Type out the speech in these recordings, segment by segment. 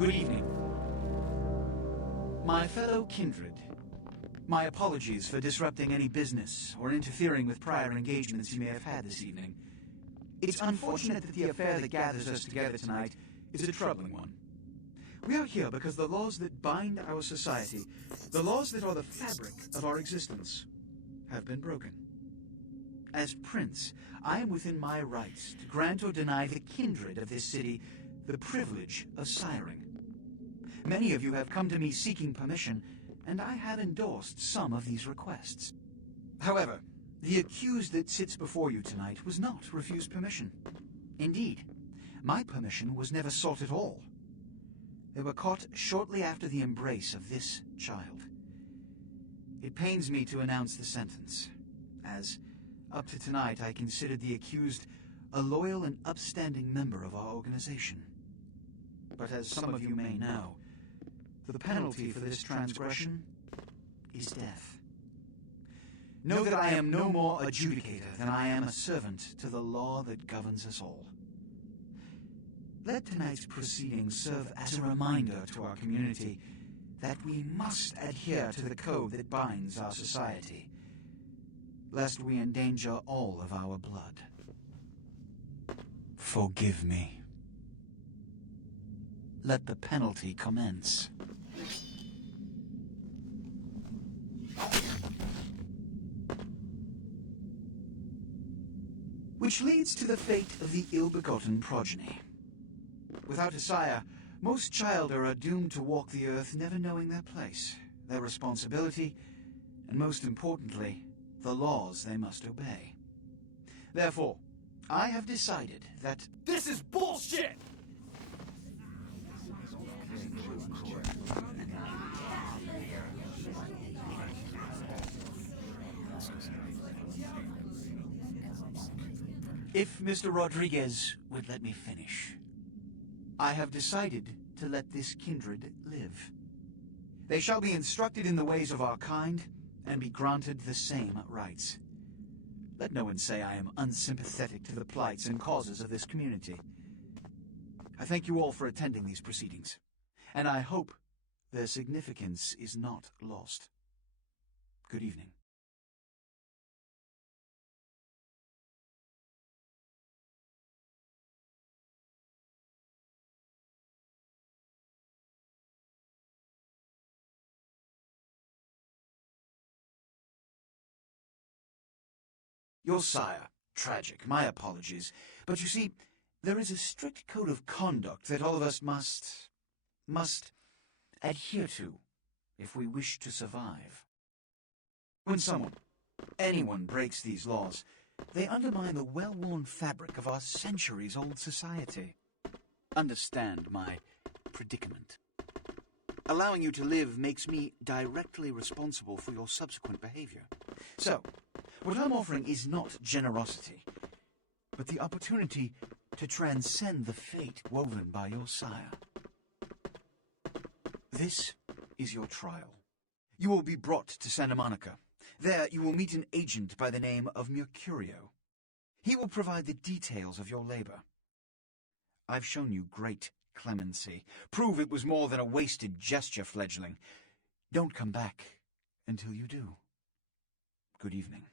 Good evening. My fellow kindred, my apologies for disrupting any business or interfering with prior engagements you may have had this evening. It's unfortunate that the affair that gathers us together tonight is a troubling one. We are here because the laws that bind our society, the laws that are the fabric of our existence, have been broken. As Prince, I am within my rights to grant or deny the kindred of this city the privilege of siring. Many of you have come to me seeking permission, and I have endorsed some of these requests. However, the accused that sits before you tonight was not refused permission. Indeed, my permission was never sought at all. They were caught shortly after the embrace of this child. It pains me to announce the sentence, as up to tonight I considered the accused a loyal and upstanding member of our organization. But as some of you may know, the penalty for this transgression is death. Know that I am no more adjudicator than I am a servant to the law that governs us all. Let tonight's proceedings serve as a reminder to our community that we must adhere to the code that binds our society, lest we endanger all of our blood. Forgive me. Let the penalty commence. Which leads to the fate of the ill-begotten progeny. Without a sire, most child are doomed to walk the earth never knowing their place, their responsibility, and most importantly, the laws they must obey. Therefore, I have decided that This is bullshit! if Mr. Rodriguez would let me finish, I have decided to let this kindred live. They shall be instructed in the ways of our kind and be granted the same rights. Let no one say I am unsympathetic to the plights and causes of this community. I thank you all for attending these proceedings, and I hope their significance is not lost. Good evening. Your sire, tragic, my apologies. But you see, there is a strict code of conduct that all of us must adhere to if we wish to survive. When anyone breaks these laws, they undermine the well-worn fabric of our centuries-old society. Understand my predicament. Allowing you to live makes me directly responsible for your subsequent behavior. So, what I'm offering is not generosity, but the opportunity to transcend the fate woven by your sire. This is your trial. You will be brought to Santa Monica. There you will meet an agent by the name of Mercurio. He will provide the details of your labor. I've shown you great clemency. Prove it was more than a wasted gesture, fledgling. Don't come back until you do. Good evening.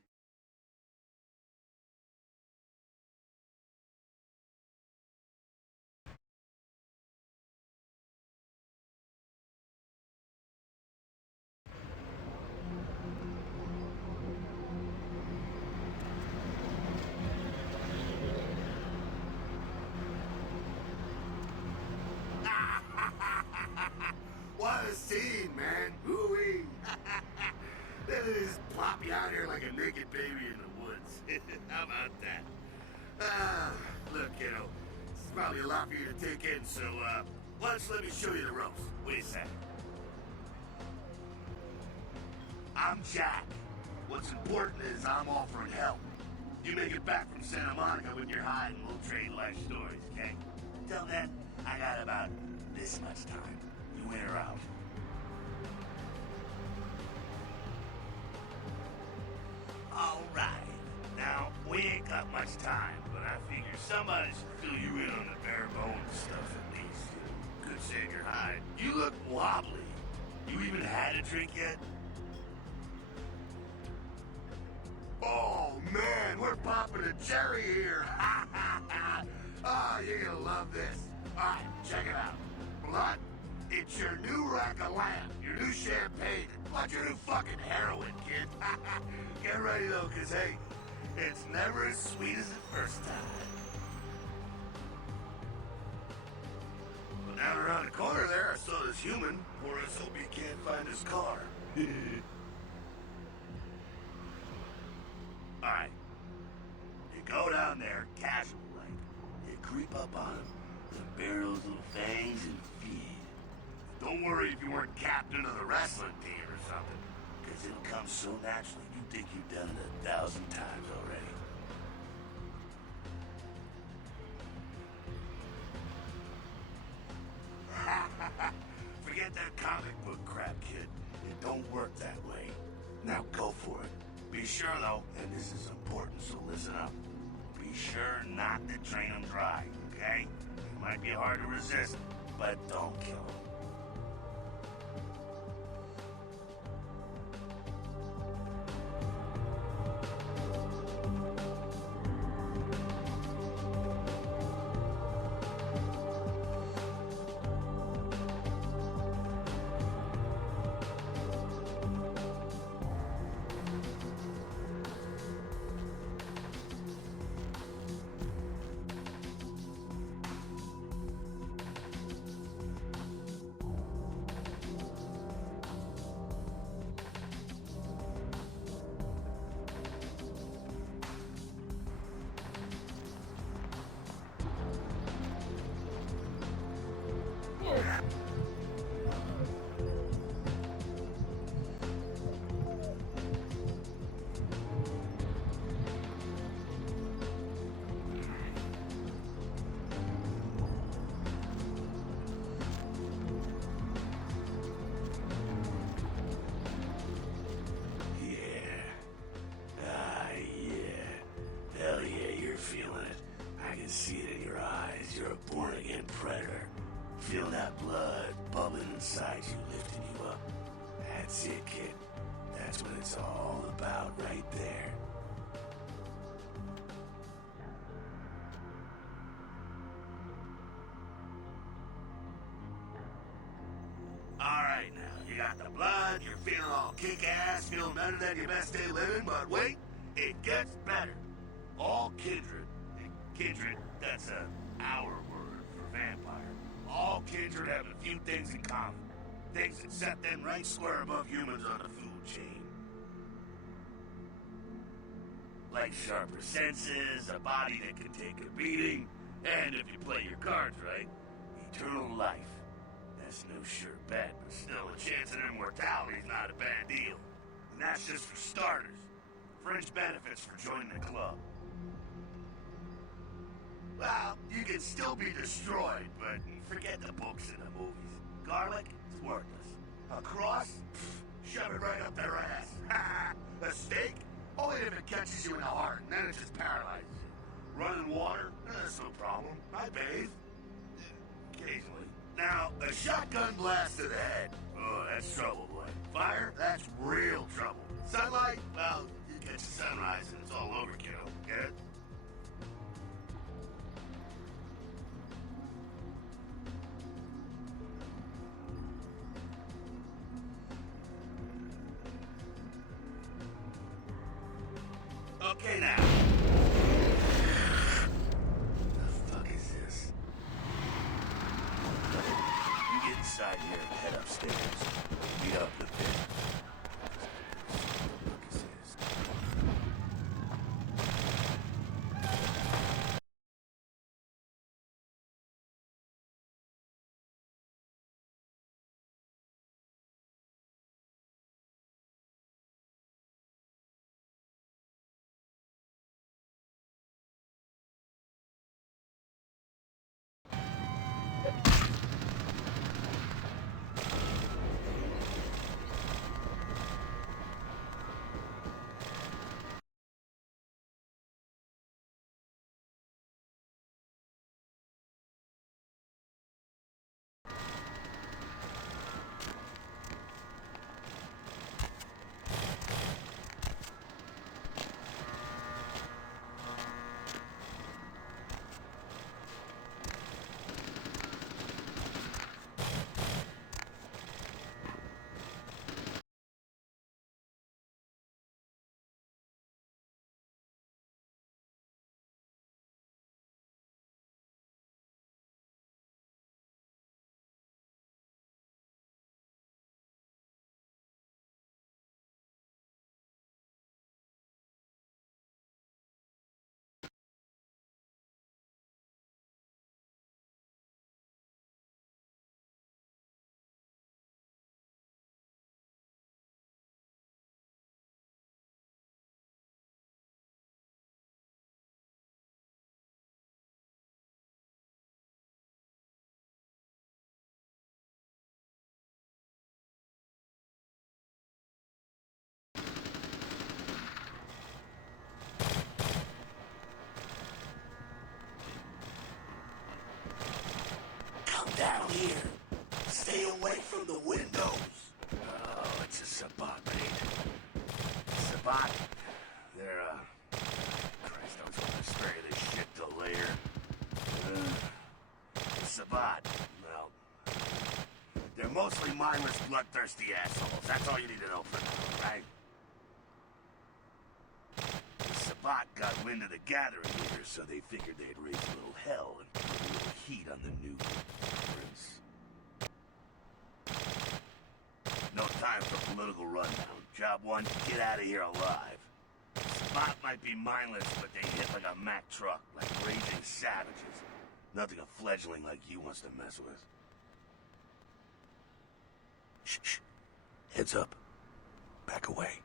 What a scene, man! Ooh-wee! They just plop you out here like a naked baby in the woods. How about that? Look, kiddo, it's probably a lot for you to take in, so, why don't you let me show you the ropes? Wait a second. I'm Jack. What's important is I'm offering help. You make it back from Santa Monica with your hide and we'll trade life stories, okay? Until then, I got about this much time. You in or out? Alright. Now, we ain't got much time, but I figure somebody should fill you in on the bare bones stuff at least. Good that saved your hide. You look wobbly. You even had a drink yet? Oh, man, we're popping a cherry here. Oh, you're gonna love this. All right, check it out. Blood, it's your new rack of lamb, your new champagne, plus your new fucking heroin, kid. Get ready, though, because, hey, it's never as sweet as the first time. But down around the corner there, I saw this human. Poor SOB can't find his car. Alright. You go down there, casual like. You creep up on him, and bare those little fangs and feed. Don't worry if you weren't captain of the wrestling team or something, because it'll come so naturally you think you've done it 1,000 times already. Forget that comic book crap, kid. It don't work that way. Now go for it. Be sure, though, and this is important, so listen up. Be sure not to drain them dry, okay? It might be hard to resist, but don't kill them. See it in your eyes. You're a born-again predator. Feel that blood bubbling inside you, lifting you up. That's it, kid. That's what it's all about right there. Alright now, you got the blood, you're feeling all kick-ass, feeling better than your best day living, but wait, it gets better. All kindred. Kindred, that's our word for vampire. All kindred have a few things in common. Things that set them right square above humans on the food chain. Like sharper senses, a body that can take a beating, and if you play your cards right, eternal life. That's no sure bet, but still a chance of immortality is not a bad deal. And that's just for starters. Fringe benefits for joining the club. Well, you can still be destroyed, but forget the books and the movies. Garlic, it's worthless. A cross? Pfft, shove it right up their ass. A steak? Only if it catches you in the heart, and then it just paralyzes you. Running water? That's no problem. I bathe. Occasionally. Now, a shotgun blast to the head. Oh, that's trouble, boy. Fire? That's real trouble. Sunlight? Well, you catch the sunrise and it's all overkill. Get it? Okay now. The fuck is this? You get inside here and head upstairs. Meet up in a bit. down here. Stay away from the windows. Oh, it's a Sabbat raid. Sabbat? They're, Christ, I was gonna spray this shit till later. Sabbat, well, they're mostly mindless, bloodthirsty assholes. That's all you need to know for now, right? The Sabbat got wind of the gathering here, so they figured they'd raise a little hell and put a little heat on the new prince. No time for political rundown. Job one, get out of here alive. Sabbat might be mindless, but they hit like a Mack truck, like raging savages. Nothing a fledgling like you wants to mess with. Shh, shh. Heads up. Back away.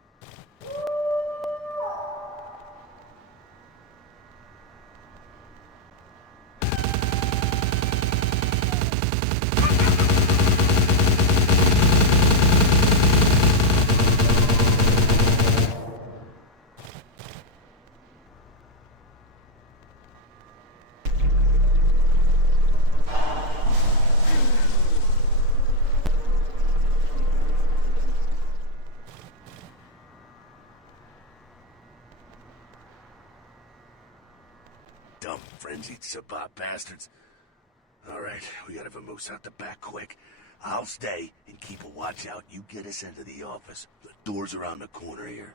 Dumb, frenzied Sabbat bastards. Alright, we gotta vamoose out the back quick. I'll stay and keep a watch out. You get us into the office. The door's around the corner here.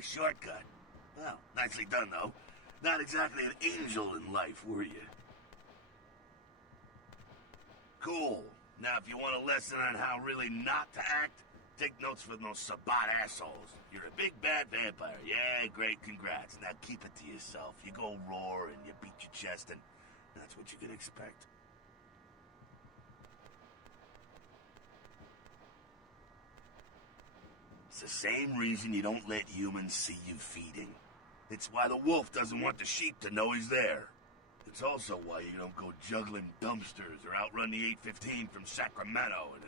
Shortcut. Well, nicely done, though. Not exactly an angel in life, were you? Cool. Now, if you want a lesson on how really not to act, take notes from those Sabbat assholes. You're a big bad vampire. Yeah, great, congrats. Now keep it to yourself. You go roar and you beat your chest, and that's what you can expect. It's the same reason you don't let humans see you feeding. It's why the wolf doesn't want the sheep to know he's there. It's also why you don't go juggling dumpsters or outrun the 815 from Sacramento, and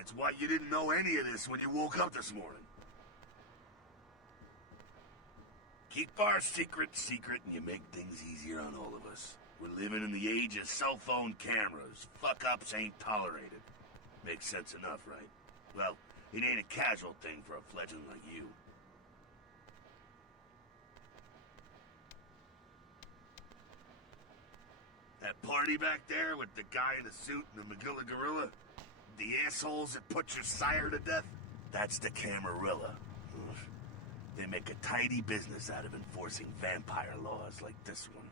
it's why you didn't know any of this when you woke up this morning. Keep our secret secret, and you make things easier on all of us. We're living in the age of cell phone cameras. Fuck-ups ain't tolerated. Makes sense enough, right? Well, it ain't a casual thing for a fledgling like you. That party back there with the guy in the suit and the Magilla Gorilla? The assholes that put your sire to death? That's the Camarilla. They make a tidy business out of enforcing vampire laws like this one.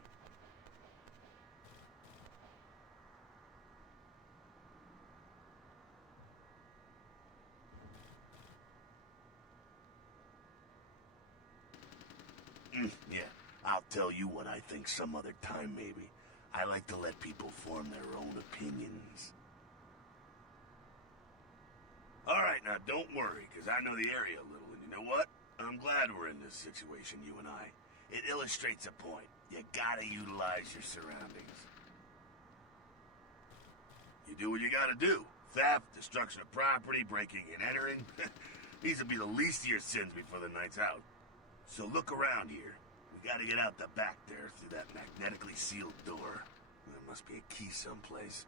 Yeah, I'll tell you what I think some other time, maybe. I like to let people form their own opinions. Alright, now don't worry, because I know the area a little, and you know what? I'm glad we're in this situation, you and I. It illustrates a point. You gotta utilize your surroundings. You do what you gotta do. Theft, destruction of property, breaking and entering. These will be the least of your sins before the night's out. So look around here. We gotta get out the back there through that magnetically sealed door. There must be a key someplace.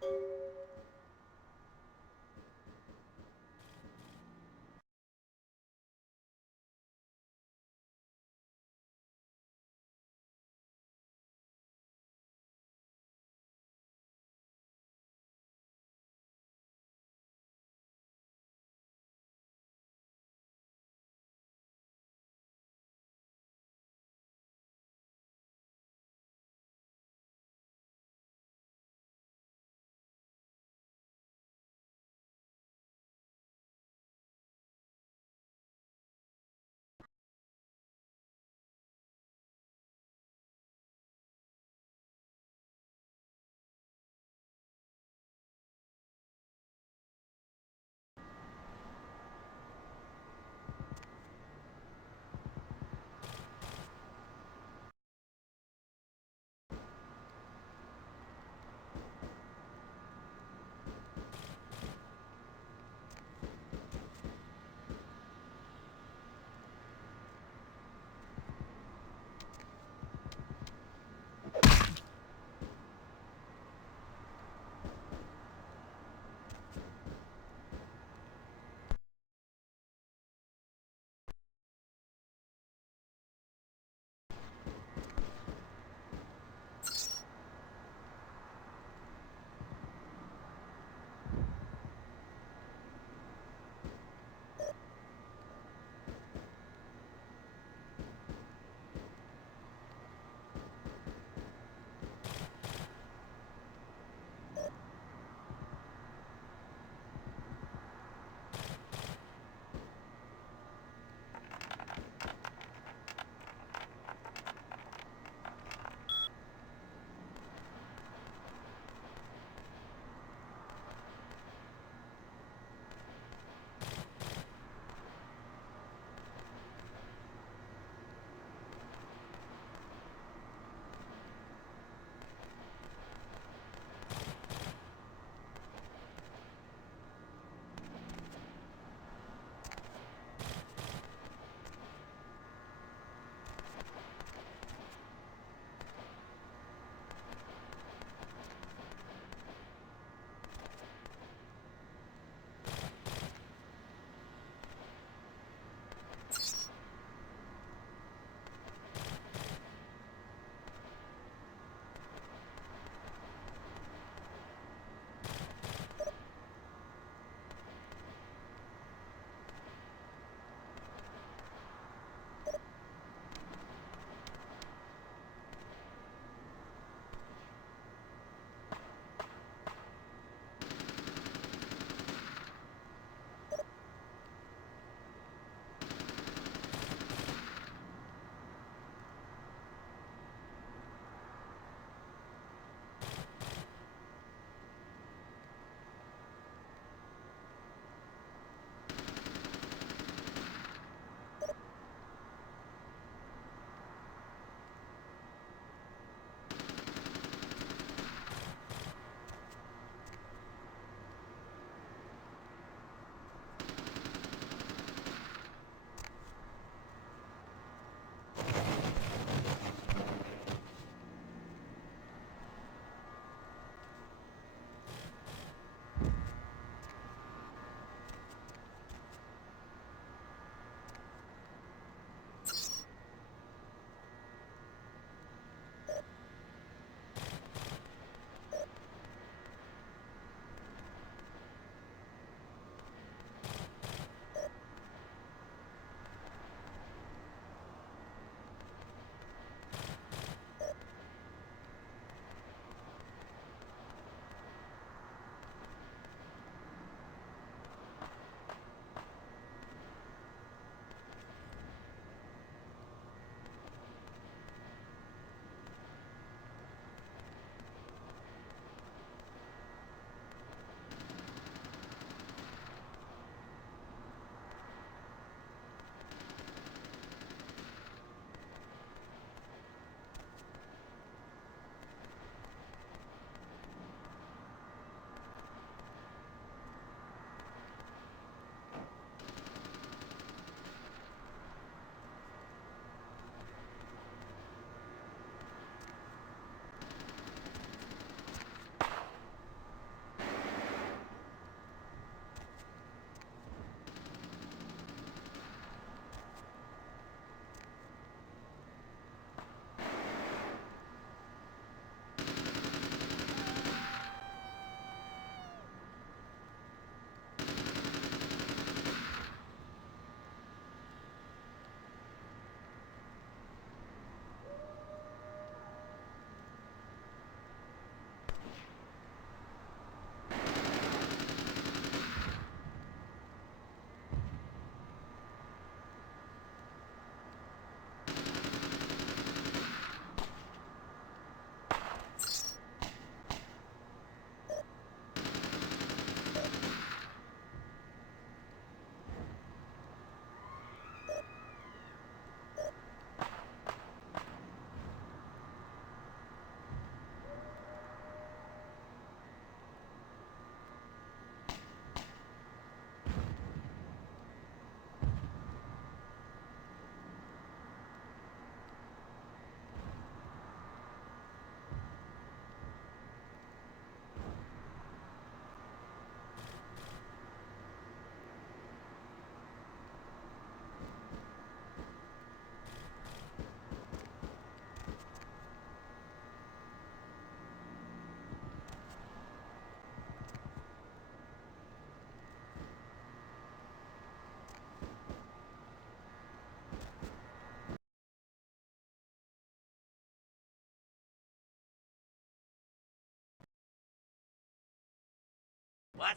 What?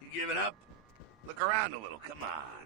You give it up? Look around a little, come on.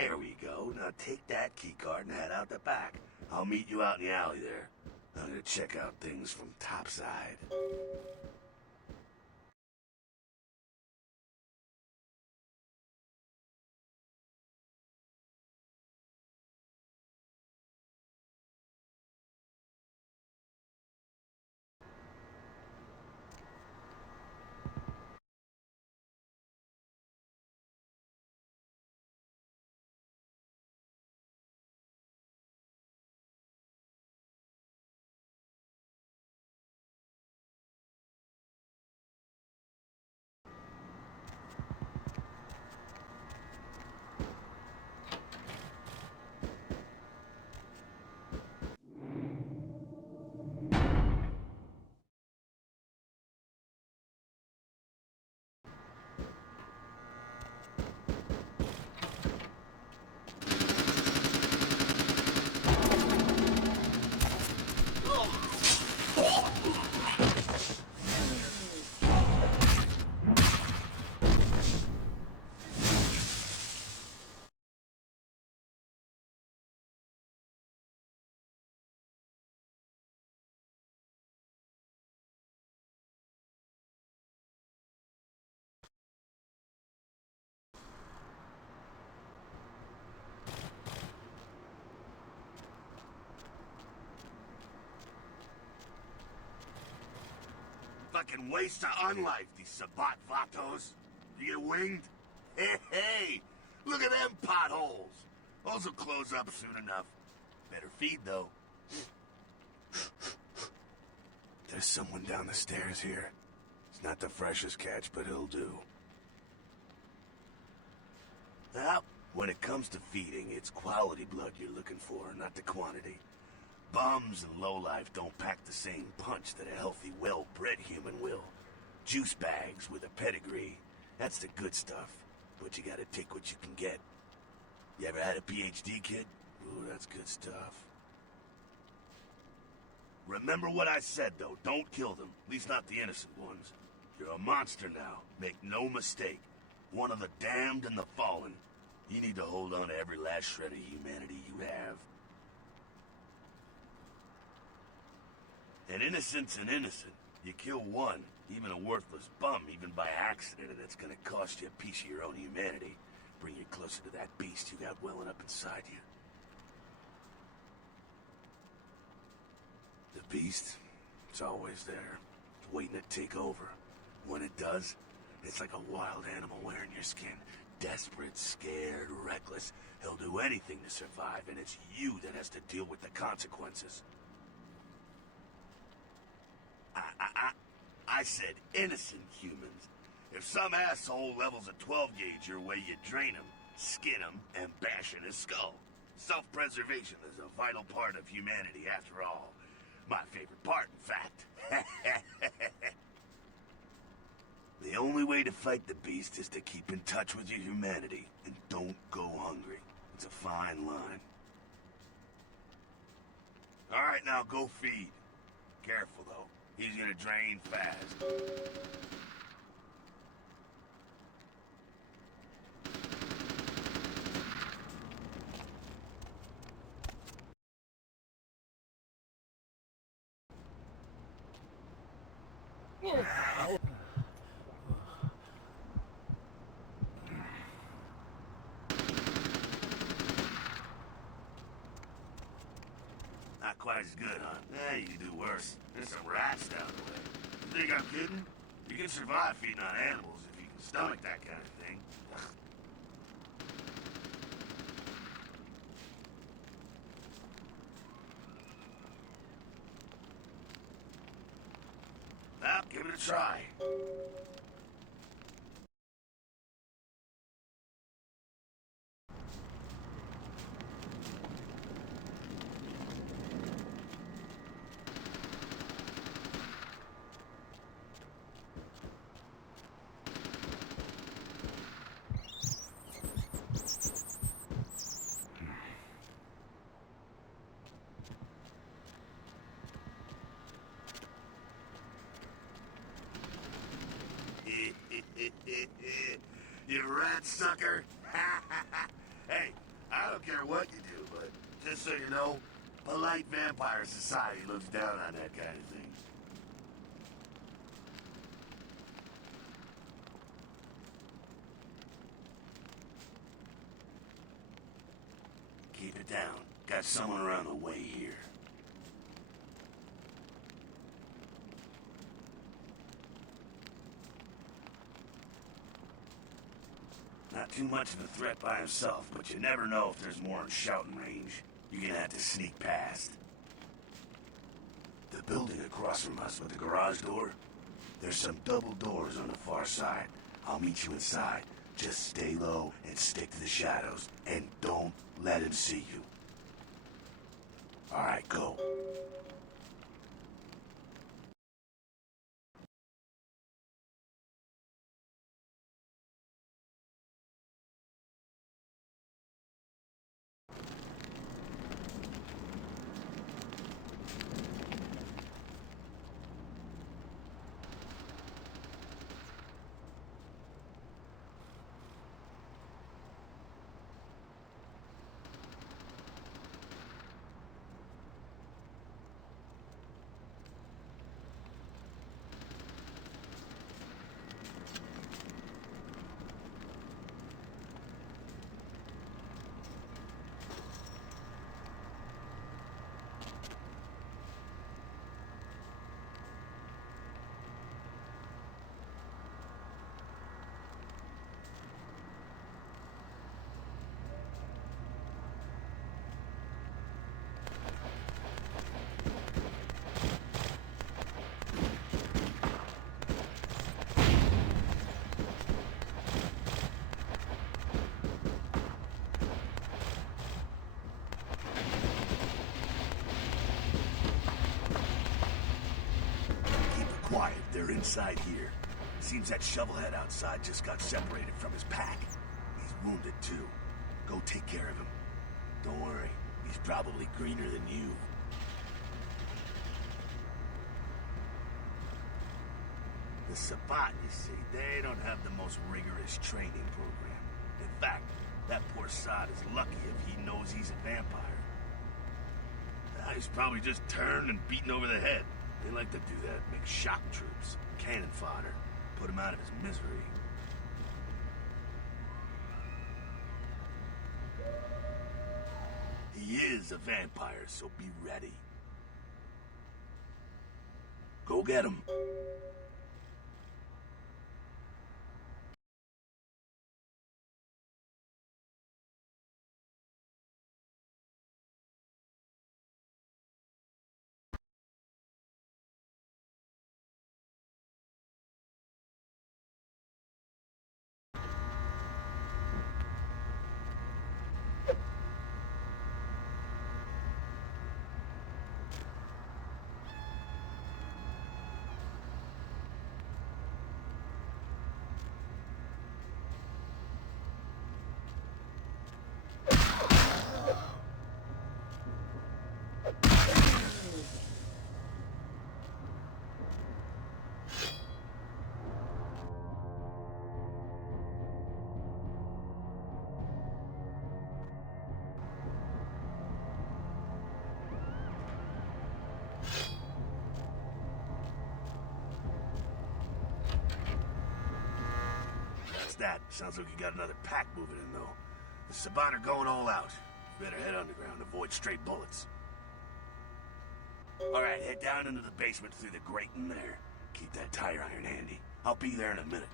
There we go. Now take that keycard and head out the back. I'll meet you out in the alley there. I'm gonna check out things from topside. Fucking waste of unlife, these Sabat Vatos. You get winged? Hey, look at them potholes. Those will close up soon enough. Better feed, though. There's someone down the stairs here. It's not the freshest catch, but he'll do. Well, when it comes to feeding, it's quality blood you're looking for, not the quantity. Bums and lowlife don't pack the same punch that a healthy, well-bred human will. Juice bags with a pedigree. That's the good stuff. But you gotta take what you can get. You ever had a PhD, kid? Ooh, that's good stuff. Remember what I said, though. Don't kill them. At least not the innocent ones. You're a monster now. Make no mistake. One of the damned and the fallen. You need to hold on to every last shred of humanity you have. An innocent's an innocent. You kill one, even a worthless bum, even by accident, and it's gonna cost you a piece of your own humanity. Bring you closer to that beast you got welling up inside you. The beast? It's always there. It's waiting to take over. When it does, it's like a wild animal wearing your skin. Desperate, scared, reckless. He'll do anything to survive, and it's you that has to deal with the consequences. I said innocent humans. If some asshole levels a 12 gauge your way, you drain him, skin him, and bash in his skull. Self-preservation is a vital part of humanity after all. My favorite part, in fact. The only way to fight the beast is to keep in touch with your humanity, and don't go hungry. It's a fine line. Alright, now go feed. Careful, though. He's gonna drain fast. Not quite as good, huh? Eh, you can do worse. There's some rats down the way. You think I'm kidding? You can survive feeding on animals if you can stomach that kind of thing. Well, give it a try. You rat sucker! Hey, I don't care what you do, but just so you know, polite vampire society looks down on that kind of thing. Keep it down. Got someone around the way here. Not too much of a threat by himself, but you never know if there's more in shouting range. You're gonna have to sneak past. The building across from us with the garage door, there's some double doors on the far side. I'll meet you inside. Just stay low and stick to the shadows, and don't let him see you. All right, go. Quiet, they're inside here. Seems that shovelhead outside just got separated from his pack. He's wounded too. Go take care of him. Don't worry, he's probably greener than you. The Sabbat, you see, they don't have the most rigorous training program. In fact, that poor sod is lucky if he knows he's a vampire. He's probably just turned and beaten over the head. They like to do that, make shock troops, cannon fodder, put him out of his misery. He is a vampire, so be ready. Go get him. That. Sounds like you got another pack moving in, though. The Sabbat are going all out. You better head underground, avoid stray bullets. All right, head down into the basement through the grate in there. Keep that tire iron handy. I'll be there in a minute.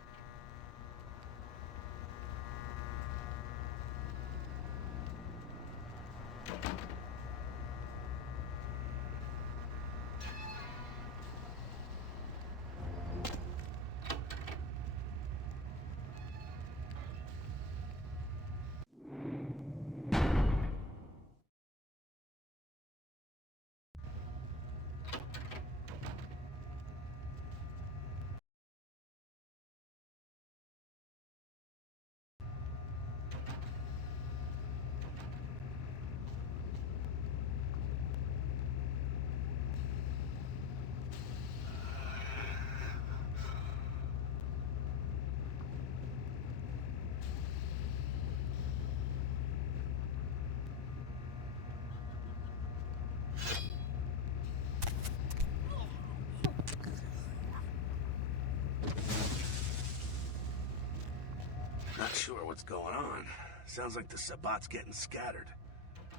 Not sure what's going on. Sounds like the Sabbat's getting scattered.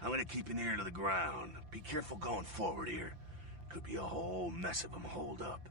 I'm gonna keep an ear to the ground. Be careful going forward here. Could be a whole mess of them holed up.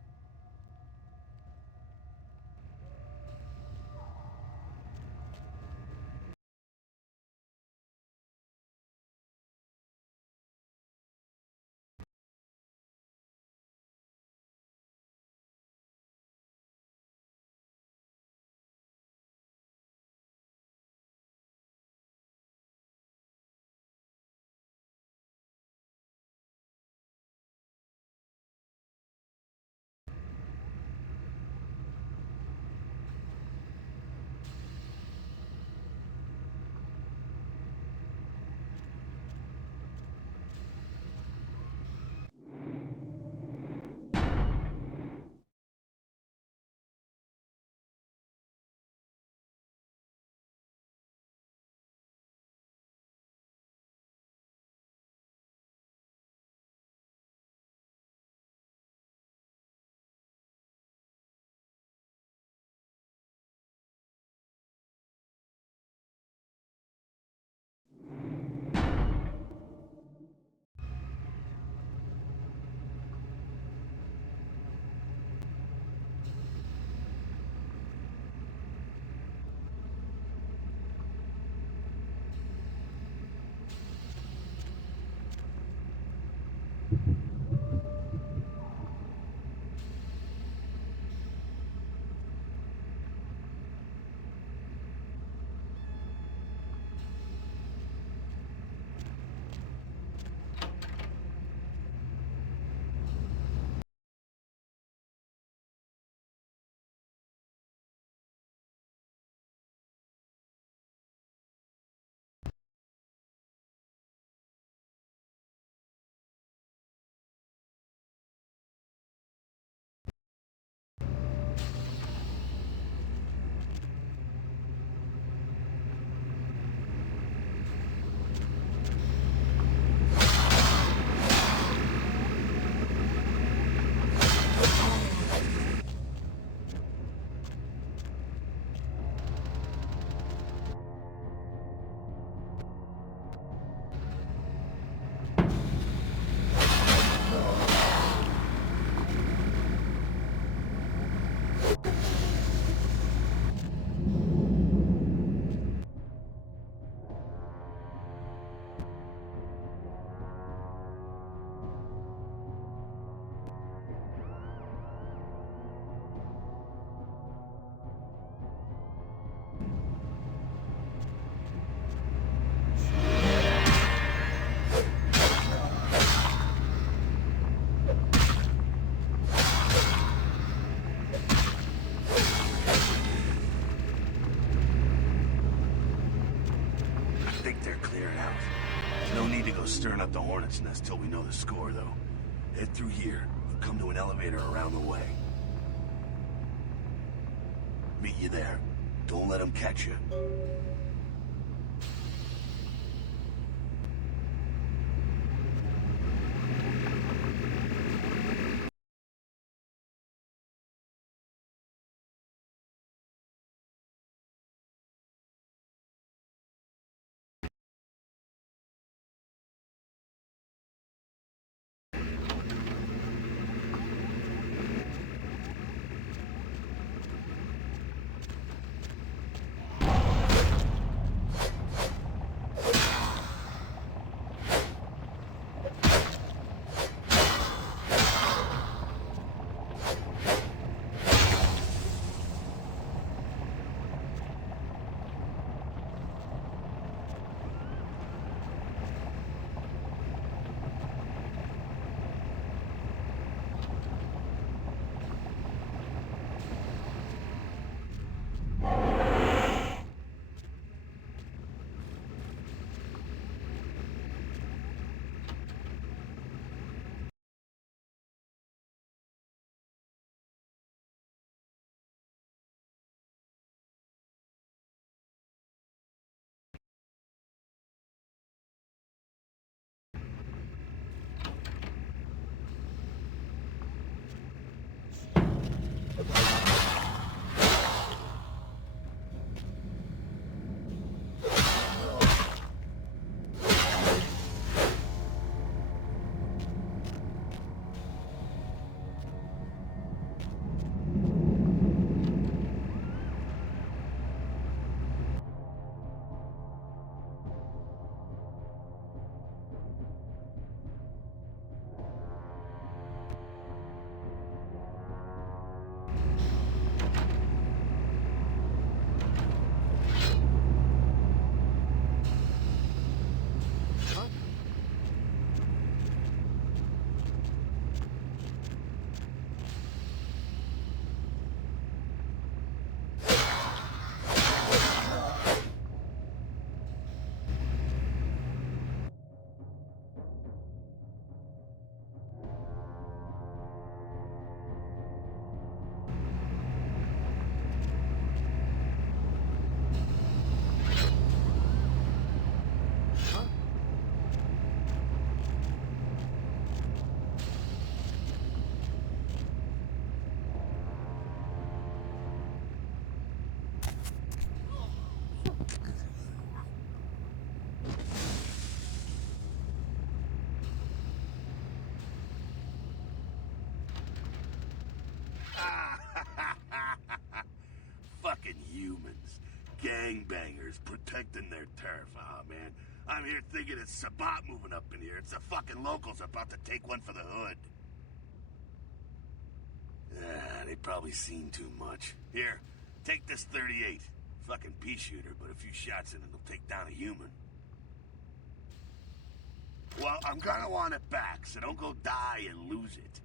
Stirring up the hornet's nest till we know the score, though. Head through here and come to an elevator around the way. Meet you there. Don't let them catch you. gangbangers protecting their turf. Ah, man. I'm here thinking it's Sabat moving up in here. It's the fucking locals about to take one for the hood. They probably seen too much. Here, take this 38. Fucking pea shooter, but a few shots in it will take down a human. Well, I'm gonna want it back, so don't go die and lose it.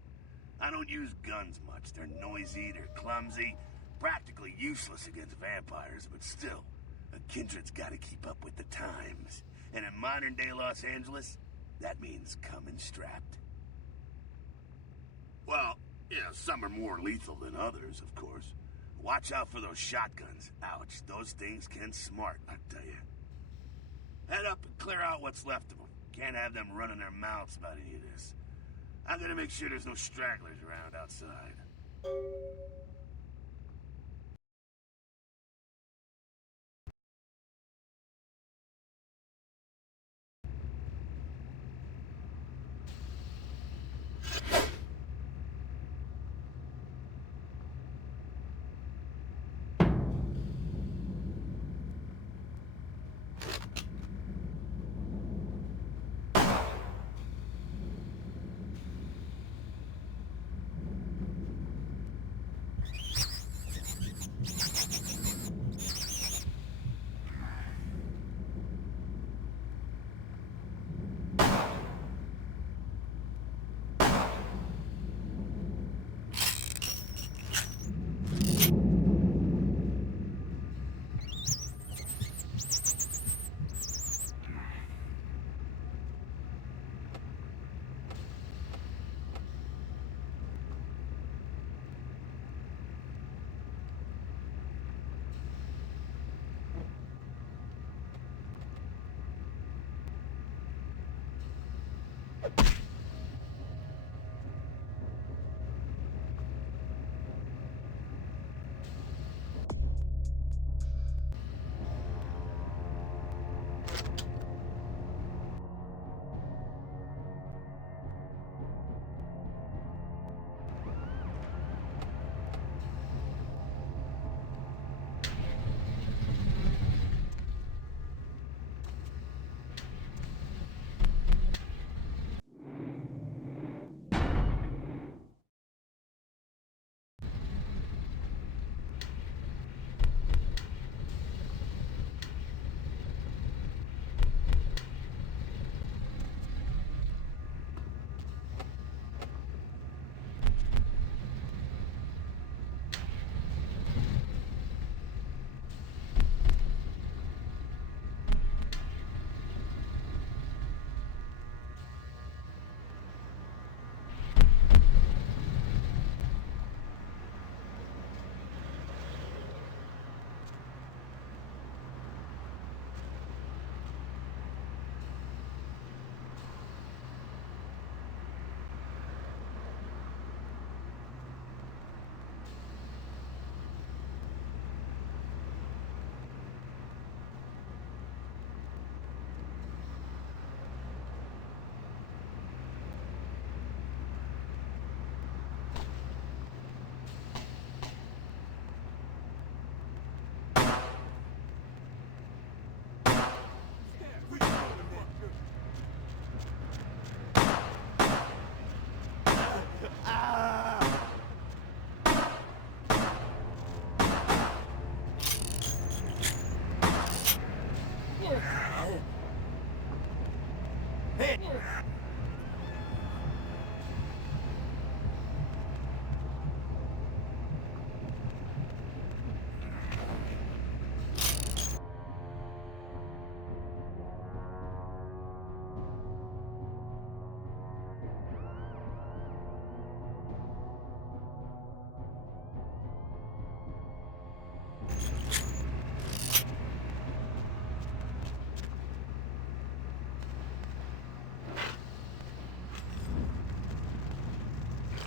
I don't use guns much. They're noisy, they're clumsy, practically useless against vampires, but still, a kindred's gotta keep up with the times. And in modern-day Los Angeles, that means coming strapped. Well, yeah, some are more lethal than others, of course. Watch out for those shotguns. Ouch, those things can smart, I tell you. Head up and clear out what's left of them. Can't have them running their mouths about any of this. I'm gonna make sure there's no stragglers around outside.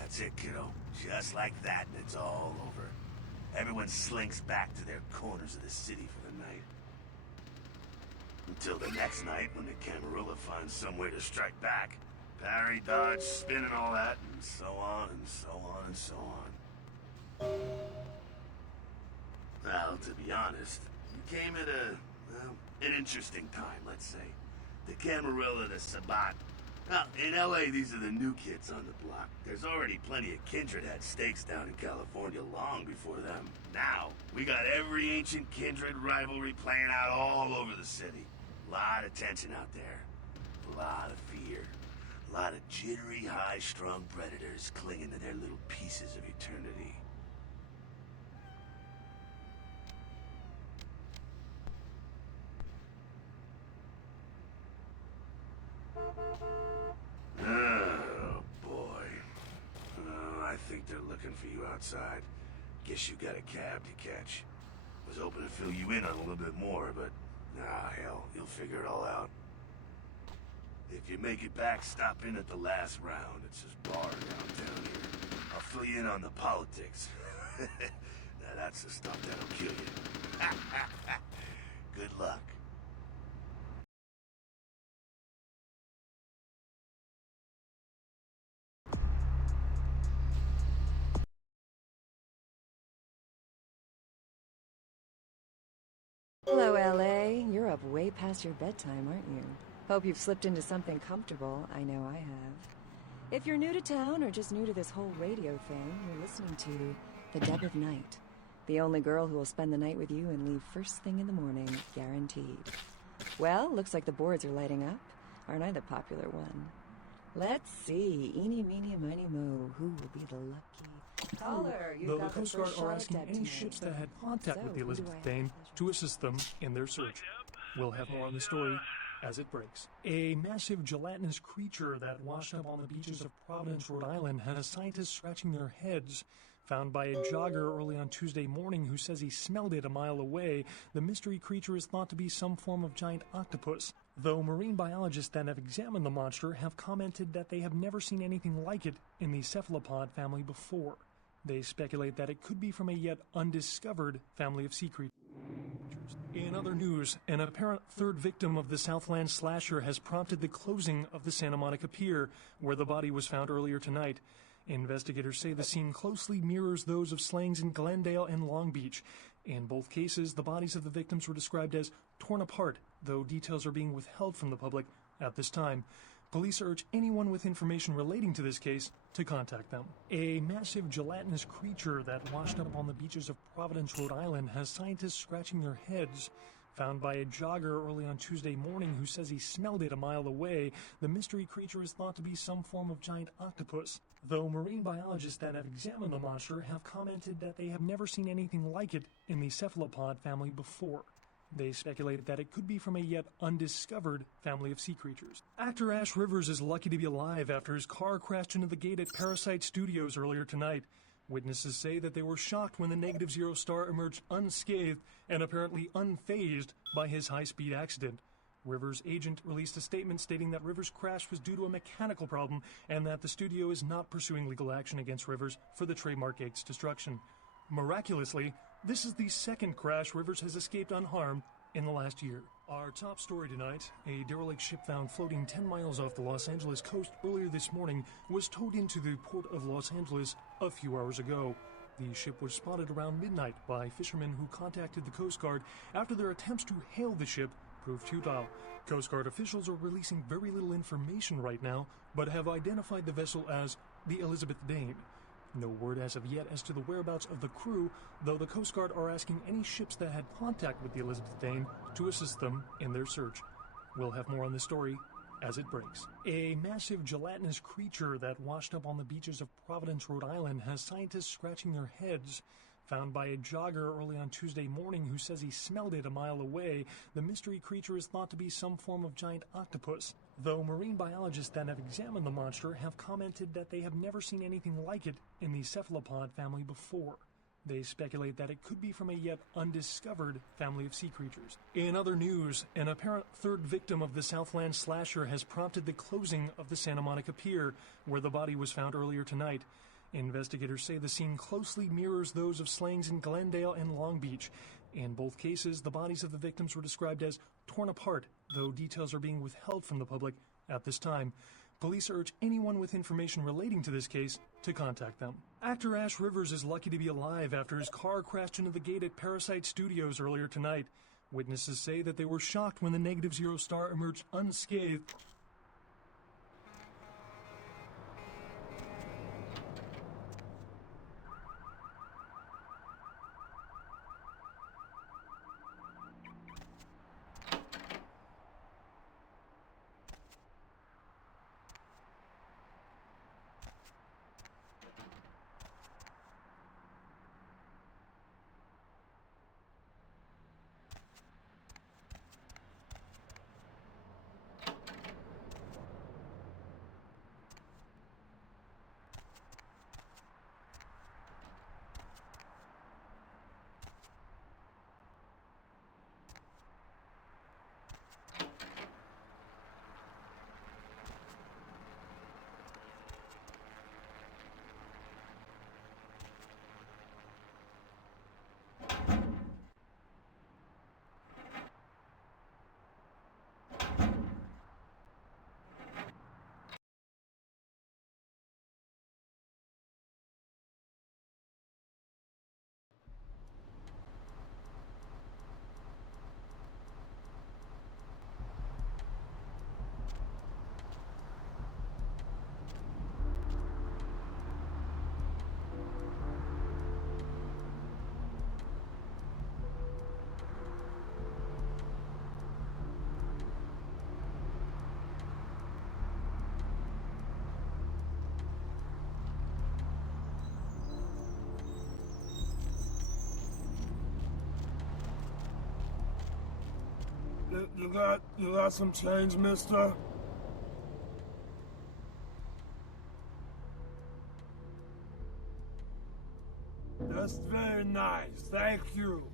That's it, kiddo. Just like that, and it's all over. Everyone slinks back to their corners of the city for the night. Until the next night, when the Camarilla finds some way to strike back. Parry, dodge, spin, and all that, and so on, and so on, and so on. Well, to be honest, came at an interesting time, let's say. The Camarilla, the Sabat. Now, in LA, these are the new kids on the block. There's already plenty of kindred had stakes down in California long before them. Now, we got every ancient kindred rivalry playing out all over the city. A lot of tension out there. A lot of fear. A lot of jittery, high-strung predators clinging to their little pieces of eternity. Oh, boy. Oh, I think they're looking for you outside. Guess you got a cab to catch. Was hoping to fill you in on a little bit more, but... hell, you'll figure it all out. If you make it back, stop in at the last round. It's this bar downtown here. I'll fill you in on the politics. Now that's the stuff that'll kill you. Good luck. Hello, LA. You're up way past your bedtime, aren't you? Hope you've slipped into something comfortable. I know I have. If you're new to town or just new to this whole radio thing, you're listening to The Dead of Night. The only girl who will spend the night with you and leave first thing in the morning, guaranteed. Well, looks like the boards are lighting up. Aren't I the popular one? Let's see. Eeny, meeny, miny, mo. Who will be the lucky caller? Though the Coast Guard are asking any ships that had contact with the Elizabeth Dane to assist them in their search. We'll have more on the story as it breaks. A massive gelatinous creature that washed up on the beaches of Providence, Rhode Island, has scientists scratching their heads. Found by a jogger early on Tuesday morning who says he smelled it a mile away, the mystery creature is thought to be some form of giant octopus, though marine biologists that have examined the monster have commented that they have never seen anything like it in the cephalopod family before. They speculate that it could be from a yet undiscovered family of sea creatures. In other news, an apparent third victim of the Southland slasher has prompted the closing of the Santa Monica Pier, where the body was found earlier tonight. Investigators say the scene closely mirrors those of slayings in Glendale and Long Beach. In both cases, the bodies of the victims were described as torn apart, though details are being withheld from the public at this time. Police urge anyone with information relating to this case to contact them. A massive gelatinous creature that washed up on the beaches of Providence, Rhode Island, has scientists scratching their heads. Found by a jogger early on Tuesday morning who says he smelled it a mile away, the mystery creature is thought to be some form of giant octopus, though marine biologists that have examined the monster have commented that they have never seen anything like it in the cephalopod family before. They speculate that it could be from a yet undiscovered family of sea creatures. Actor Ash Rivers is lucky to be alive after his car crashed into the gate at Parasite Studios earlier tonight. Witnesses say that they were shocked when the Negative Zero star emerged unscathed and apparently unfazed by his high-speed accident. Rivers' agent released a statement stating that Rivers' crash was due to a mechanical problem and that the studio is not pursuing legal action against Rivers for the trademark gate's destruction. Miraculously, this is the second crash Rivers has escaped unharmed in the last year. Our top story tonight, a derelict ship found floating 10 miles off the Los Angeles coast earlier this morning was towed into the port of Los Angeles a few hours ago. The ship was spotted around midnight by fishermen who contacted the Coast Guard after their attempts to hail the ship proved futile. Coast Guard officials are releasing very little information right now, but have identified the vessel as the Elizabeth Dane. No word as of yet as to the whereabouts of the crew, though the Coast Guard are asking any ships that had contact with the Elizabeth Dane to assist them in their search. We'll have more on this story as it breaks. A massive gelatinous creature that washed up on the beaches of Providence, Rhode Island, has scientists scratching their heads. Found by a jogger early on Tuesday morning who says he smelled it a mile away, the mystery creature is thought to be some form of giant octopus, though marine biologists that have examined the monster have commented that they have never seen anything like it in the cephalopod family before. They speculate that it could be from a yet undiscovered family of sea creatures. In other news, an apparent third victim of the Southland slasher has prompted the closing of the Santa Monica Pier, where the body was found earlier tonight. Investigators say the scene closely mirrors those of slayings in Glendale and Long Beach. In both cases, the bodies of the victims were described as torn apart, though details are being withheld from the public at this time. Police urge anyone with information relating to this case to contact them. Actor Ash Rivers is lucky to be alive after his car crashed into the gate at Parasite Studios earlier tonight. Witnesses say that they were shocked when the negative Zero Star emerged unscathed. You got some change, mister? That's very nice, thank you.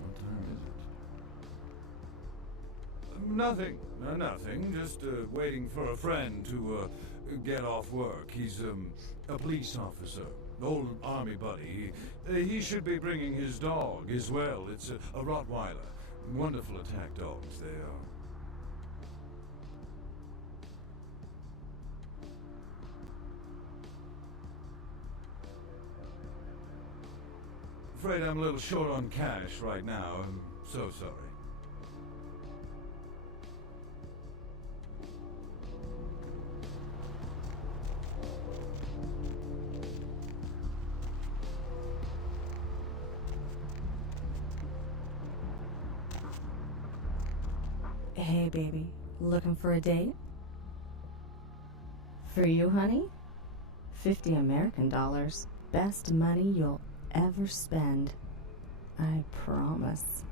What time is it? Nothing. Nothing. Just waiting for a friend to get off work. He's a police officer. Old army buddy. He should be bringing his dog as well. It's a Rottweiler. Wonderful attack dogs they are. Afraid I'm a little short on cash right now. I'm so sorry. Hey, baby. Looking for a date? For you, honey? 50 American dollars. Best money you'll ever spend. I promise.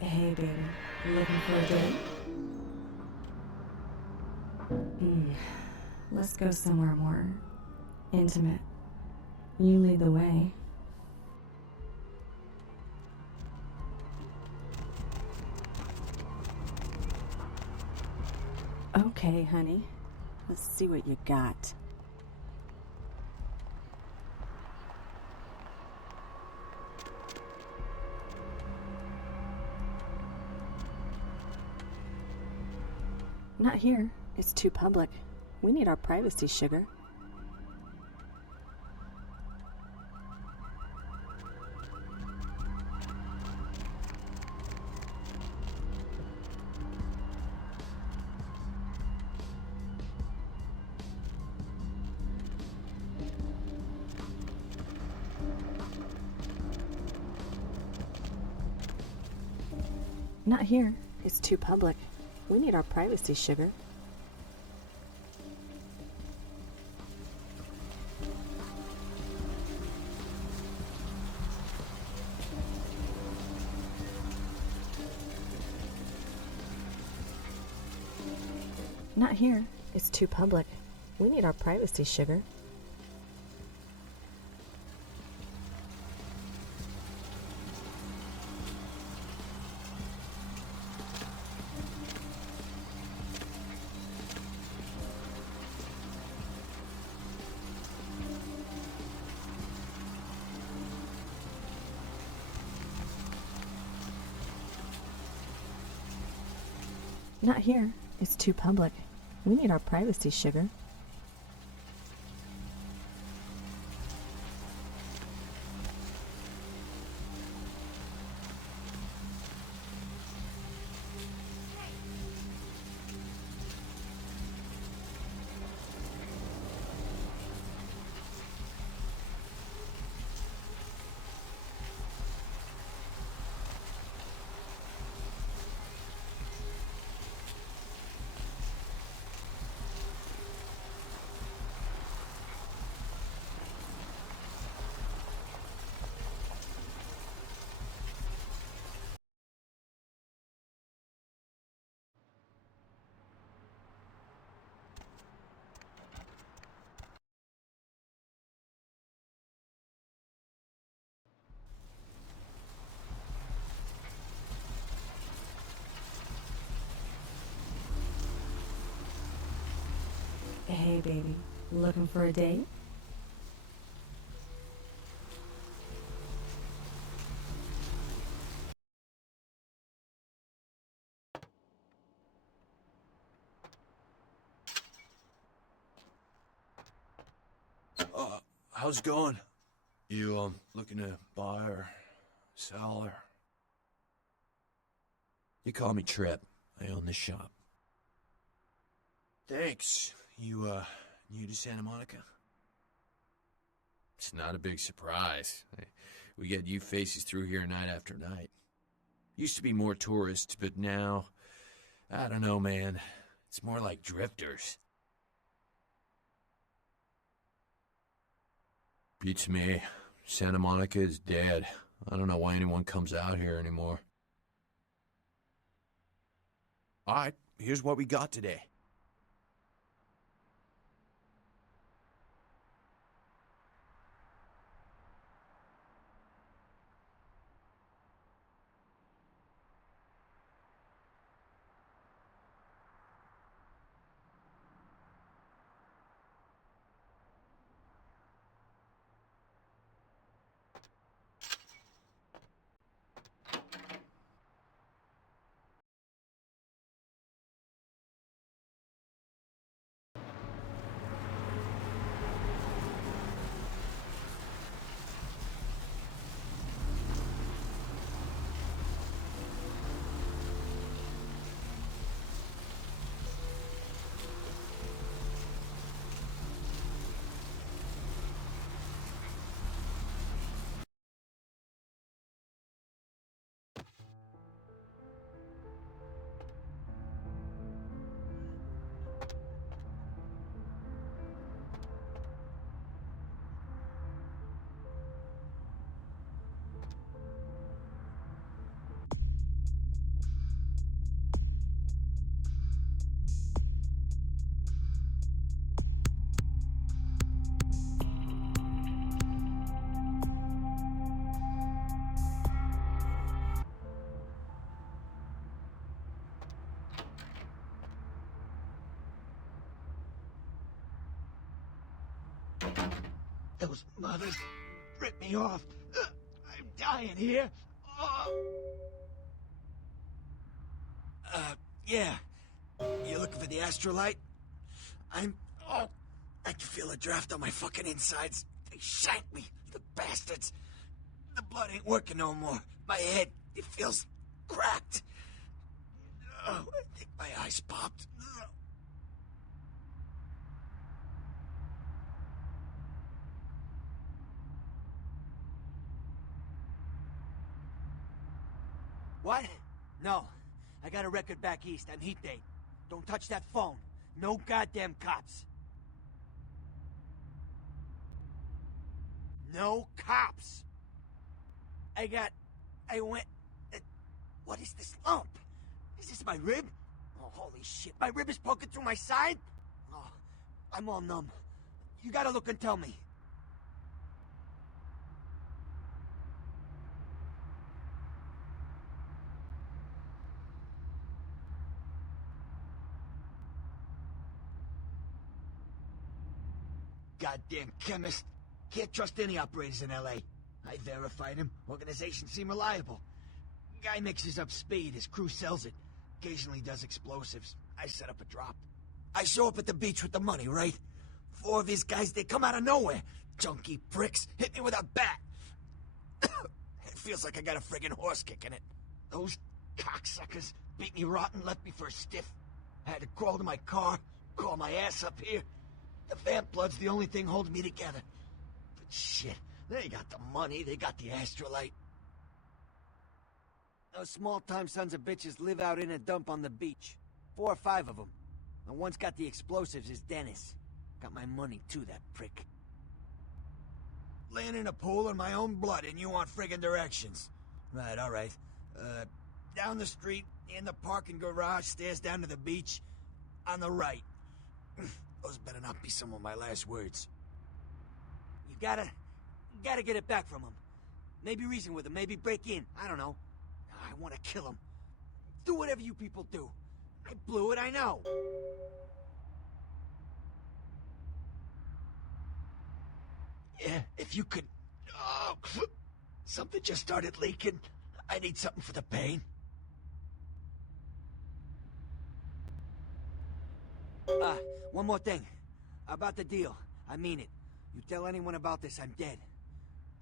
Hey, baby. Looking for a date? Let's go somewhere more intimate. You lead the way. Okay, honey. Let's see what you got. Not here. It's too public. We need our privacy, sugar. Not here. It's too public. We need our privacy, sugar. Not here. It's too public. We need our privacy, sugar. Not here. It's too public. We need our privacy, sugar. Hey, baby. Looking for a date? How's it going? You, looking to buy or sell or... You call me Trip. I own this shop. Thanks. You, new to Santa Monica? It's not a big surprise. We get you faces through here night after night. Used to be more tourists, but now... I don't know, man. It's more like drifters. Beats me. Santa Monica is dead. I don't know why anyone comes out here anymore. Alright, here's what we got today. Those mothers ripped me off. I'm dying here. Yeah. You looking for the astrolite? I can feel a draft on my fucking insides. They shanked me, the bastards. The blood ain't working no more. My head, it feels cracked. Oh, I think my eyes popped. What? No. I got a record back east. I'm heat date. Don't touch that phone. No goddamn cops. No cops. I went... What is this lump? Is this my rib? Oh, holy shit. My rib is poking through my side? Oh, I'm all numb. You gotta look and tell me. Goddamn chemist. Can't trust any operators in L.A. I verified him. Organization seem reliable. Guy mixes up speed. His crew sells it. Occasionally does explosives. I set up a drop. I show up at the beach with the money, right? 4 of these guys, they come out of nowhere. Junky pricks hit me with a bat. It feels like I got a friggin' horse kick in it. Those cocksuckers beat me rotten, left me for a stiff. I had to crawl to my car, crawl my ass up here. The vamp blood's the only thing holding me together. But shit, they got the money, they got the astrolite. Those small-time sons of bitches live out in a dump on the beach. 4 or 5 of them. The one's got the explosives is Dennis. Got my money too, that prick. Laying in a pool in my own blood and you want friggin' directions. Right, alright. Down the street, in the parking garage, stairs down to the beach. On the right. Those better not be some of my last words. You gotta get it back from him. Maybe reason with him, maybe break in. I don't know. I want to kill him. Do whatever you people do. I blew it, I know. Yeah, if you could... Oh, something just started leaking. I need something for the pain. One more thing. About the deal. I mean it. You tell anyone about this, I'm dead.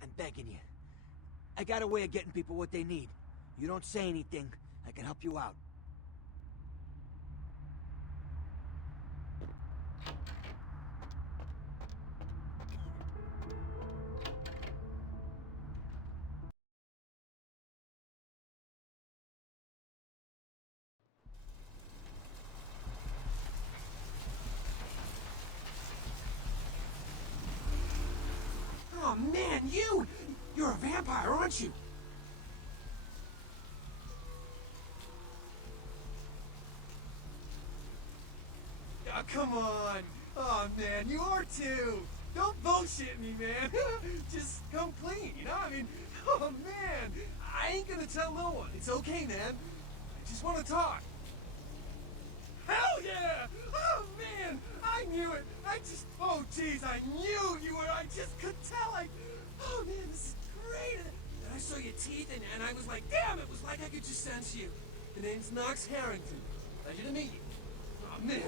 I'm begging you. I got a way of getting people what they need. You don't say anything, I can help you out. Oh man, you're a vampire, aren't you? Oh, come on. Oh man, you are too. Don't bullshit me, man. Just come clean, you know? I mean, oh man, I ain't gonna tell no one. It's okay, man. I just want to talk. Hell yeah! Oh man, I knew it. Oh jeez, I knew you were. I just could tell. Oh man, this is great. And I saw your teeth, and I was like, damn, it was like I could just sense you. The name's Knox Harrington. Pleasure to meet you. Oh man.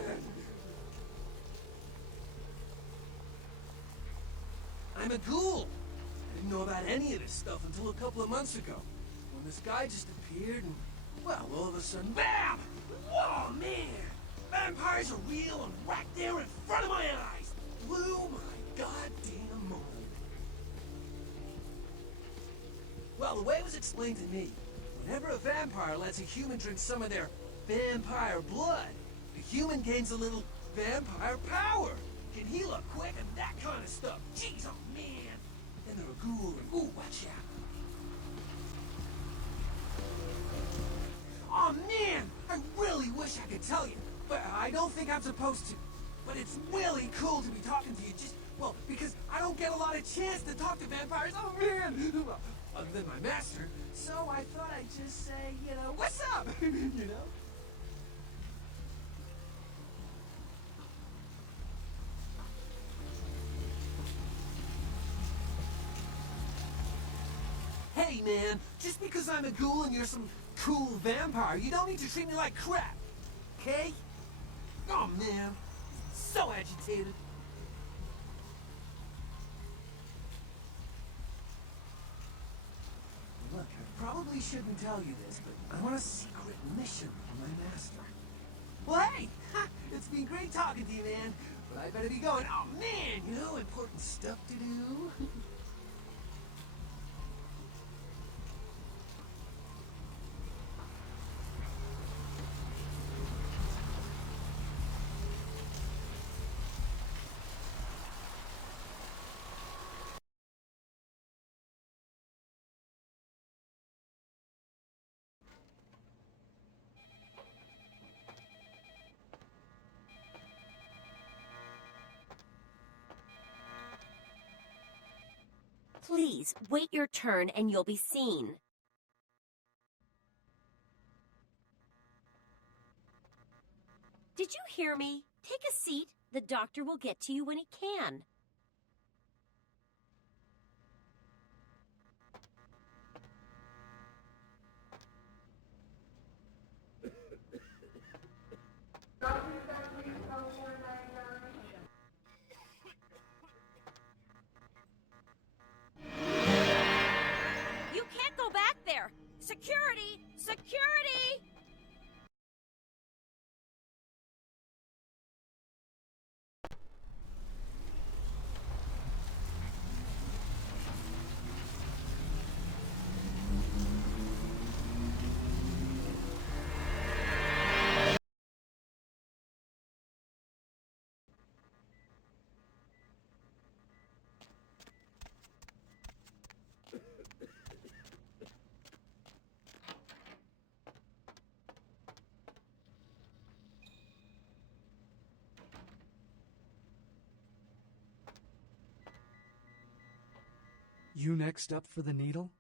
I'm a ghoul. I didn't know about any of this stuff until a couple of months ago, when this guy just appeared and, well, all of a sudden, BAM! Whoa, man! Vampires are real and right there in front of my eyes! Blew my goddamn mind. Well, the way it was explained to me, whenever a vampire lets a human drink some of their vampire blood, the human gains a little vampire power. Can heal up quick and that kind of stuff. Jeez, oh man! Then they're a ghoul and, ooh, watch out. Oh man! I really wish I could tell you, but I don't think I'm supposed to. But it's really cool to be talking to you just, well, because I don't get a lot of chance to talk to vampires. Oh man! Well, other than my master, so I thought I'd just say, you know, what's up? You know? Hey man, just because I'm a ghoul and you're some cool vampire, you don't need to treat me like crap, okay? Oh man, so agitated. Look, I probably shouldn't tell you this, but I'm on a secret mission from my master. Well hey, it's been great talking to you, man, but I better be going. Oh man, you know, important stuff to do. Please, wait your turn and you'll be seen. Did you hear me? Take a seat. The doctor will get to you when he can. You next up for the needle?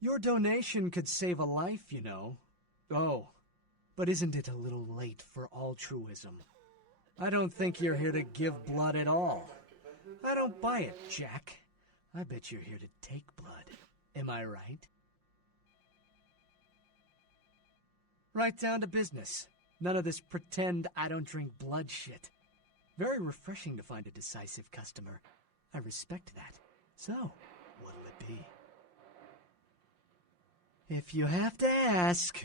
Your donation could save a life, you know. Oh, but isn't it a little late for altruism? I don't think you're here to give blood at all. I don't buy it, Jack. I bet you're here to take blood. Am I right? Right down to business. None of this pretend I don't drink blood shit. Very refreshing to find a decisive customer. I respect that. So, what'll it be? If you have to ask...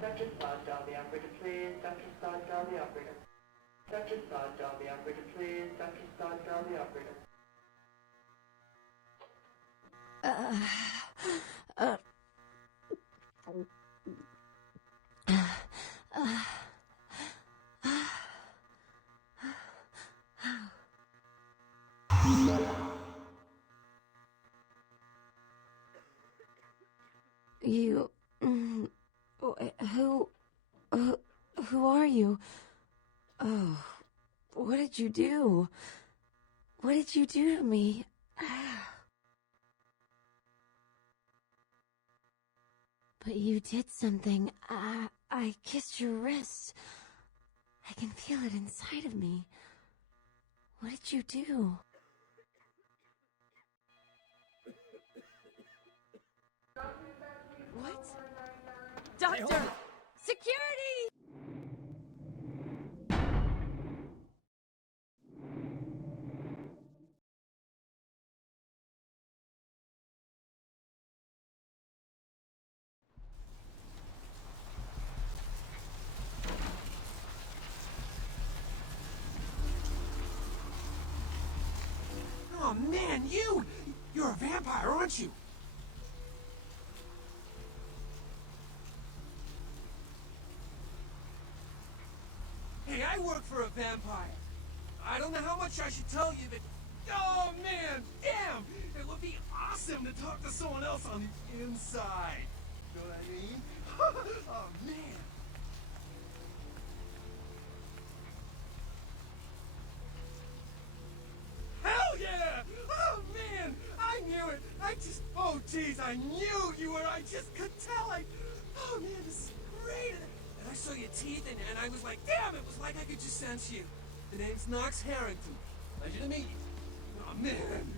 Dr. Spot, dial the operator, please. Dr. Spot, dial the operator. Dr. Spot, dial the operator, please. Dr. Spot, dial the operator. You... Who are you? Oh, what did you do? What did you do to me? But you did something. I kissed your wrist. I can feel it inside of me. What did you do? What? Doctor! Security! Oh man, you're a vampire, aren't you? Hey, I work for a vampire. I don't know how much I should tell you, but... Oh, man! Damn! It would be awesome to talk to someone else on the inside. You know what I mean? Oh, man! Hell yeah! Oh, man! I knew it! Oh, jeez, I knew you were... I just could tell. Oh, man, this is great! And I saw your teeth, and I was like, damn, it was like I could just sense you. The name's Knox Harrington. Pleasure to meet you. Oh, man.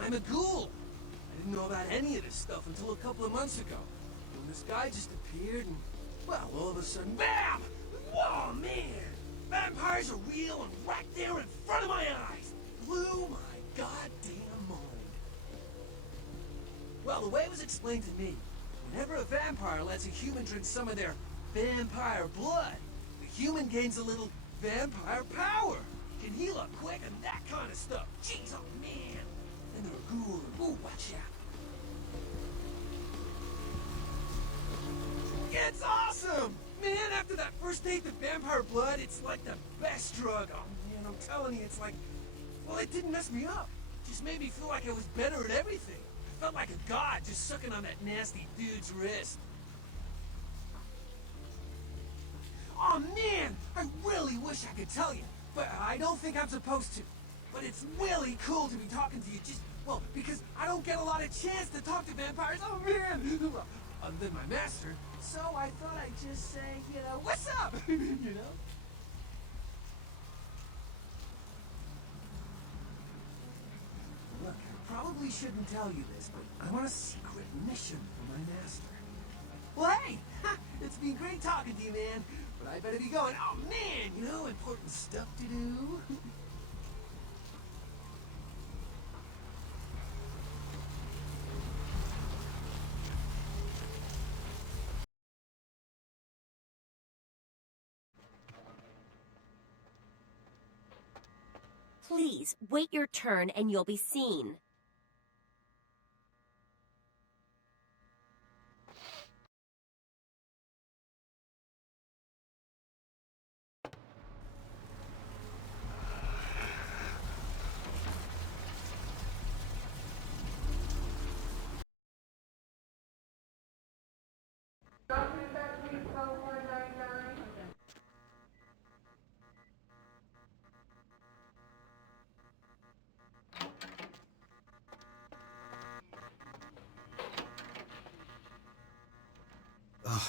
I'm a ghoul. I didn't know about any of this stuff until a couple of months ago. When this guy just appeared, and, well, all of a sudden, BAM! Whoa, man! Vampires are real and right there in front of my eyes. Blew my goddamn mind. Well, the way it was explained to me, whenever a vampire lets a human drink some of their vampire blood, the human gains a little vampire power. Can heal up quick and that kind of stuff. Jeez, oh man. And they're a ghoul. Ooh, watch out. It's awesome! Man, after that first date with vampire blood, it's like the best drug. Oh man, I'm telling you, it's like... Well, it didn't mess me up. It just made me feel like I was better at everything. I felt like a god just sucking on that nasty dude's wrist. Oh man, I really wish I could tell you, but I don't think I'm supposed to. but it's really cool to be talking to you just, well, because I don't get a lot of chance to talk to vampires. Oh, man! Well, other than my master, so I thought I'd just say, you know, what's up? You know? Look, I probably shouldn't tell you this, but I'm on a secret mission for my master. Well, hey! It's been great talking to you, man. But I better be going. Oh, man! You know, important stuff to do. Please, wait your turn and you'll be seen.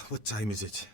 What time is it?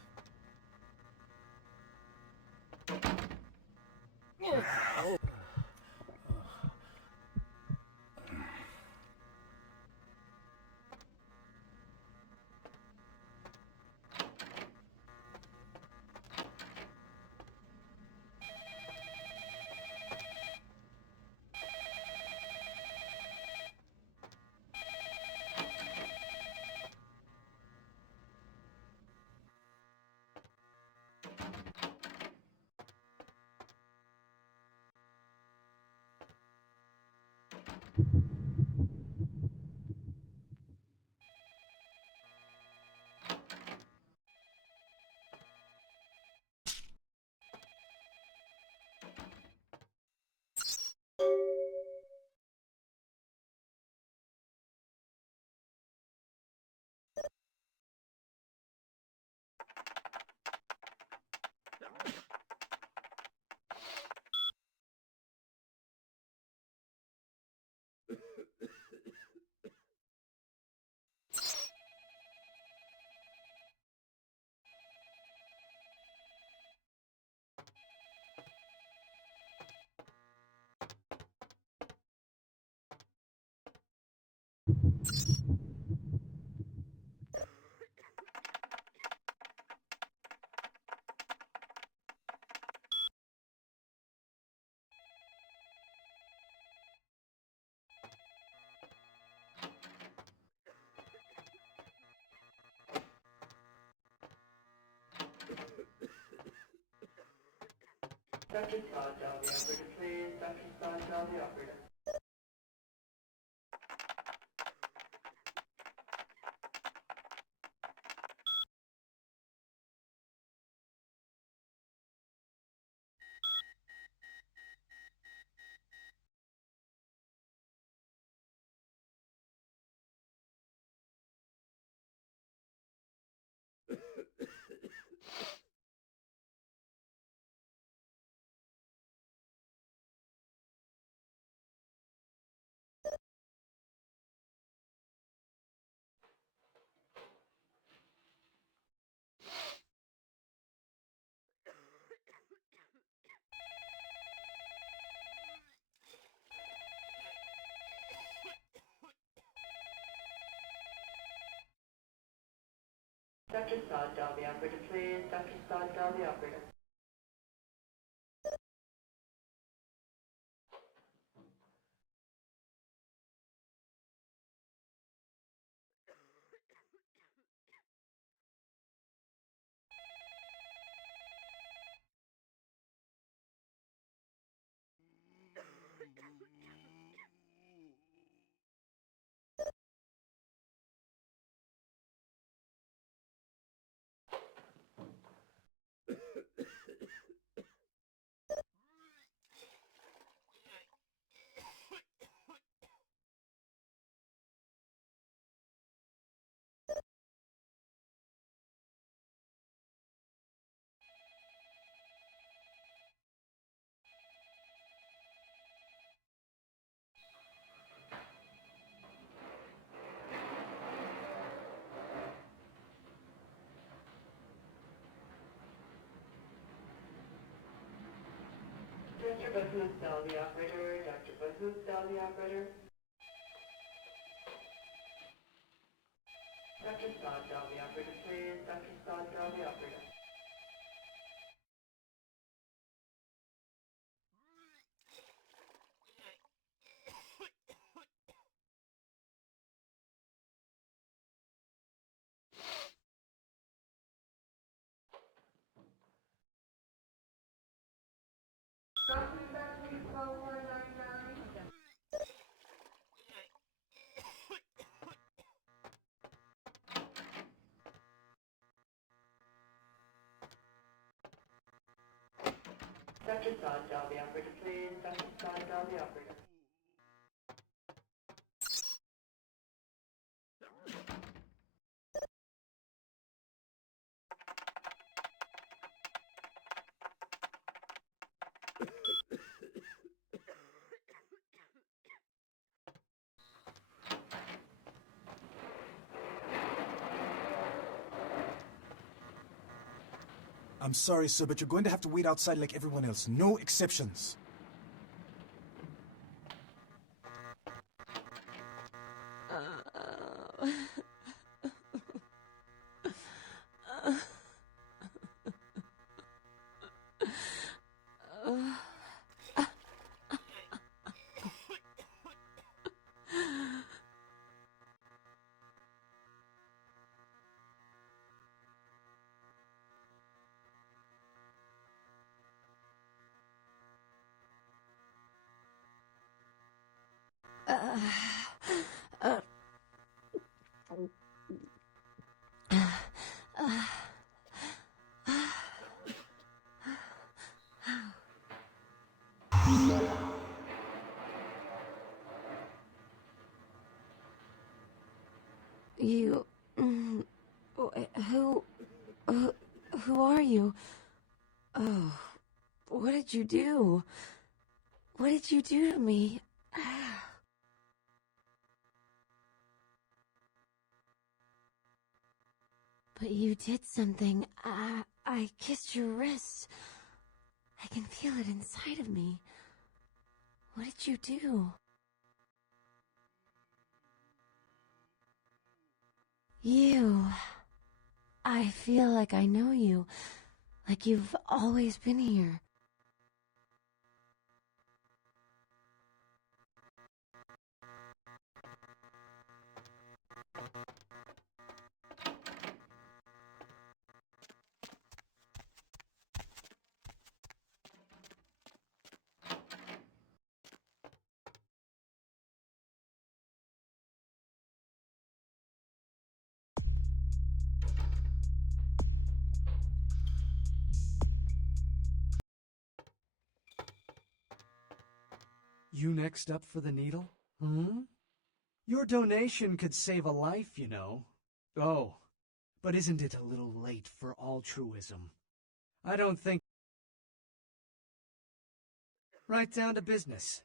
Dr. Todd, dial the operator, please. Dr. Todd, dial the operator. Dr. Todd, dial the operator, please. Dr. Todd, dial the operator. Bahood, dial the operator. Dr. Bahood, dial the operator. Dr. Sod, dial the operator, please. Dr. Sod, dial the operator. Dr. Sod, dial the operator, please. Dr. Sod, dial the operator. I'm sorry, sir, but you're going to have to wait outside like everyone else. No exceptions. You... Who are you? Oh, what did you do? What did you do to me? But you did something. I kissed your wrist. I can feel it inside of me. What did you do? You. I feel like I know you. Like you've always been here. You next up for the needle? Hmm? Your donation could save a life, you know. Oh, but isn't it a little late for altruism? I don't think... Right down to business.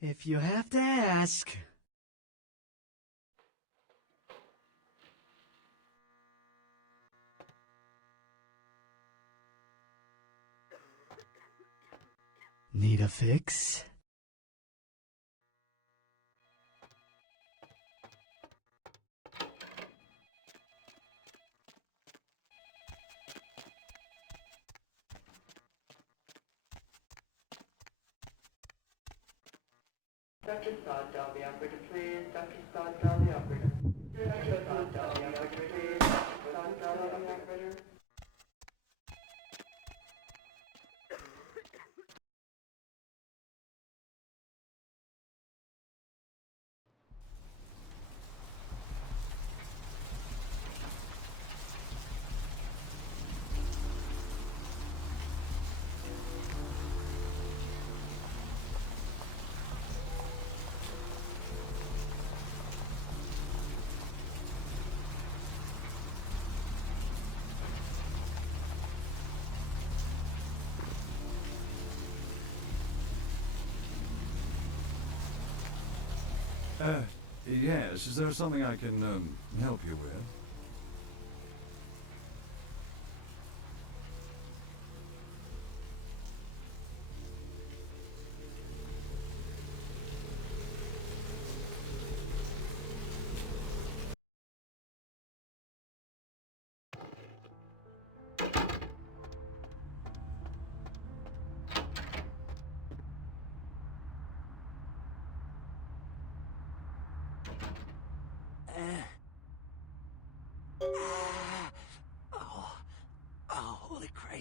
If you have to ask... Need a fix? Dr. Sod, dial the operator, please. Dr. Sod, dial the operator. Dr. Sod, dial the operator, please. Dr. Sod, dial the operator. Yes, is there something I can, help you with?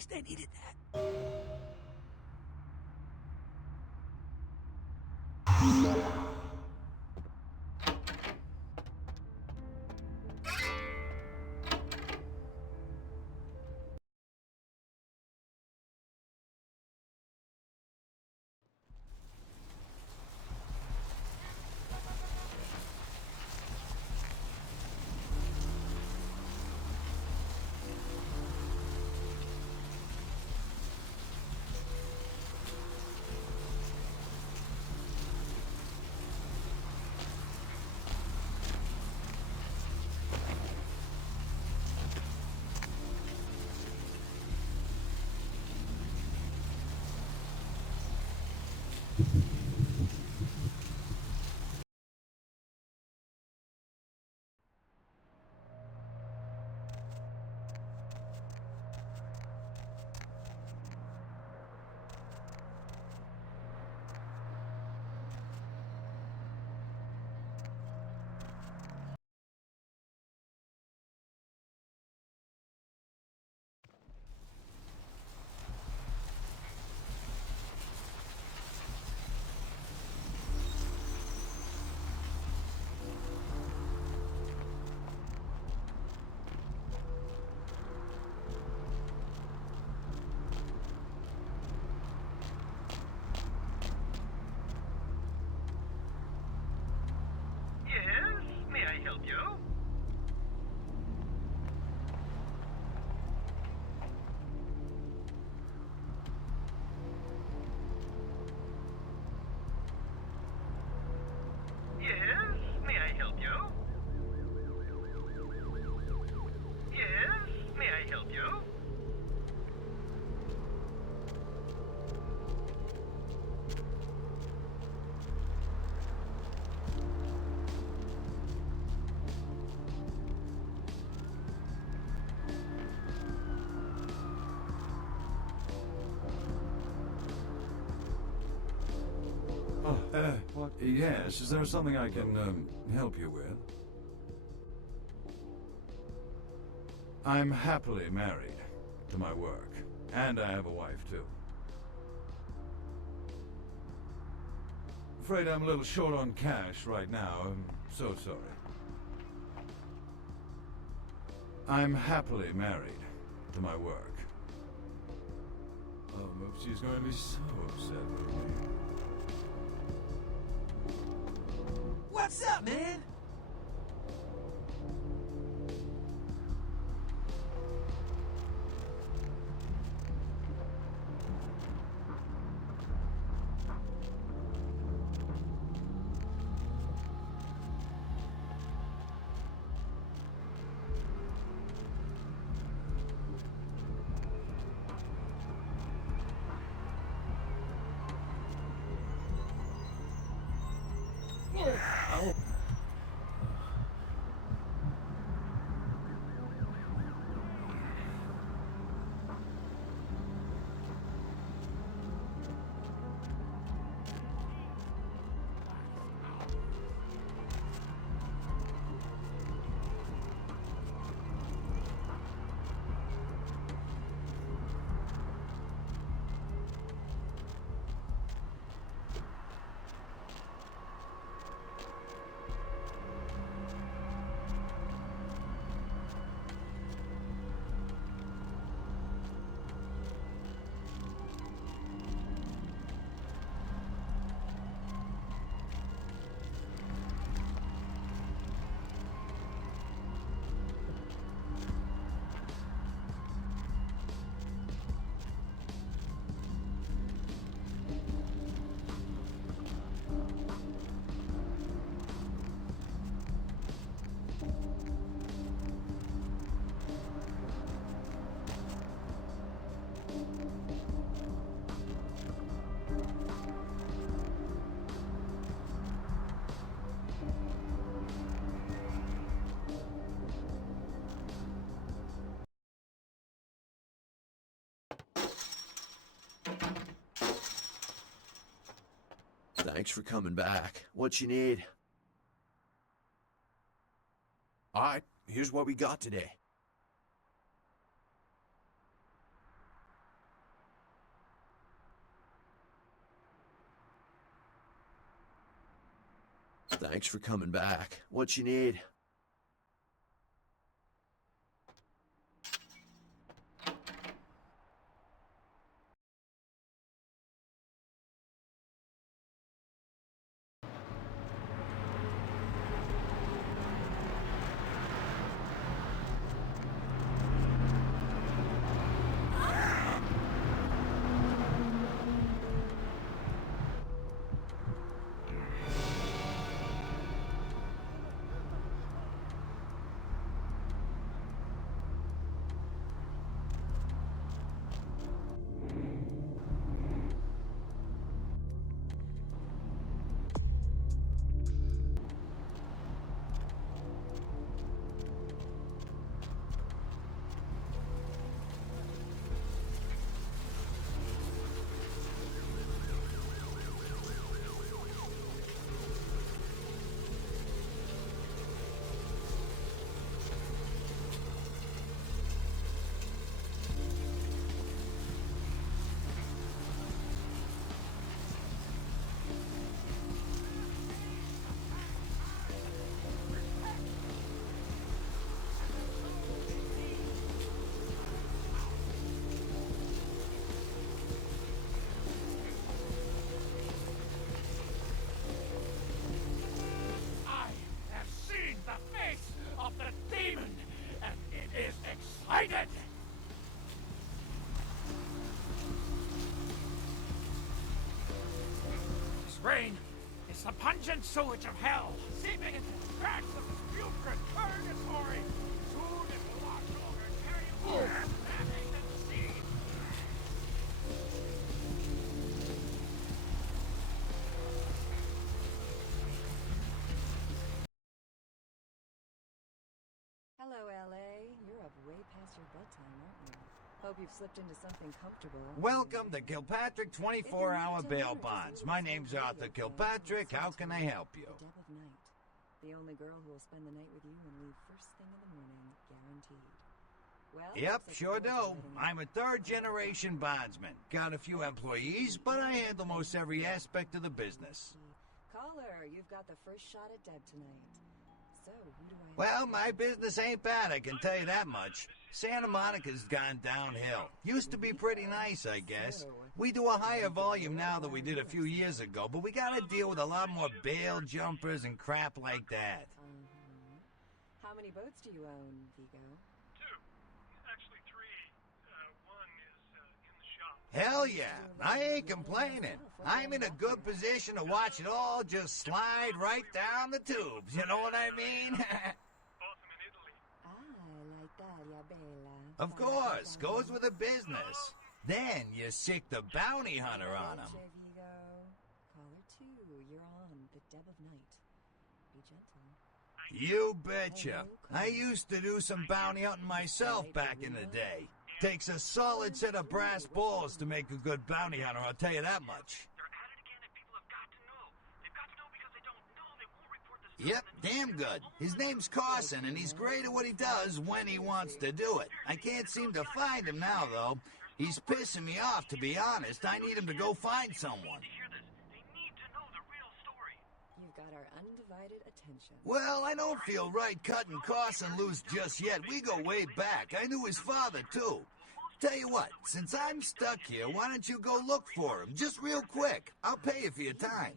least I needed that. What? Yes, is there something I can, help you with? I'm happily married to my work, and I have a wife, too. Afraid I'm a little short on cash right now. I'm so sorry. I'm happily married to my work. Oh, she's going to be so upset with me. What's up, man? Thanks for coming back. What you need? Alright, here's what we got today. Thanks for coming back. What you need? Excited! This rain is the pungent sewage of hell, seeping into the cracks of this putrid purgatory. Soon it will wash over and carry you home, ramming the sea. Hello, LA. You're up way past your bedtime, aren't you? Hope you've slipped into something comfortable. Welcome to Kilpatrick 24-hour bail bonds. My name's Arthur Kilpatrick. How can I help you? The Deb of Night. The only girl who will spend the night with you and leave first thing in the morning, guaranteed. Well, Yep, sure do. I'm a third-generation bondsman. Got a few employees, but I handle most every aspect of the business. Caller, you've got the first shot at Deb tonight. So, who do I... Well, my business ain't bad, I can tell you that much. Santa Monica's gone downhill. Used to be pretty nice, I guess. We do a higher volume now than we did a few years ago, but we gotta deal with a lot more bail jumpers and crap like that. How many boats do you own, Vigo? 2. Actually 3. One is in the shop. Hell yeah, I ain't complaining. I'm in a good position to watch it all just slide right down the tubes, you know what I mean? Of course, goes with the business. Then you sick the bounty hunter on him. Caller 2, you're on the Deb of Night. Be gentle. You betcha. I used to do some bounty hunting myself back in the day. Takes a solid set of brass balls to make a good bounty hunter, I'll tell you that much. Yep, damn good. His name's Carson, and he's great at what he does when he wants to do it. I can't seem to find him now, though. He's pissing me off, to be honest. I need him to go find someone. You've got our undivided attention. Well, I don't feel right cutting Carson loose just yet. We go way back. I knew his father, too. Tell you what, since I'm stuck here, why don't you go look for him? Just real quick. I'll pay you for your time.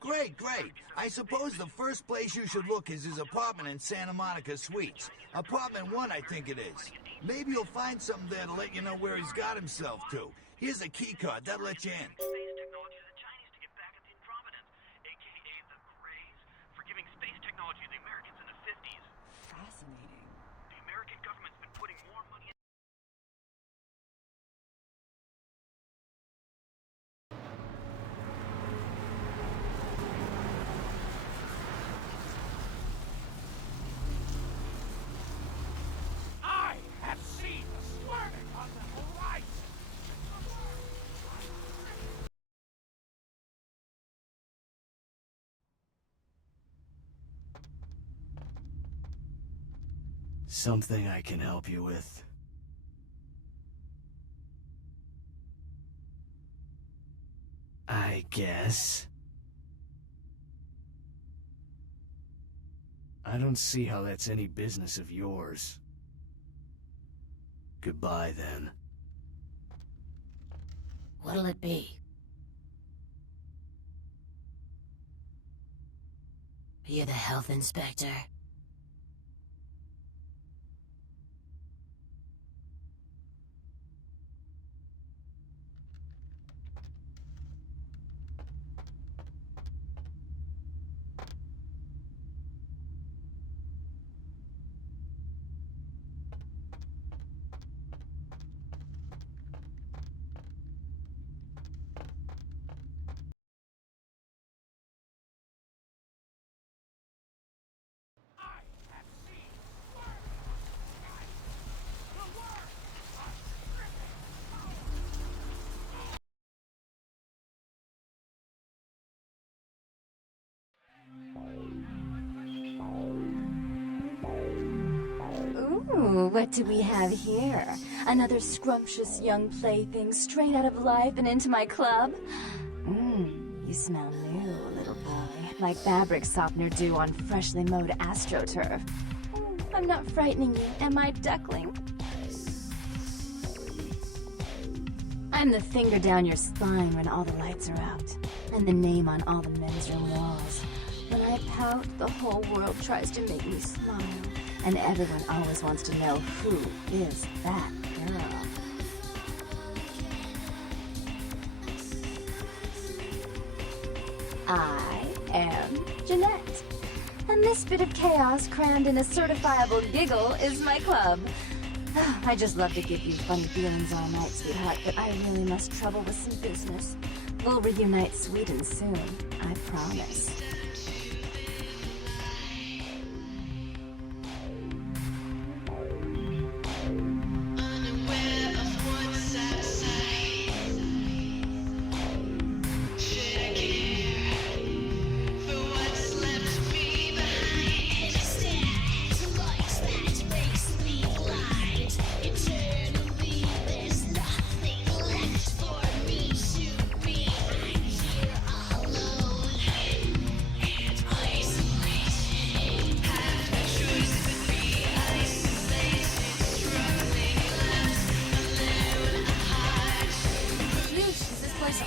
Great, great. I suppose the first place you should look is his apartment in Santa Monica Suites. Apartment 1, I think it is. Maybe you'll find something there to let you know where he's got himself to. Here's a key card. That'll let you in. Fascinating. The American government's been putting more money in... I have seen the swerving on the horizon. Something I can help you with? I guess. I don't see how that's any business of yours. Goodbye, then. What'll it be? Are you the health inspector? Ooh, what do we have here? Another scrumptious young plaything straight out of life and into my club? You smell new, little boy. Like fabric softener dew on freshly mowed astroturf. I'm not frightening you, am I, duckling? I'm the finger down your spine when all the lights are out, and the name on all the men's room walls. When I pout, the whole world tries to make me smile, and everyone always wants to know who is that girl. I am Jeanette, and this bit of chaos crammed in a certifiable giggle is my club. I just love to give you funny feelings all night, sweetheart, but I really must trouble with some business. We'll reunite sweet and soon, I promise.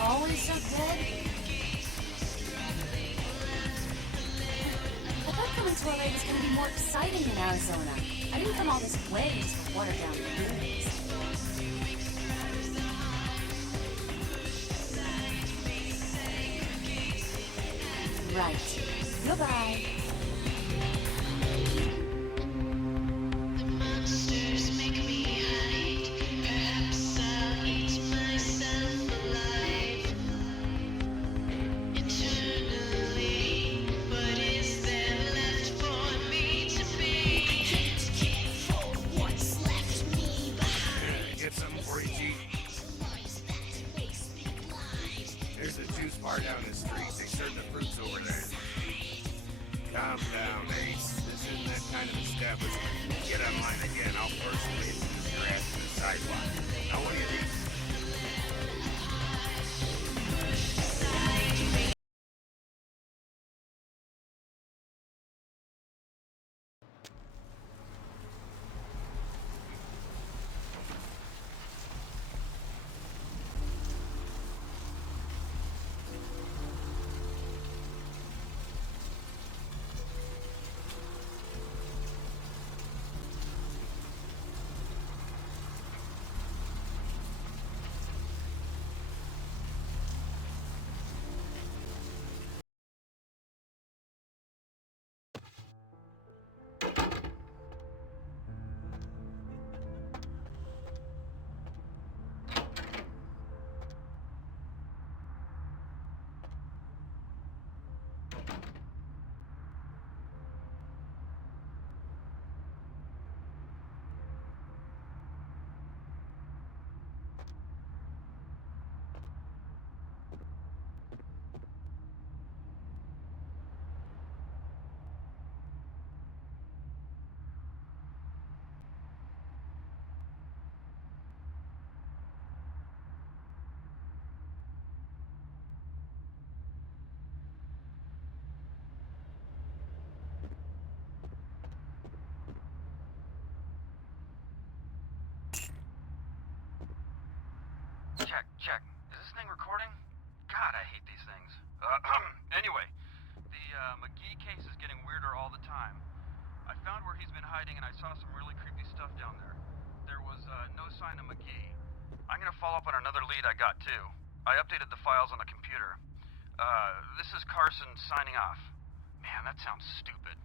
Always so dead. I thought coming to LA was going to be more exciting than Arizona. I didn't come all this way just for watered down movies. Right. Goodbye. McGee case is getting weirder all the time. I found where he's been hiding and I saw some really creepy stuff down there. There was no sign of McGee. I'm gonna follow up on another lead I got too. I updated the files on the computer. This is Carson signing off. Man, that sounds stupid.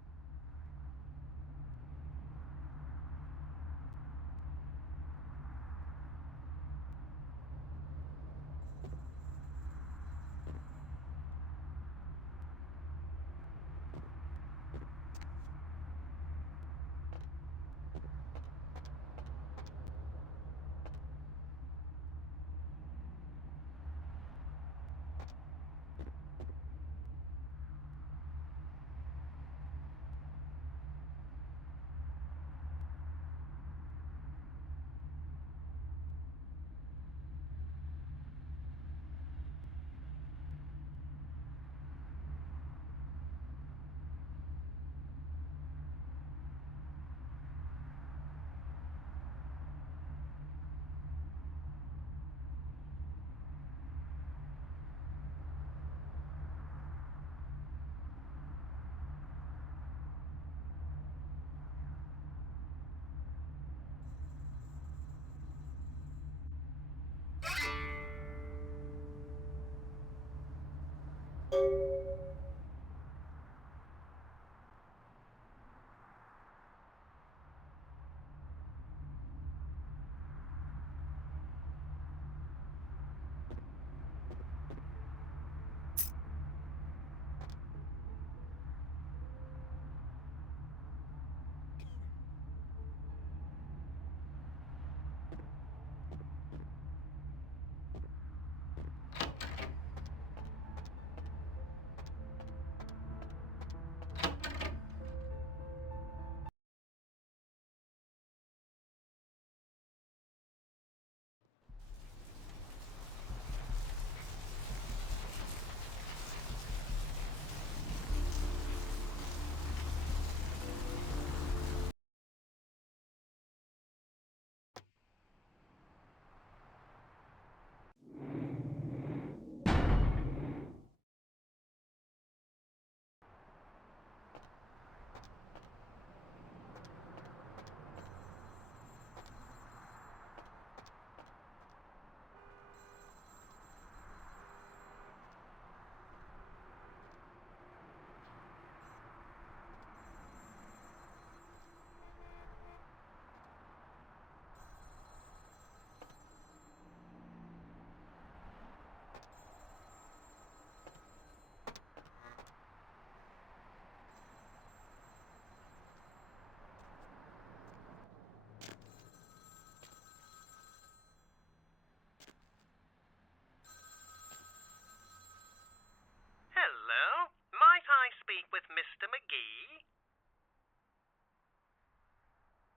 Hello? Might I speak with Mr. McGee?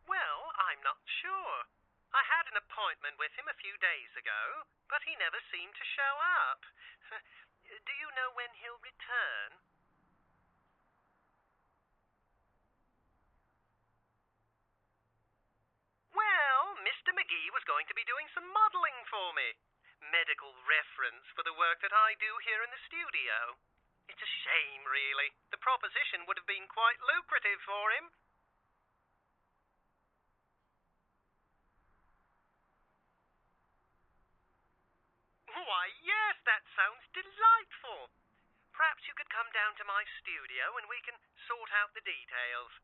Well, I'm not sure. I had an appointment with him a few days ago, but he never seemed to show up. Do you know when he'll return? Well, Mr. McGee was going to be doing some modeling for me. Medical reference for the work that I do here in the studio. It's a shame, really. The proposition would have been quite lucrative for him. Why, yes, that sounds delightful. Perhaps you could come down to my studio and we can sort out the details.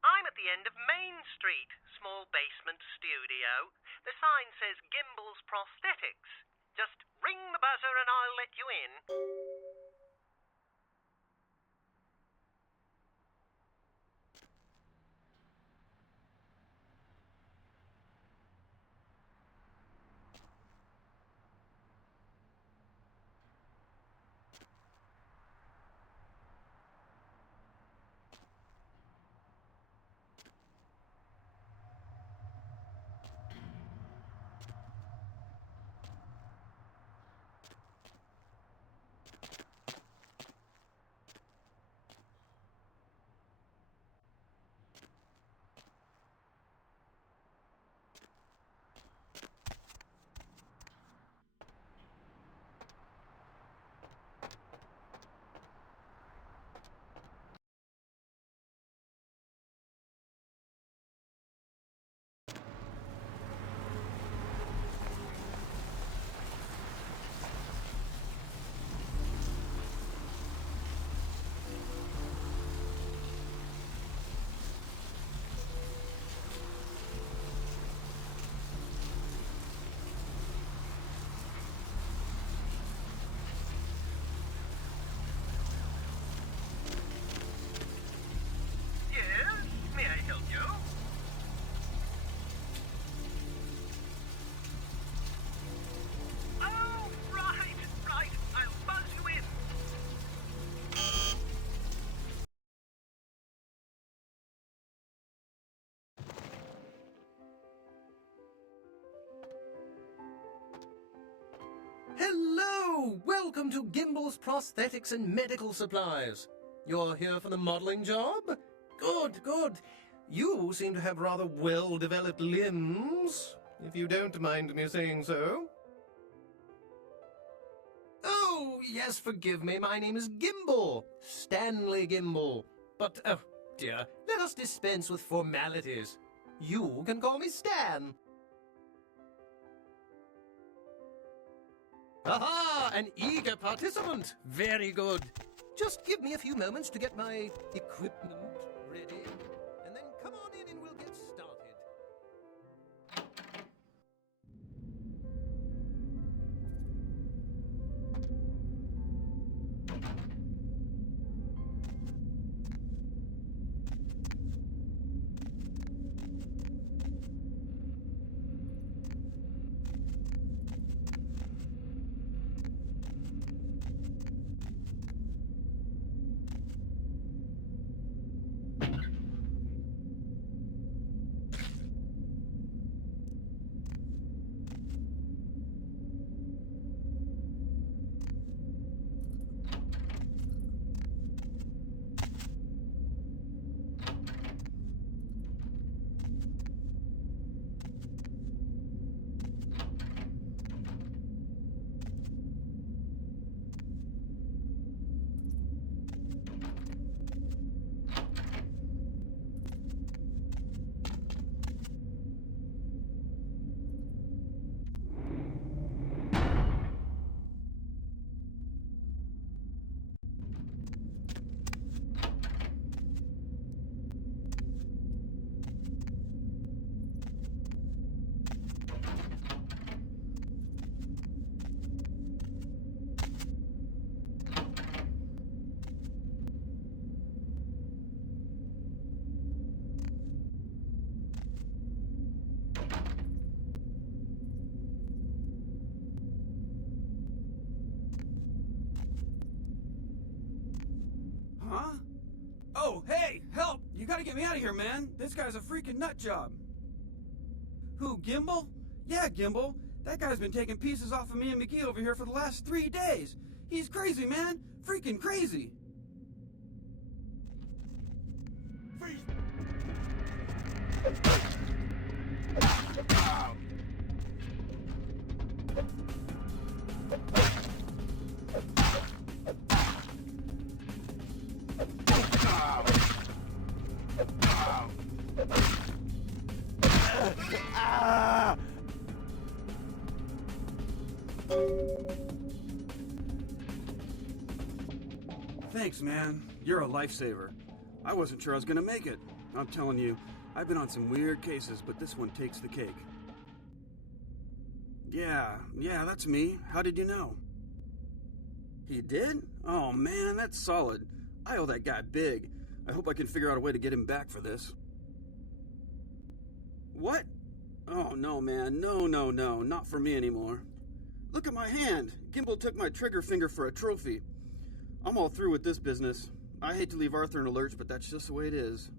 I'm at the end of Main Street, small basement studio. The sign says Gimbel's Prosthetics. Just ring the buzzer and I'll let you in. welcome to Gimble's Prosthetics and Medical Supplies. You're here for the modeling job? Good, good. You seem to have rather well-developed limbs, if you don't mind me saying so. Oh, yes, forgive me. My name is Gimble. Stanley Gimble. But, oh, dear, let us dispense with formalities. You can call me Stan. Aha! An eager participant. Very good. Just give me a few moments to get my equipment ready, and then come on in and we'll get started. Huh? Oh, hey, help! You gotta get me out of here, man. This guy's a freaking nut job. Who, Gimble? Yeah, Gimble. That guy's been taking pieces off of me and McGee over here for the last 3 days. He's crazy, man. Freaking crazy. Freeze! Thanks, man. You're a lifesaver. I wasn't sure I was gonna make it. I'm telling you, I've been on some weird cases, but this one takes the cake. Yeah, that's me. How did you know? He did? Oh man, that's solid. I owe that guy big. I hope I can figure out a way to get him back for this. What? Oh no, man. No, not for me anymore. Look at my hand. Gimble took my trigger finger for a trophy. I'm all through with this business. I hate to leave Arthur in a lurch, but that's just the way it is.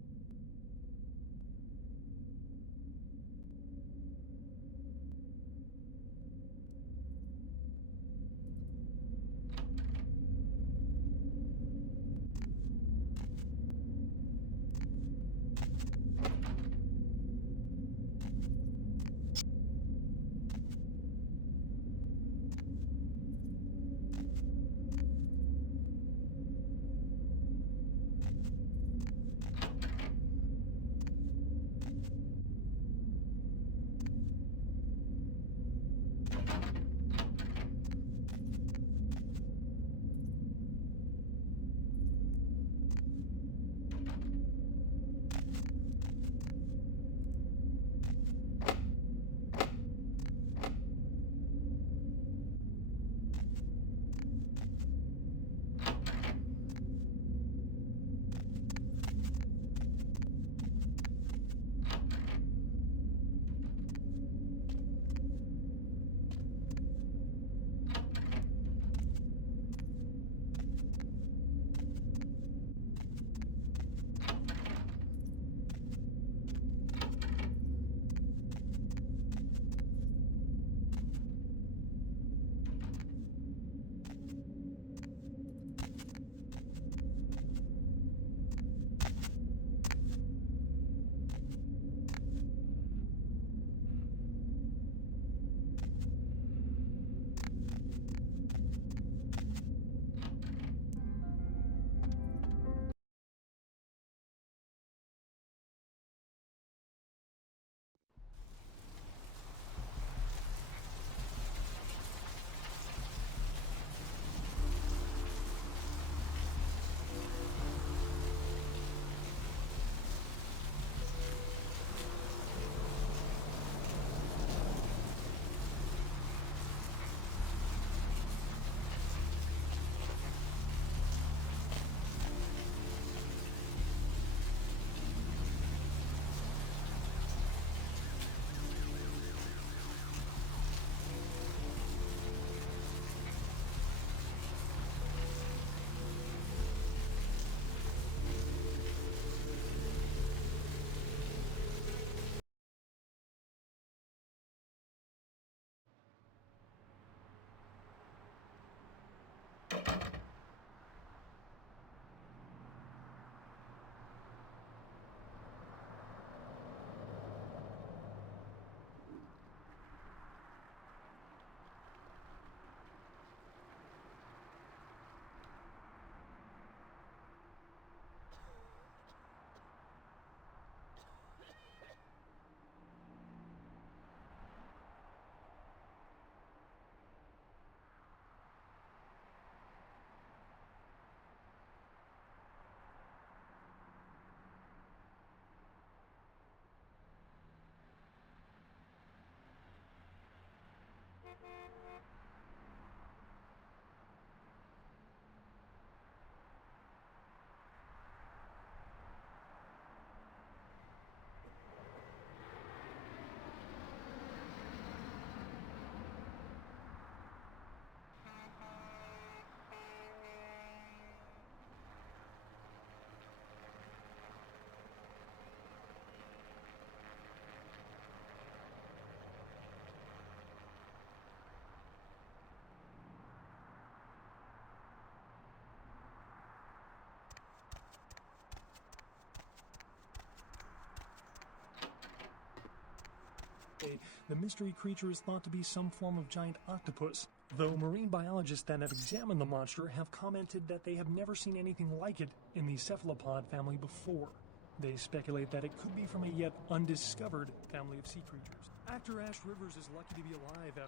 The mystery creature is thought to be some form of giant octopus, though marine biologists that have examined the monster have commented that they have never seen anything like it in the cephalopod family before. They speculate that it could be from a yet undiscovered family of sea creatures. Actor Ash Rivers is lucky to be alive after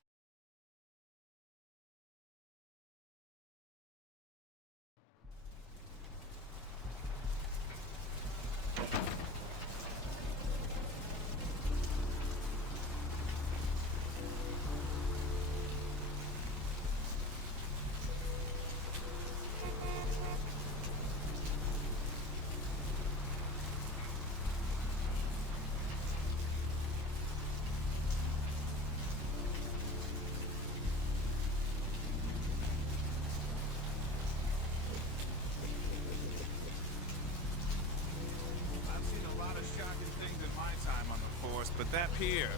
But that pier,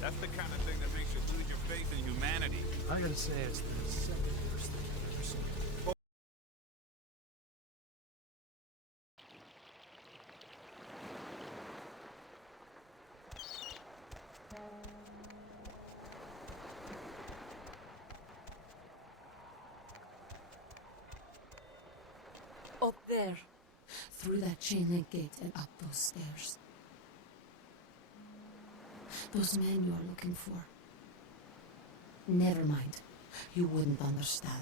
that's the kind of thing that makes you lose your faith in humanity. I gotta say, it's the second worst thing I've ever seen. Up there, through that chain link gate and up those stairs. Those men you are looking for. Never mind. You wouldn't understand.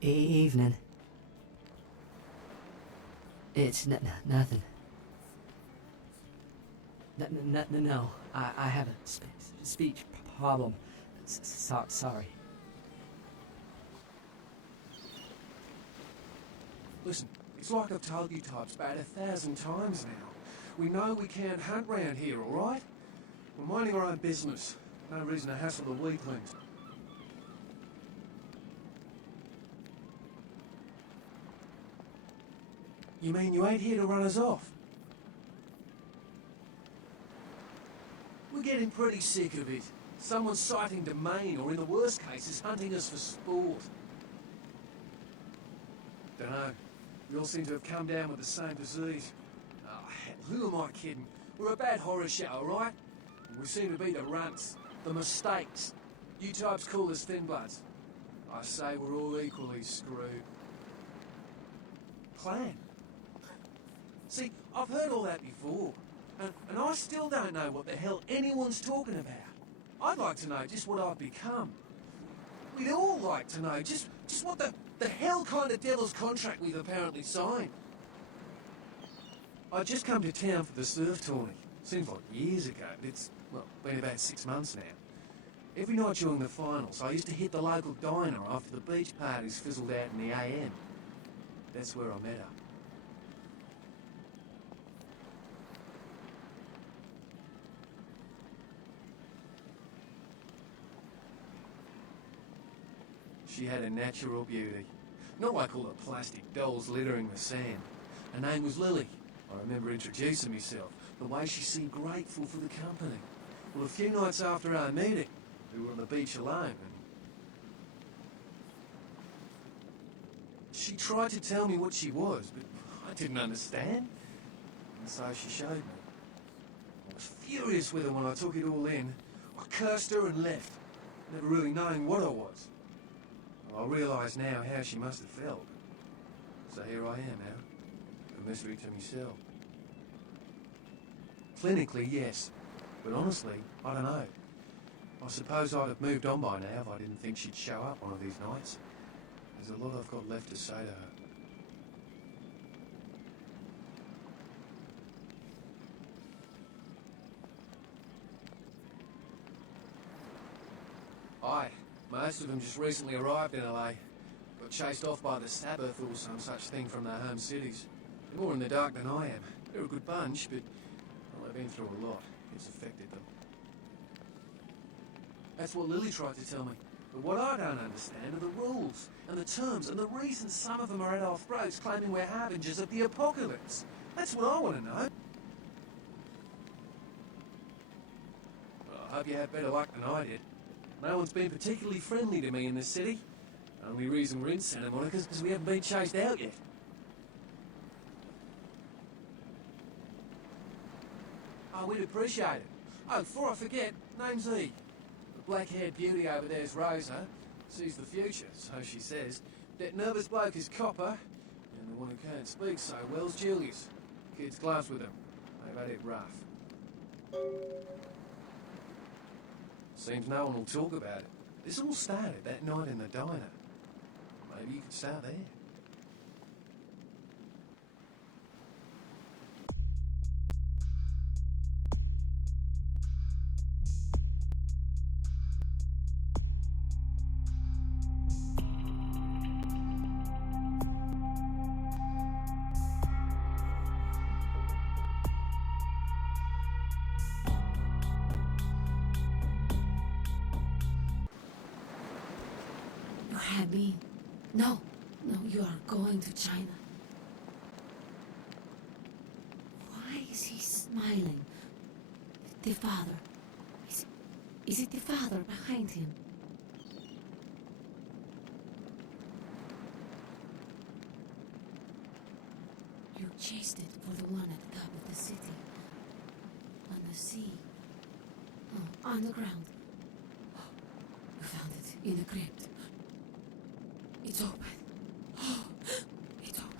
Evening. It's nothing. No, I have a speech problem. Sorry. Listen, it's like I've told you types about 1,000 times now. We know we can't hunt round here, all right? We're minding our own business. No reason to hassle the weaklings. You mean you ain't here to run us off? We're getting pretty sick of it. Someone's sighting domain, or in the worst cases, hunting us for sport. Dunno. We all seem to have come down with the same disease. Oh, who am I kidding? We're a bad horror show, alright? We seem to be the runts, the mistakes. You types call us thin bloods. I say we're all equally screwed. Plan? See, I've heard all that before, and I still don't know what the hell anyone's talking about. I'd like to know just what I've become. We'd all like to know just what the hell kind of devil's contract we've apparently signed. I just come to town for the surf tourney. Seems like years ago, but it's, well, been about 6 months now. Every night during the finals, I used to hit the local diner after the beach parties fizzled out in the AM. That's where I met her. She had a natural beauty. Not like all the plastic dolls littering the sand. Her name was Lily. I remember introducing myself, the way she seemed grateful for the company. Well, a few nights after our meeting, we were on the beach alone, and she tried to tell me what she was, but I didn't understand. And so she showed me. I was furious with her when I took it all in. I cursed her and left, never really knowing what I was. I realise now how she must have felt. So here I am now, a mystery to myself. Clinically, yes, but honestly, I don't know. I suppose I'd have moved on by now if I didn't think she'd show up one of these nights. There's a lot I've got left to say to her. Aye. Most of them just recently arrived in LA. Got chased off by the Sabbath or some such thing from their home cities. They're more in the dark than I am. They're a good bunch, but well, they've been through a lot. It's affected them. That's what Lily tried to tell me. But what I don't understand are the rules and the terms and the reasons some of them are at our throats claiming we're harbingers of the apocalypse. That's what I want to know. Well, I hope you had better luck than I did. No one's been particularly friendly to me in this city. Only reason we're in Santa Monica is because we haven't been chased out yet. Oh, we'd appreciate it. Oh, before I forget, name's E. The black-haired beauty over there's Rosa. Sees the future, so she says. That nervous bloke is Copper, and the one who can't speak so well's Julius. Kid's gloves with him. They've had it rough. Seems no one will talk about it. This all started that night in the diner. Maybe you could start there. You had me. No, you are going to China. Why is he smiling? The father. Is it the father behind him? You chased it for the one at the top of the city. On the sea. Oh, on the ground. You found it in the crypt. It's open. Oh, it's open.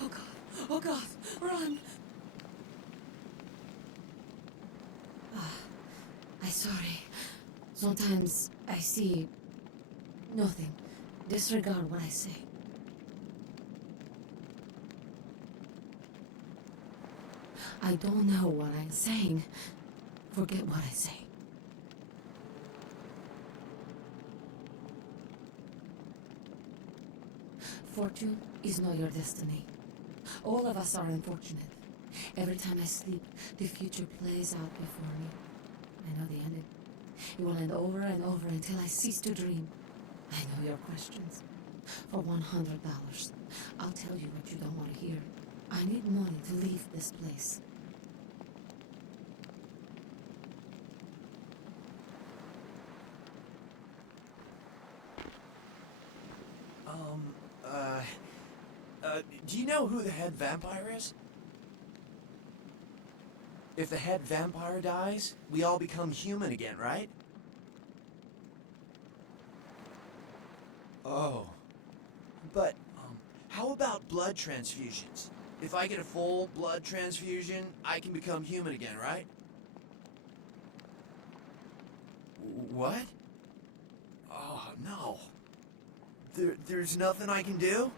Oh God. Oh God. Run. I'm sorry. Sometimes I see nothing. Disregard what I say. I don't know what I'm saying. Forget what I say. Fortune is not your destiny. All of us are unfortunate. Every time I sleep, the future plays out before me. I know the ending. It will end over and over until I cease to dream. I know your questions. For $100, I'll tell you what you don't want to hear. I need money to leave this place. Do you know who the head vampire is? If the head vampire dies, we all become human again, right? Oh. But, how about blood transfusions? If I get a full blood transfusion, I can become human again, right? What? Oh, no. There's nothing I can do?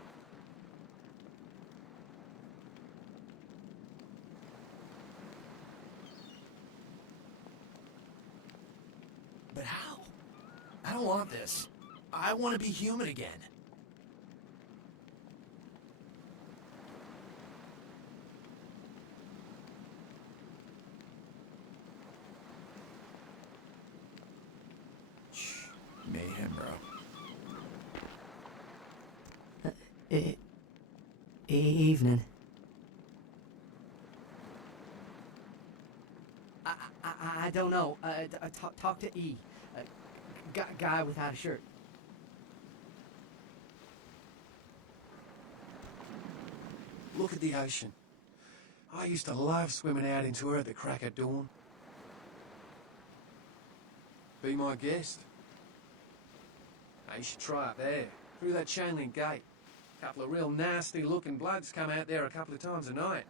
But how? I don't want this. I want to be human again. Mayhem, bro. Evening. I don't know. Talk to E. Guy without a shirt. Look at the ocean. I used to love swimming out into her at the crack of dawn. Be my guest. Now, you should try up there, through that chain link gate. A couple of real nasty looking bloods come out there a couple of times a night.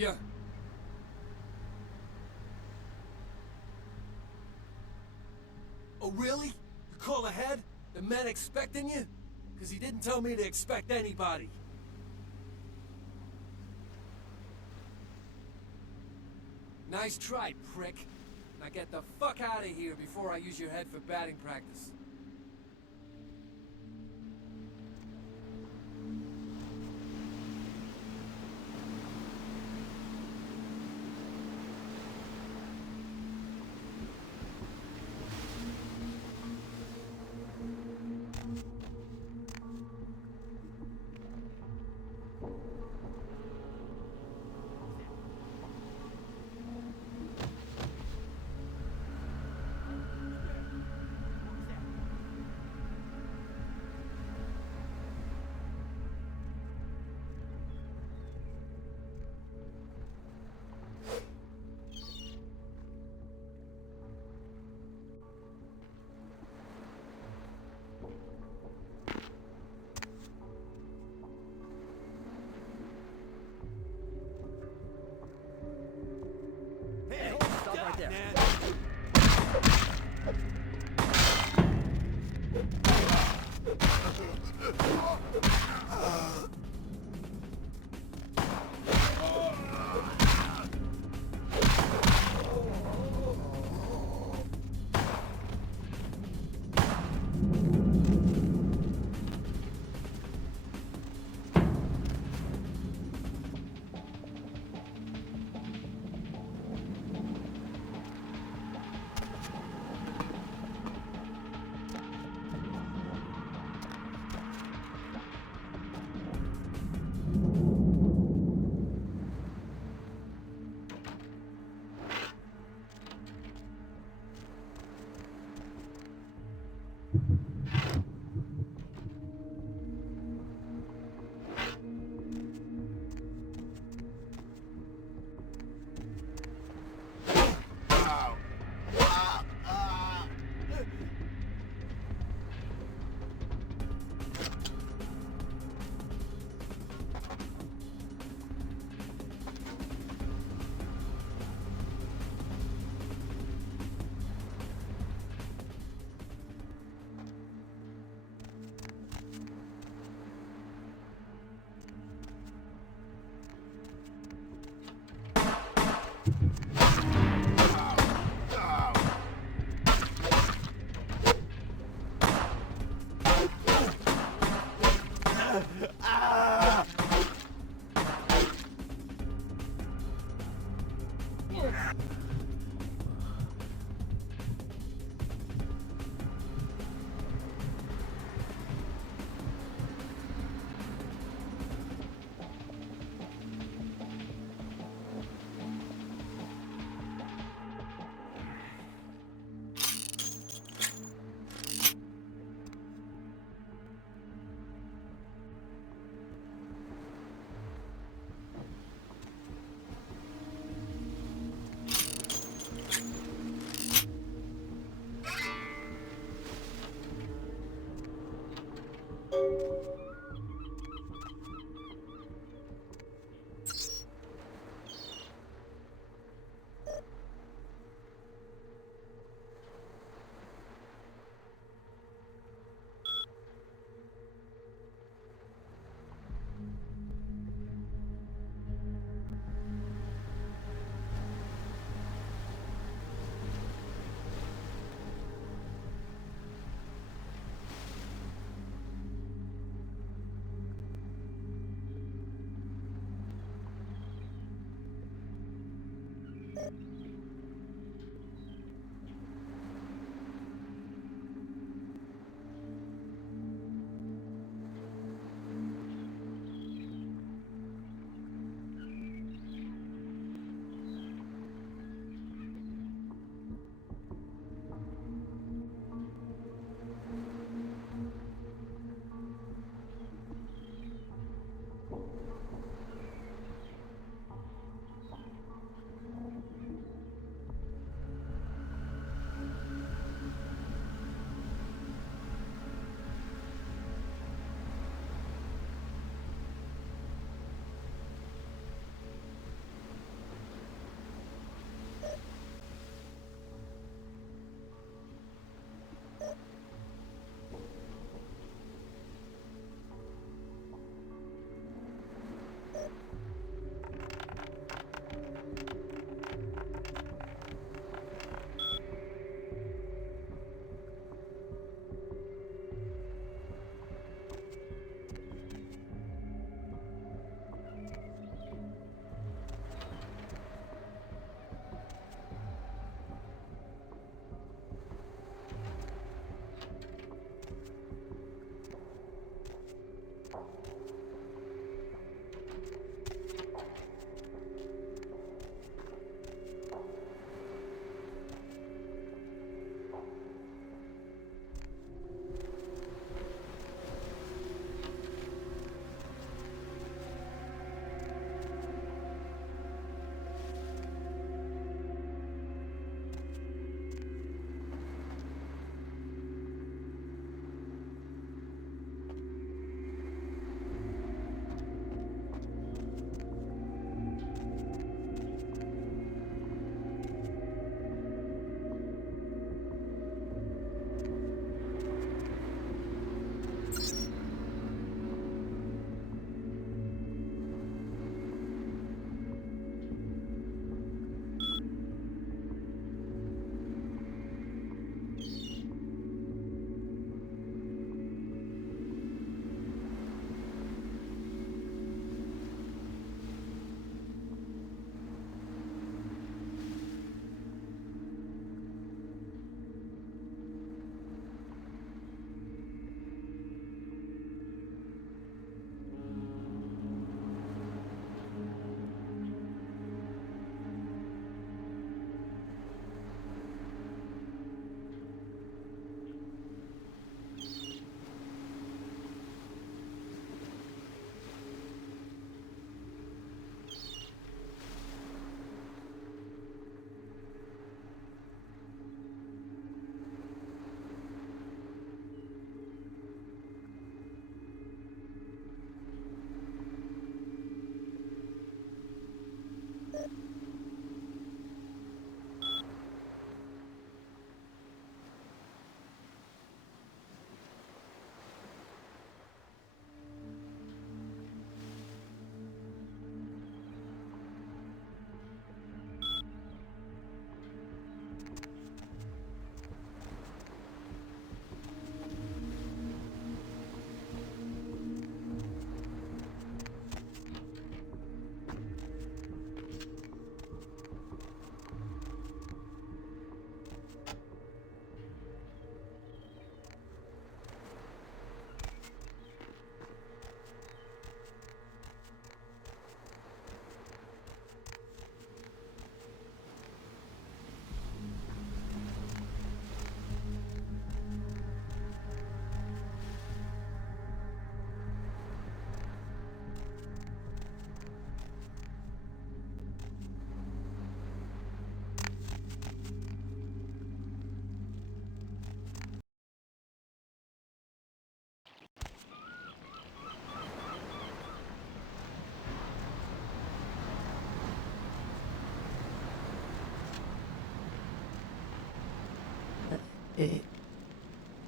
you. Oh, really? You call ahead? The men expecting you? Because he didn't tell me to expect anybody. Nice try, prick. Now get the fuck out of here before I use your head for batting practice. Hey, stop right there.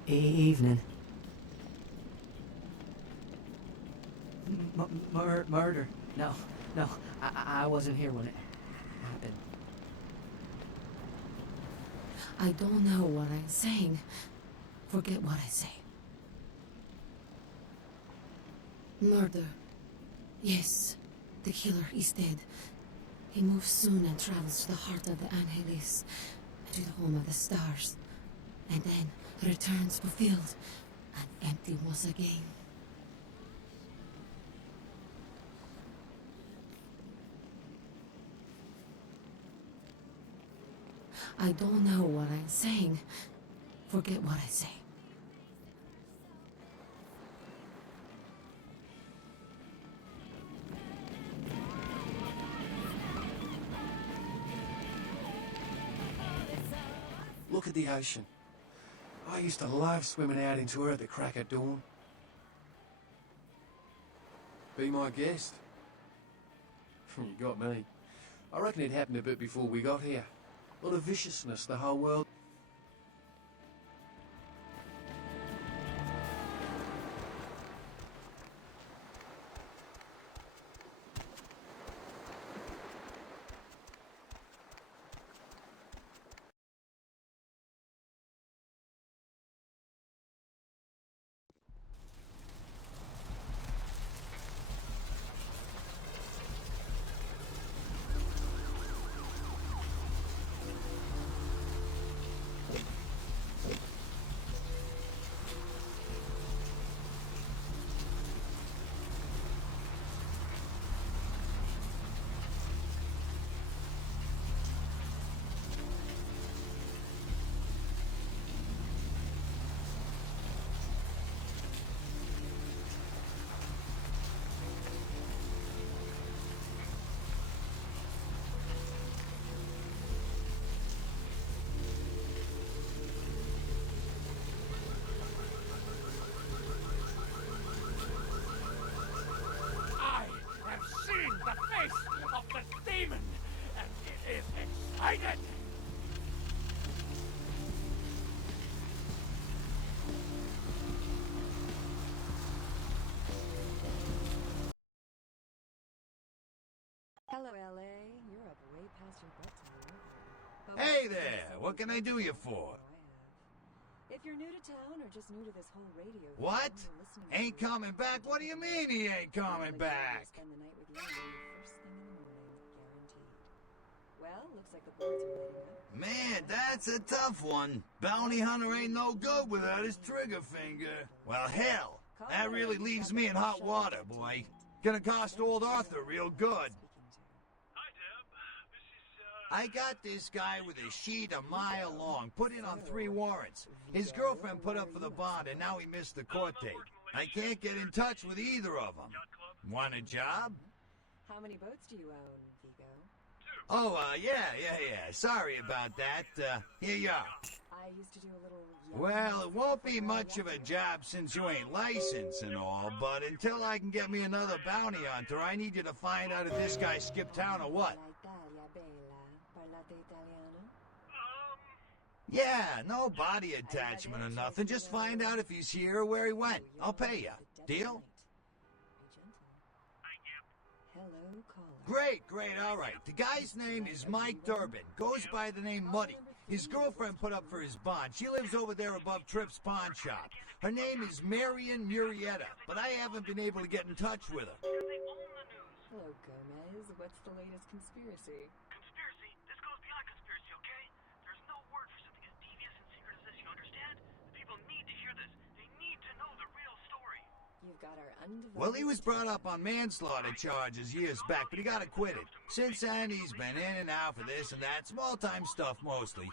Evening. Murder. No, I wasn't here when it happened. I don't know what I'm saying. Forget what I say. Murder. Yes, the killer is dead. He moves soon and travels to the heart of the Angeles, to the home of the stars, and then returns fulfilled and empty once again. I don't know what I'm saying. Forget what I say. Look at the ocean. I used to love swimming out into her at the crack of dawn. Be my guest. You got me. I reckon it happened a bit before we got here. A lot of viciousness, the whole world. I have seen the face of the demon, and it is excited. Hello, LA. You're up way past your bedtime, aren't you? Hey there, what can I do you for? If you're new to town or just new to this whole radio What? thing, you're listening Ain't coming back? What do you mean he ain't coming back? Spend the night with you first thing in the morning, guaranteed. Well, looks like the boards are lighting up. Man, that's a tough one. Bounty hunter ain't no good without his trigger finger. Well, hell, that really leaves me in hot water, boy. Gonna cost old Arthur real good. I got this guy with a sheet a mile long, put in on 3 warrants. His girlfriend put up for the bond, and now he missed the court date. I can't get in touch with either of them. Want a job? How many boats do you own, Vigo? Oh, yeah. Sorry about that. Here you are. I used to do a little... Well, it won't be much of a job since you ain't licensed and all, but until I can get me another bounty hunter, I need you to find out if this guy skipped town or what. Yeah, no body attachment or nothing. Just find out if he's here or where he went. I'll pay you. Deal? Hello, caller. Great, all right. The guy's name is Mike Durbin. Goes by the name Muddy. His girlfriend put up for his bond. She lives over there above Tripp's pawn shop. Her name is Marion Murrieta, but I haven't been able to get in touch with her. Hello, Gomez. What's the latest conspiracy? Conspiracy? This goes beyond conspiracy, okay? There's no word for something as devious and secret as this, you understand? The people need to hear this. They need to know the real story. You've got our undivided... Well, he was brought up on manslaughter charges years back, but he got acquitted. Since then, he's been in and out for this and that, small-time stuff mostly.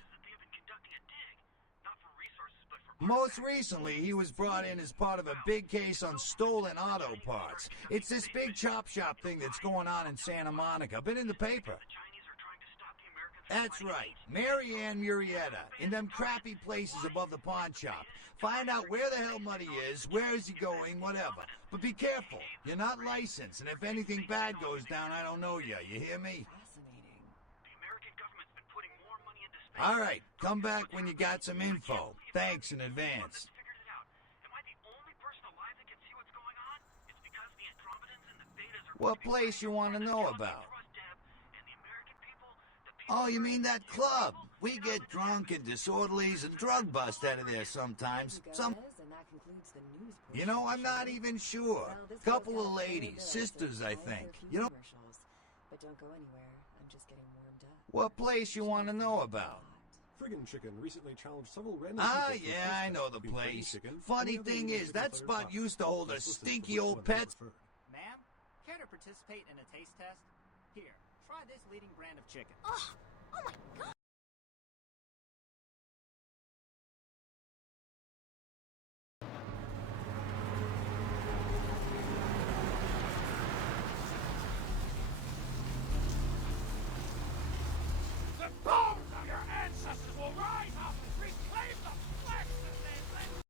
Most recently, he was brought in as part of a big case on stolen auto parts. It's this big chop shop thing that's going on in Santa Monica. Been in the paper. That's right. Marianne Murrieta, in them crappy places above the pawn shop. Find out where the hell Muddy is, where is he going, whatever. But be careful. You're not licensed, and if anything bad goes down, I don't know you. You hear me? All right, come back when you got some info. Thanks in advance. What place you want to know about? Oh, you mean that club? We get drunk and disorderlies and drug bust out of there sometimes. You know, I'm not even sure. Couple of ladies, sisters, I think. You know, But don't go anywhere. I'm just getting warmed up. what place you want to know about? Friggin' Chicken recently challenged several random Ah, people for yeah, I first know to the be Friggin' place. Chicken. Funny Any other thing music is, that declared spot pop. used to hold a Let's listen to stinky which old one they pet. prefer. Ma'am, care to participate in a taste test? Here, try this leading brand of chicken. Oh my god! The bones of your ancestors will rise up and reclaim the flesh that they left.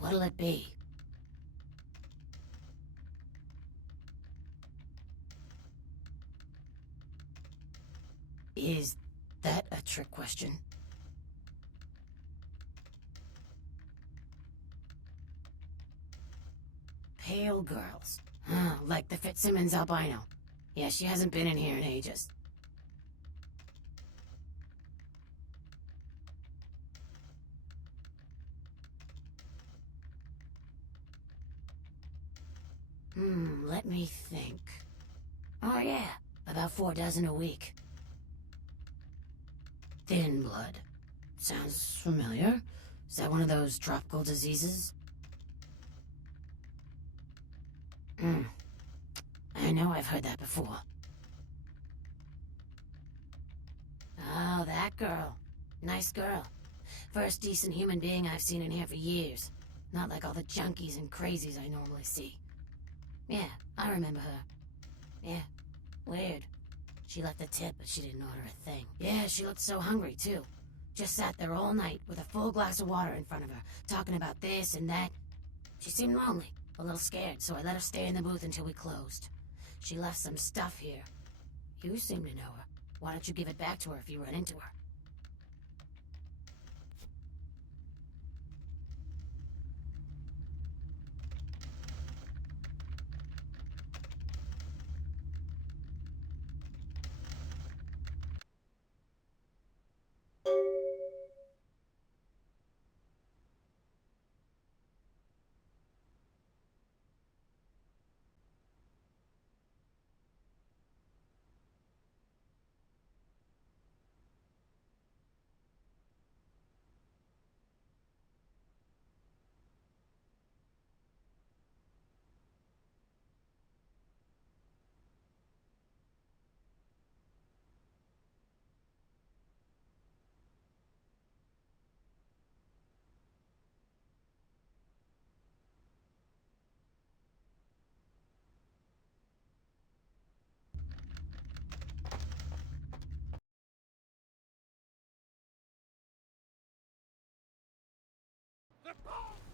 What'll it be? Is that a trick question? Pale girls. Like the Fitzsimmons albino. Yeah, she hasn't been in here in ages. Let me think. Oh yeah, about 4 dozen a week. Thin blood. Sounds familiar. Is that one of those tropical diseases? I know I've heard that before. Oh, that girl. Nice girl. First decent human being I've seen in here for years. Not like all the junkies and crazies I normally see. Yeah, I remember her. Yeah, weird. She left a tip, but she didn't order a thing. Yeah, she looked so hungry, too. Just sat there all night with a full glass of water in front of her, talking about this and that. She seemed lonely, a little scared, so I let her stay in the booth until we closed. She left some stuff here. You seem to know her. Why don't you give it back to her if you run into her? The bones!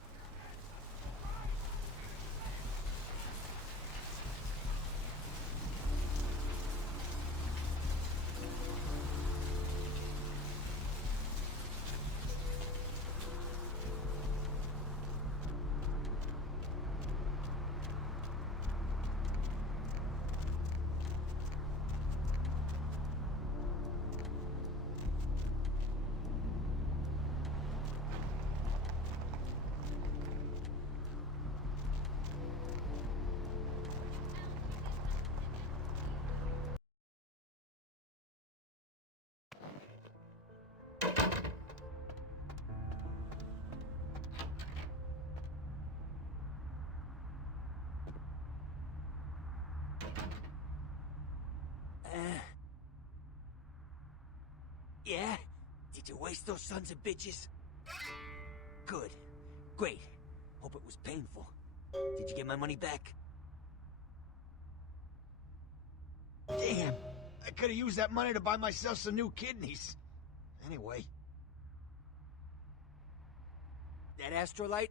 Yeah? Did you waste those sons of bitches? Good. Great. Hope it was painful. Did you get my money back? Damn! I could have used that money to buy myself some new kidneys. Anyway, That astrolight?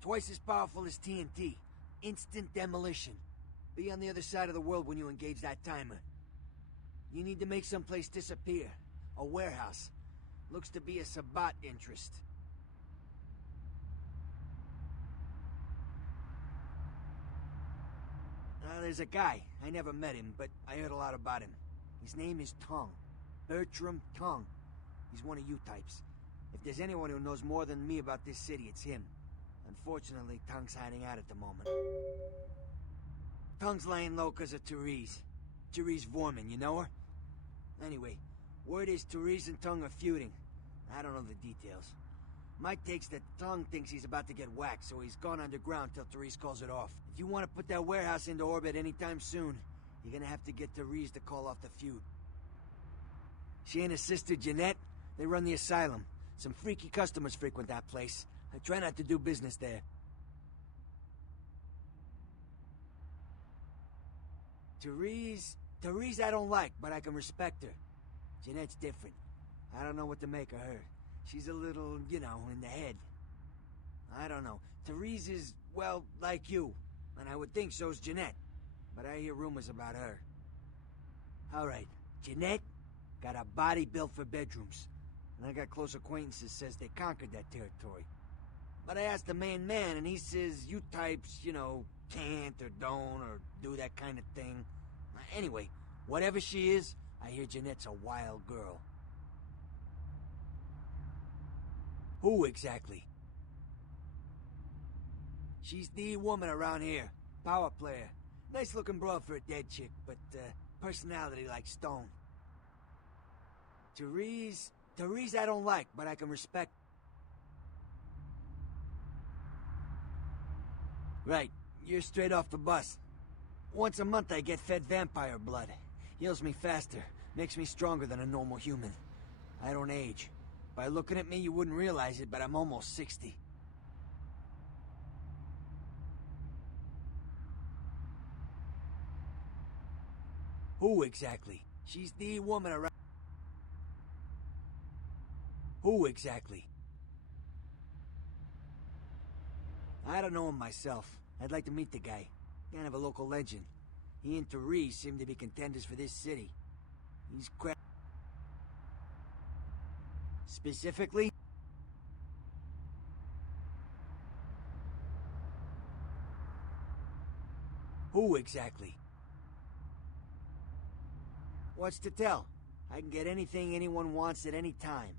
Twice as powerful as TNT. Instant demolition. Be on the other side of the world when you engage that timer. You need to make someplace disappear. A warehouse. Looks to be a Sabbat interest. There's a guy. I never met him, but I heard a lot about him. His name is Tongue. Bertram Tongue. He's one of you types. If there's anyone who knows more than me about this city, it's him. Unfortunately, Tongue's hiding out at the moment. Tongue's laying low because of Therese. Therese Vorman, you know her? Anyway, word is Therese and Tongue are feuding. I don't know the details. My take's that Tongue thinks he's about to get whacked, so he's gone underground till Therese calls it off. If you want to put that warehouse into orbit anytime soon, you're gonna have to get Therese to call off the feud. She and her sister Jeanette, they run the asylum. Some freaky customers frequent that place. I try not to do business there. Therese I don't like, but I can respect her. Jeanette's different. I don't know what to make of her. She's a little, you know, in the head. I don't know. Therese is, well, like you. And I would think so's Jeanette. But I hear rumors about her. Alright, Jeanette got a body built for bedrooms. And I got close acquaintances says they conquered that territory. But I asked the main man, and he says you types, you know, can't or don't or do that kind of thing. Anyway, whatever she is, I hear Jeanette's a wild girl. Who exactly? She's the woman around here. Power player. Nice looking broad for a dead chick, but personality like stone. Therese I don't like, but I can respect. Right, you're straight off the bus. Once a month I get fed vampire blood. Heals me faster, makes me stronger than a normal human. I don't age. By looking at me, you wouldn't realize it, but I'm almost 60. Who exactly? She's the woman around. Who exactly? I don't know him myself. I'd like to meet the guy. Kind of a local legend. He and Therese seem to be contenders for this city. He's Specifically? Who exactly? What's to tell? I can get anything anyone wants at any time.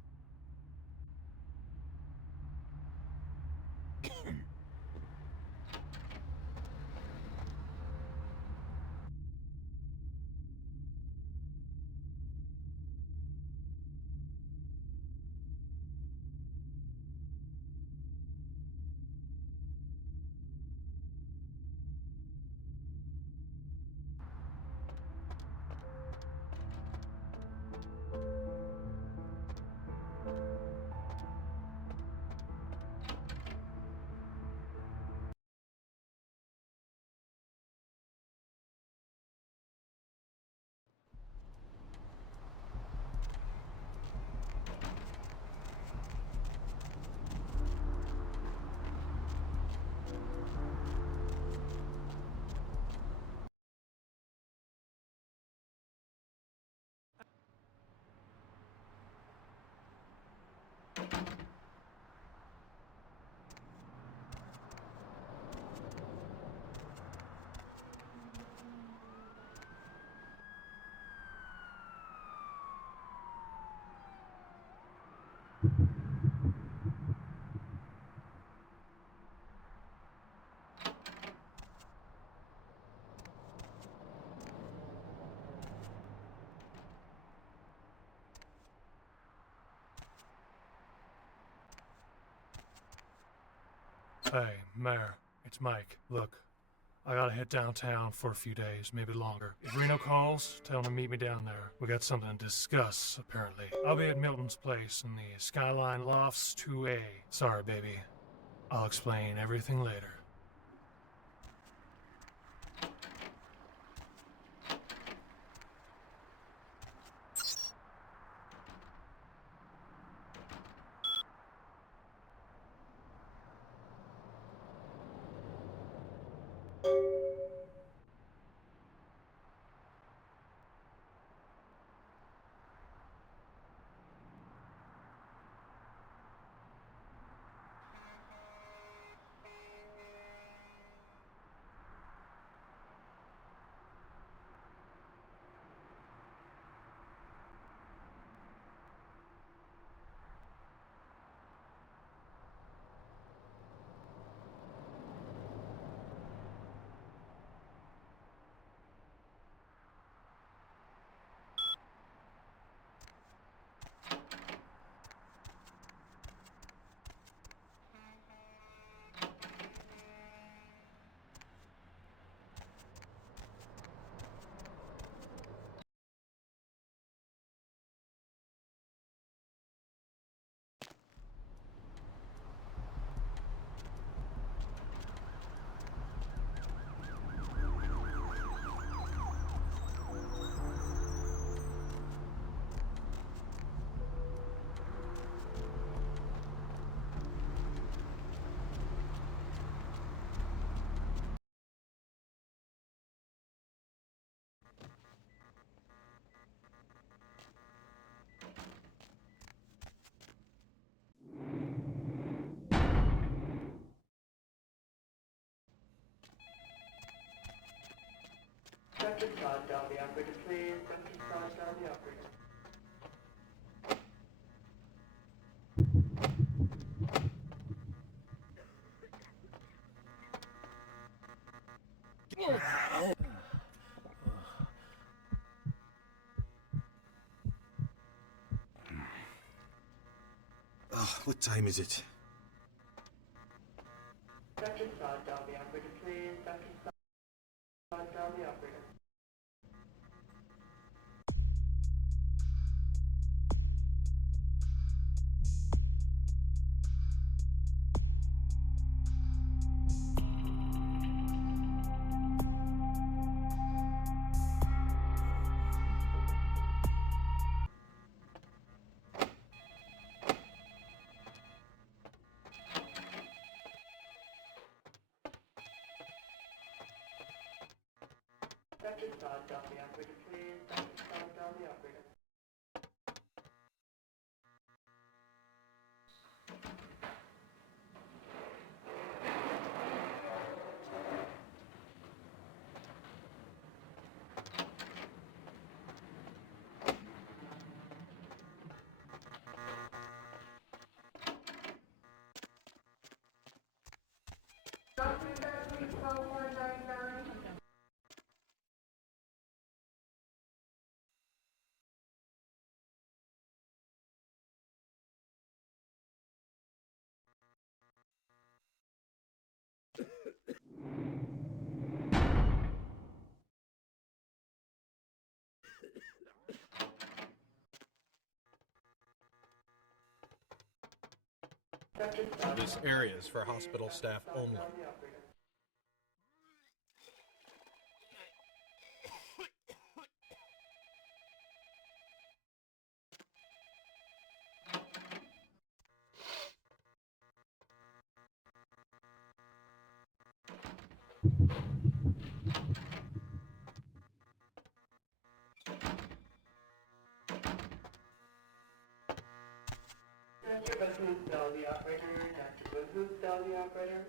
Hey, Mayor, it's Mike. Look, I gotta head downtown for a few days, maybe longer. If Reno calls, tell him to meet me down there. We got something to discuss, apparently. I'll be at Milton's place in the Skyline Lofts 2A. Sorry, baby. I'll explain everything later. Sod Derby operator, please. Dr. Sod Derby operator. Oh, what time is it? Dr. Sod Derby operator, please. Dr. Sod Derby operator. Dr. Sod Derby operator, please. Dr. Sod Derby operator. This area is for hospital staff only. Dr. Bahood Derby operator. Dr. Bahood Derby operator.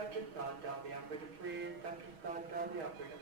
Dr. Sod Derby operator, please. Dr. Sod Derby operator.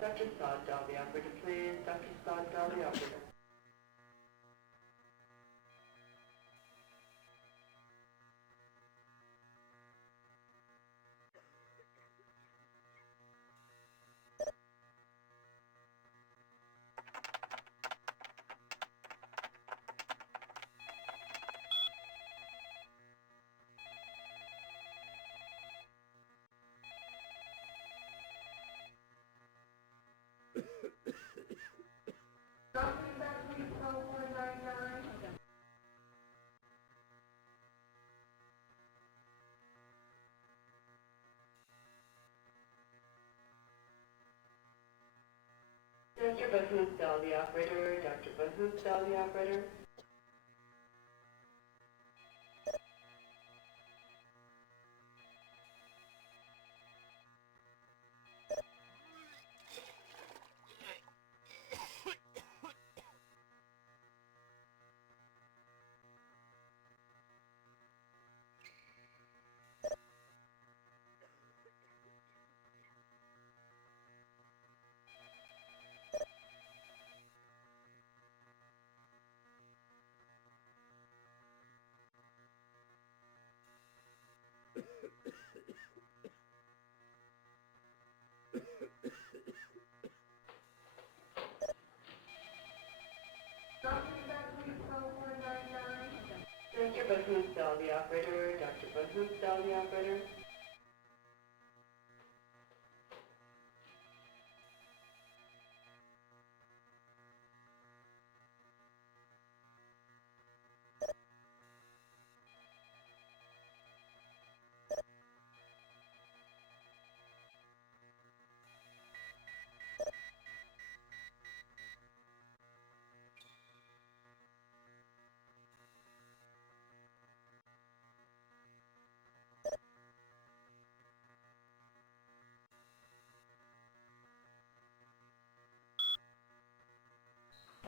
Dr. Sod, dial the operator, please. Dr. Sod, dial the operator. Dr. Bahoop, dial the operator. Dr. Bahoop, dial the operator. Dr. Bahoop, dial the operator. Dr. Bahoop, dial the operator.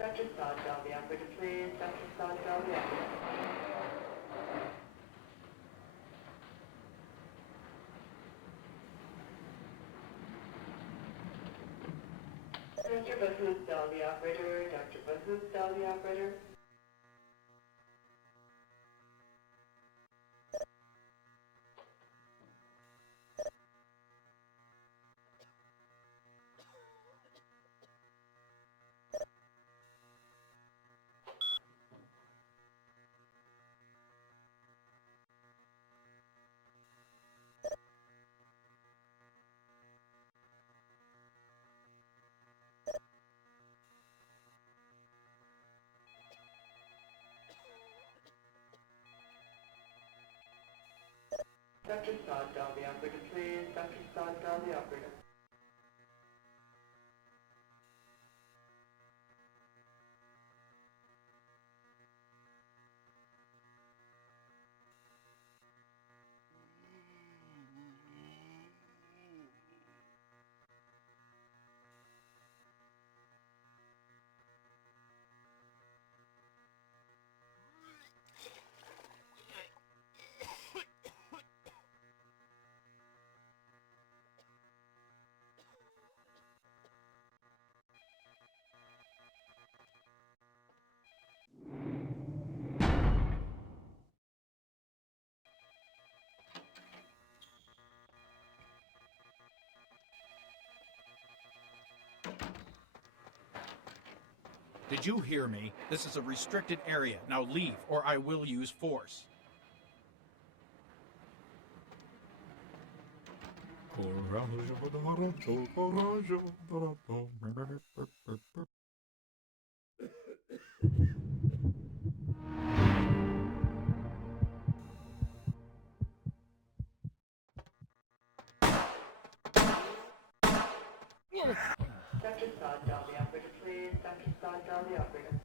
Dr. Sod, dial the operator, please. Dr. Sod, dial the operator. Dr. Bahoop, dial the operator. Dr. Bahoop, dial the operator. Dr. Sod, dial the operator, please. Dr. Sod, dial the operator. Did you hear me? This is a restricted area. Now leave, or I will use force. Dr. Sod, dial the operator, please. Dr. Sod, dial the operator.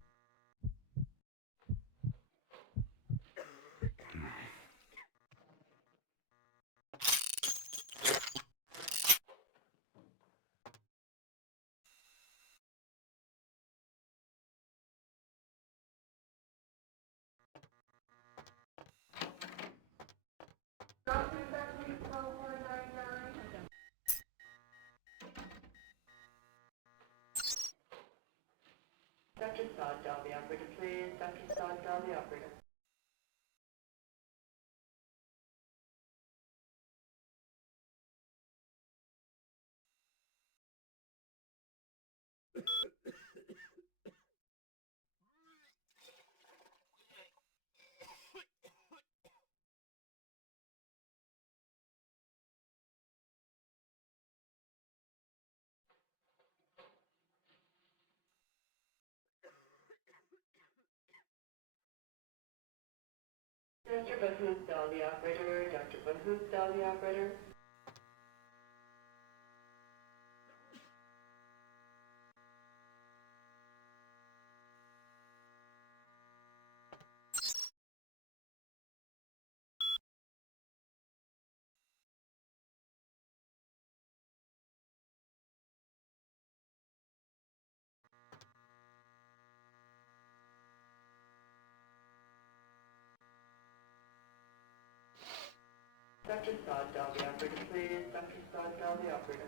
Dr. Sod, dial the operator, please. Dr. Sod, dial the operator. Dr. Bahut, dial the operator. Dr. Bahut, dial the operator. Dr. Sod, dial the operator, please. Dr. Sod, dial the operator.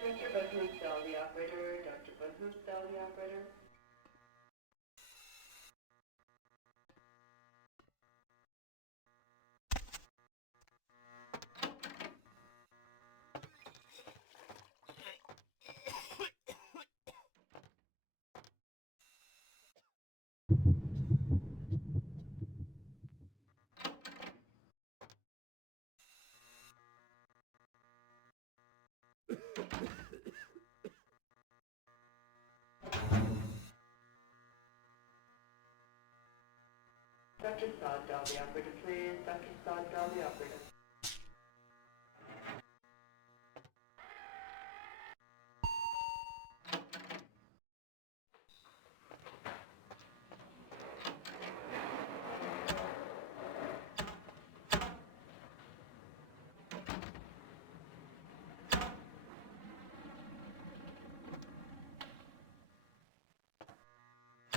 Dr. Bahut, dial the operator. Dr. Bahut, dial the operator. Dr. Sod, dial the operator, please. Dr. Sod, dial the operator.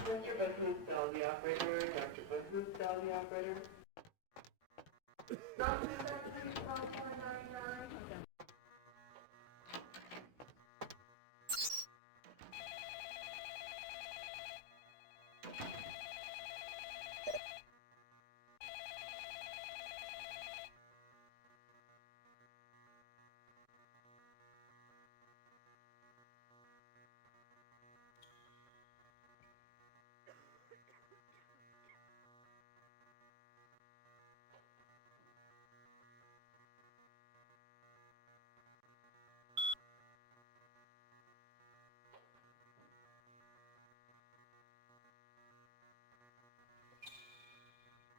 Dr. Bahut, dial the operator. Dr. Bahut, dial the operator.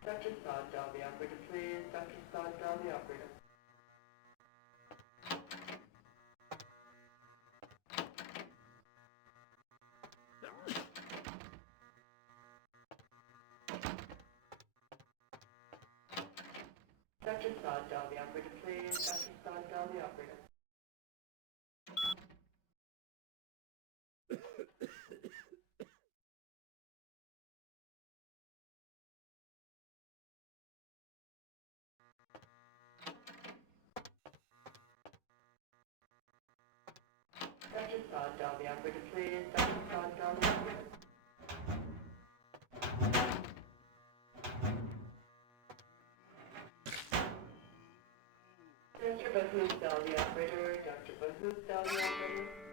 Dr. Sod, dial the operator, please. Dr. Sod, dial the operator. Dr. Sod, dial the operator, please. Dr. Sod, dial the operator. Dr. Sod, Derby operator, please. Dr. Sod, Derby operator. Dr. Bahoos, Derby operator. Dr. Bahoos, Derby operator.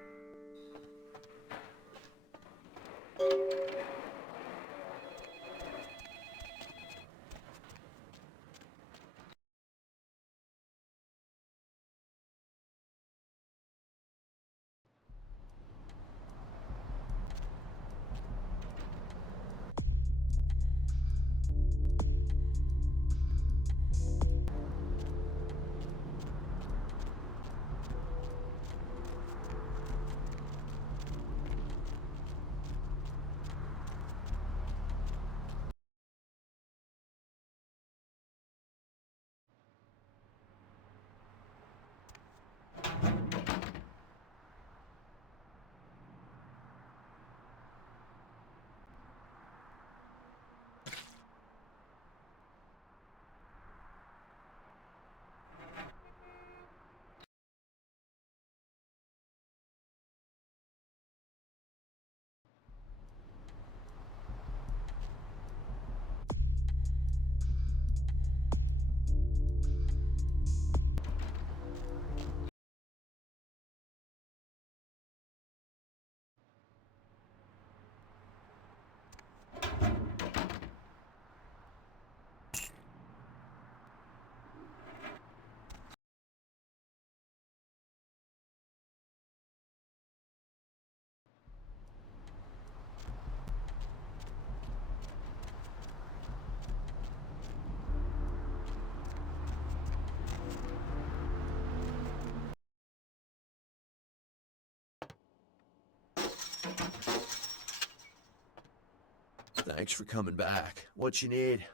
Thanks for coming back. What you need?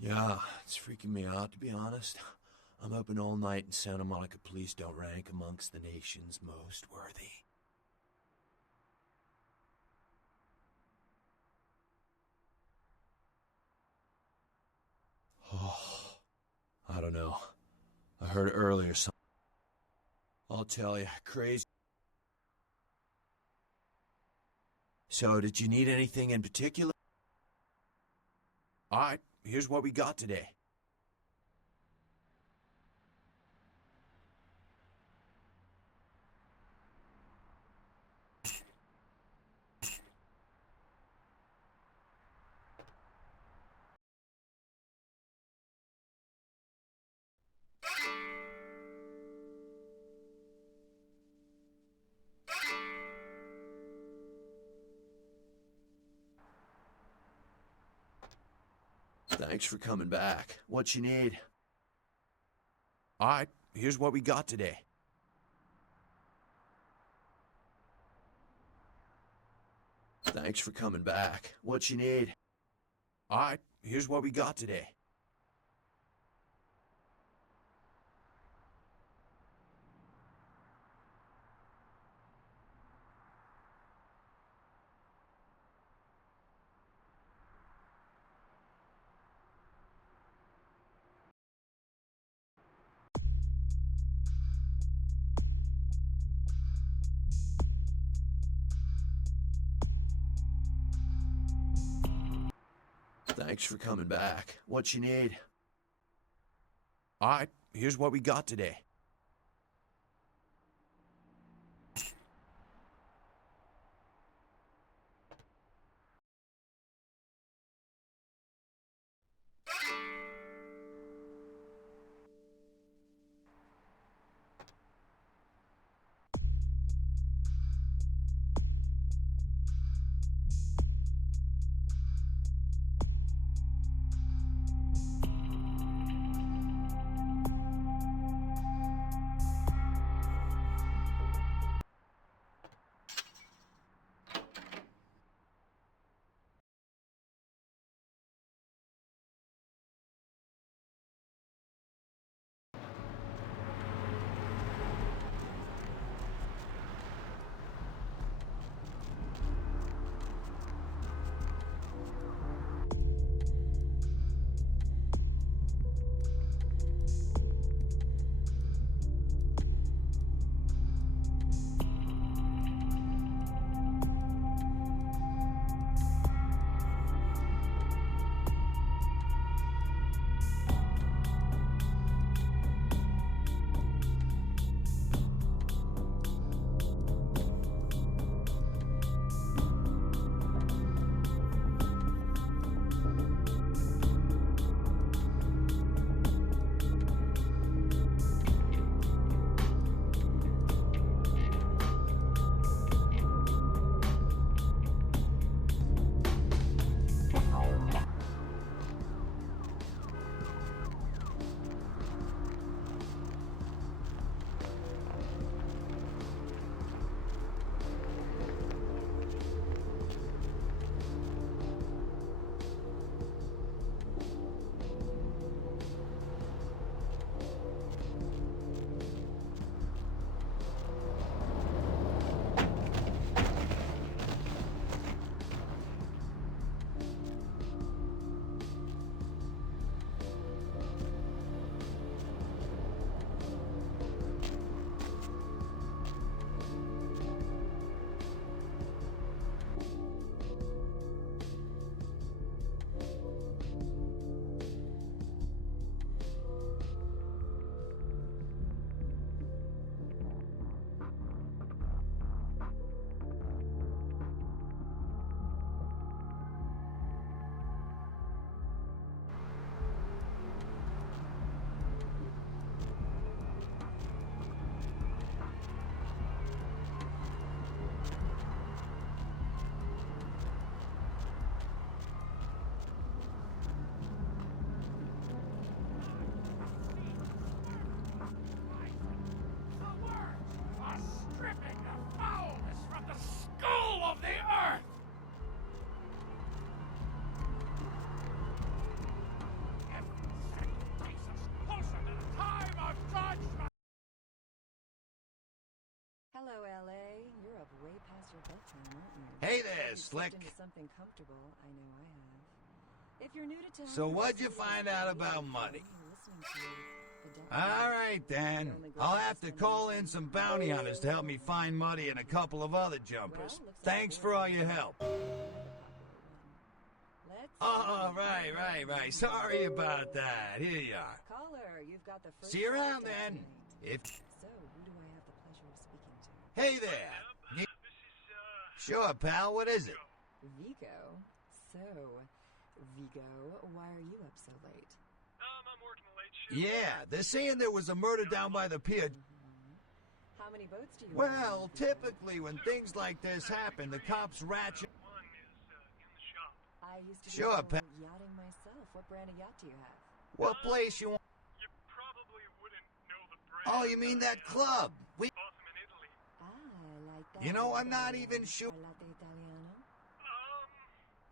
Yeah, it's freaking me out, to be honest. I'm open all night and Santa Monica police don't rank amongst the nation's most worthy. Oh, I don't know. I heard earlier something. I'll tell you, crazy. So, did you need anything in particular? Alright, here's what we got today. Thanks for coming back. What you need? Alright, here's what we got today. Thanks for coming back. What you need? Alright, here's what we got today. Thanks for coming back. What you need? Alright, here's what we got today. Hello, LA. You're up way past your bedtime, aren't you? Hey there, Hope you've Slick. slipped into something comfortable. I know I have. If you're new to town, So what'd you you're find out about Muddy? listening to the All right, then. I'll have to call in some bounty hunters to help me find Muddy and a couple of other jumpers. Thanks for all your help. Oh, right. Sorry about that. Here you are. Caller, you've got the first See you around, contact then. tonight. If... So, who do I have the pleasure of speaking to? Hey there. Sure, pal. What is it? Vigo. So, Vigo, why are you up so late? I'm working the late shift. Yeah, they're saying there was a murder down by the pier. How many boats do you Well, typically when things like this happen, the cops ratchet... I used to Sure, do pal. yachting myself. What brand of yacht do you have? What place you want? You probably wouldn't know the brand. Oh, you mean that club? We... Ah, I like that. You know, I'm not even sure... Latte Italiano.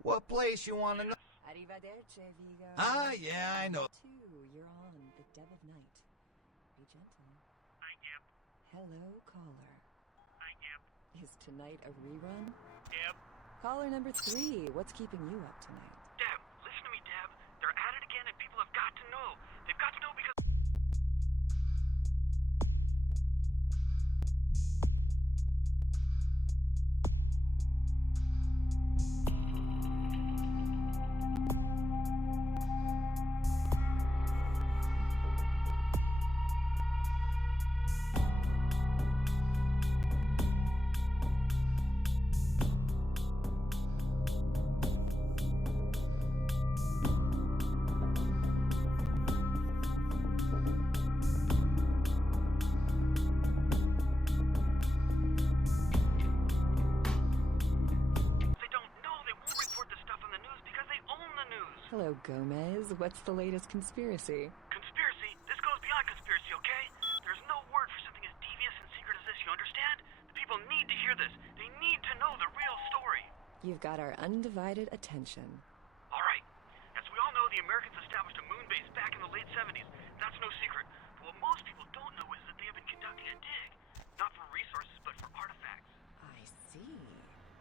What place you want to know? Arrivederci, Vigo. Ah, yeah, I know. You're on the dead of night. Be gentle. Yep. Hello, caller. Yep. Is tonight a rerun? Yep. Caller number 3, what's keeping you up tonight? Deb, listen to me, Deb. They're at it again, and people have got to know. They've got to know because... Hello, Gomez. What's the latest conspiracy? Conspiracy? This goes beyond conspiracy, okay? There's no word for something as devious and secret as this, you understand? The people need to hear this. They need to know the real story. You've got our undivided attention. All right. As we all know, the Americans established a moon base back in the late 70s. That's no secret. But what most people don't know is that they have been conducting a dig. Not for resources, but for artifacts. I see.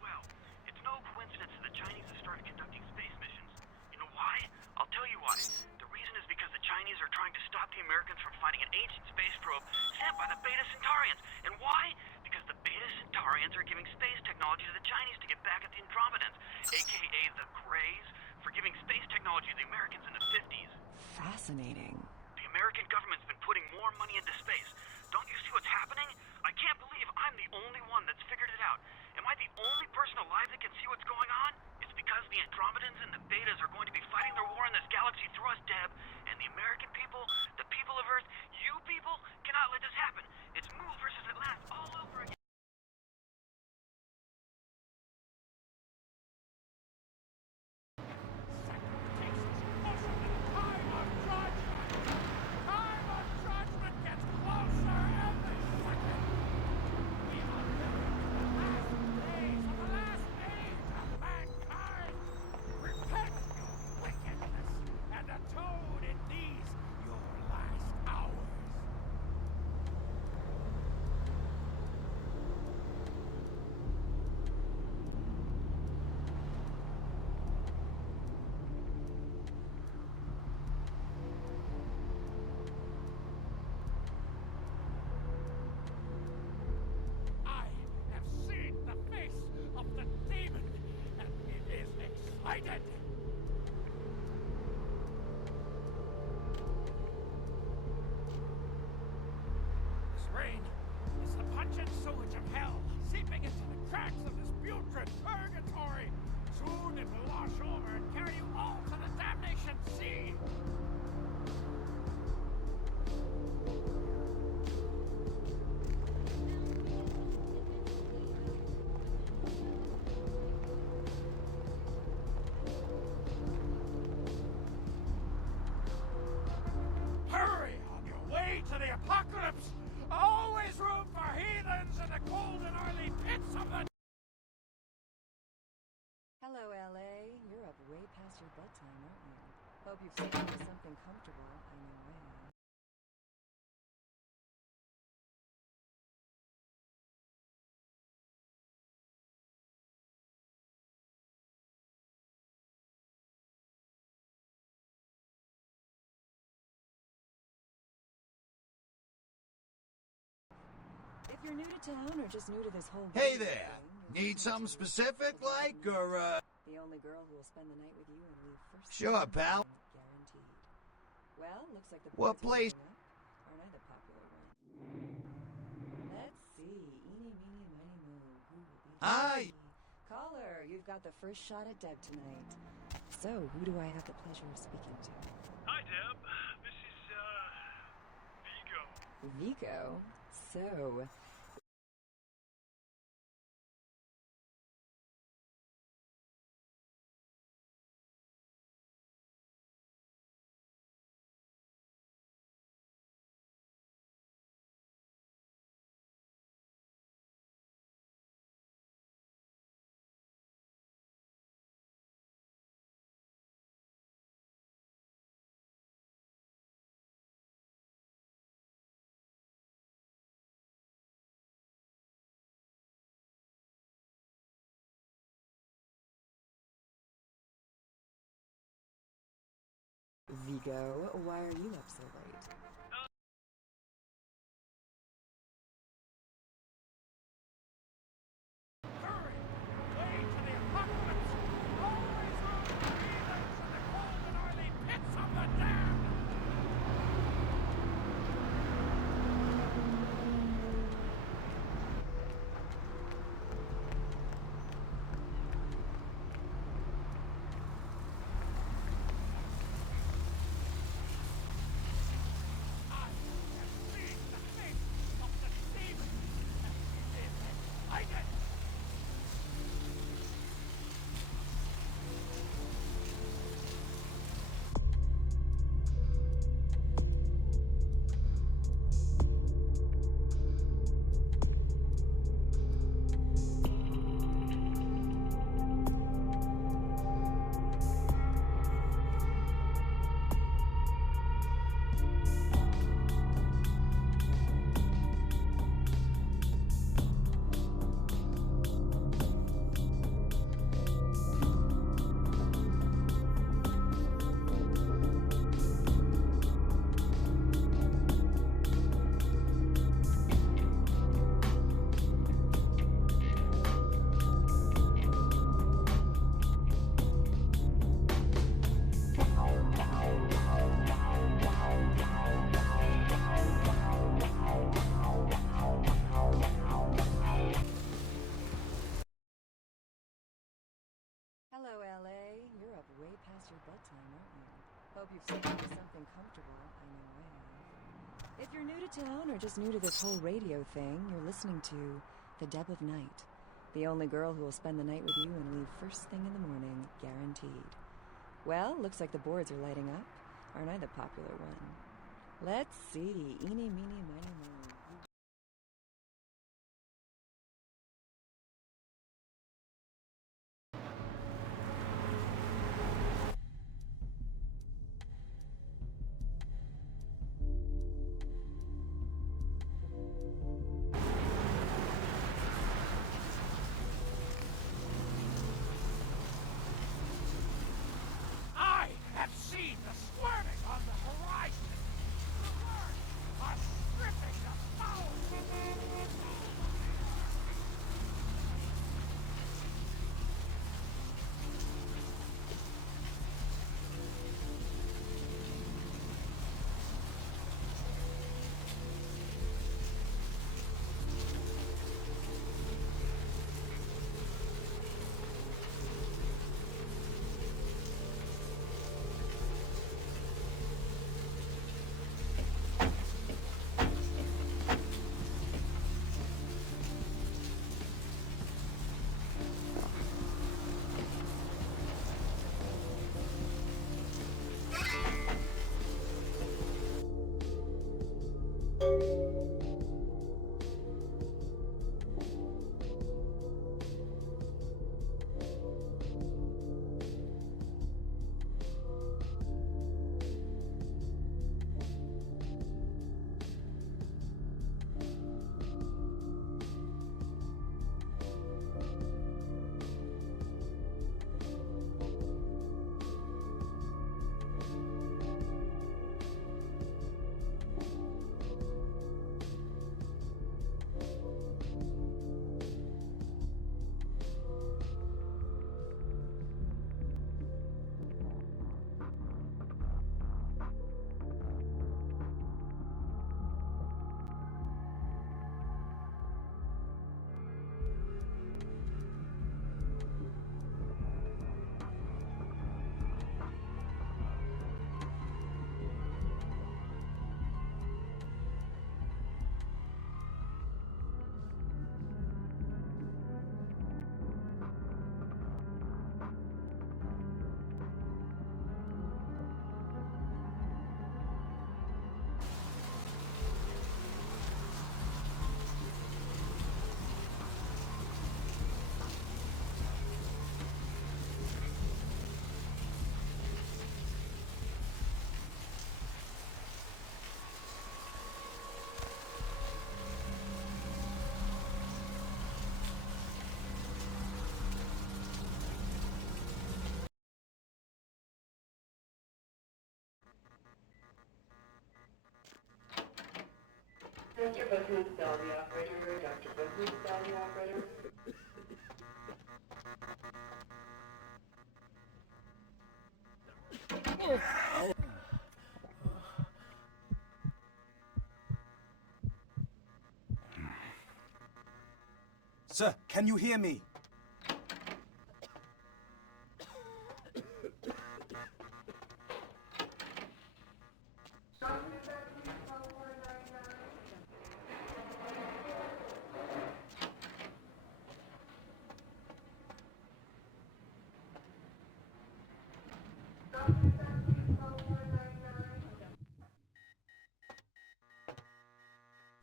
Well, it's no coincidence that the Chinese have started conducting space missions. You know why? I'll tell you why. The reason is because the Chinese are trying to stop the Americans from finding an ancient space probe sent by the Beta Centaurians. And why? Because the Beta Centaurians are giving space technology to the Chinese to get back at the Andromedans, aka the Greys, for giving space technology to the Americans in the 50s. Fascinating. The American government's been putting more money into space. Don't you see what's happening? I can't believe I'm the only one that's figured it out. Am I the only person alive that can see what's going on? It's because the Andromedans and the Betas are going to be fighting their war in this galaxy through us, Deb. And the American people, the people of Earth, you people, cannot let this happen. It's move versus Atlantis all over again. Excited! This rain is the pungent sewage of hell, seeping into the cracks of this putrid purgatory. Soon it will wash over and carry you all to the damnation sea. Hurry on your way to the apocalypse! Always room for heathens in the cold and early pits of the... Hello, LA. You're up way past your bedtime, aren't you? Hope you've slipped into something comfortable. I know I have. you're new to town or just new to this whole Hey radio there. thing, Need something specific, like, or, the only girl who will spend the night with you and leave first. Sure, pal. Guaranteed. Well, looks like the What boards are place? lighting up. Aren't I the popular one? Let's see. Eeny, meeny, miny, moo. Who will be Hi. Caller, you've got the first shot at Deb tonight. So, who do I have the pleasure of speaking to? Hi, Deb. This is, Vigo. Vigo? So, Vigo, why are you up so late? Hello, LA. You're up way past your bedtime, aren't you? Hope you've slipped into something comfortable. I know I have. If you're new to town or just new to this whole radio thing, you're listening to The Deb of Night. The only girl who will spend the night with you and leave first thing in the morning, guaranteed. Well, looks like the boards are lighting up. Aren't I the popular one? Let's see. Eeny, meeny, miny, moe. I have seen the squirming on the horizon. The words are Mr. Bahoon, Bell, the operator. Dr. Bahoon, Bell, the operator. Sir, can you hear me?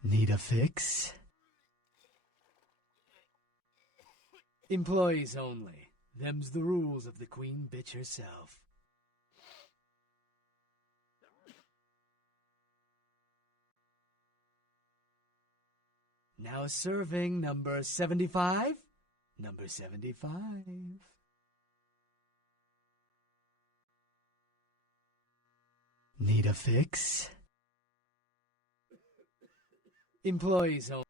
Need a fix? Employees only. Them's the rules of the Queen Bitch herself. Now serving number 75? Number 75. Need a fix? Employees only.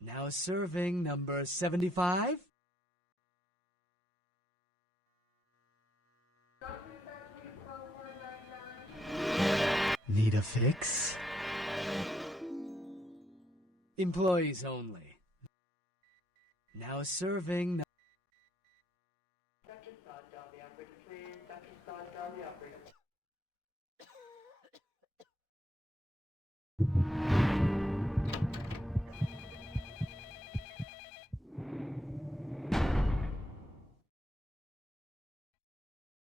Now serving number 75? Need a fix? Employees only. Now serving... Dr. Sod, Bell, the operator, please. Dr. Sod, Bell, the operator.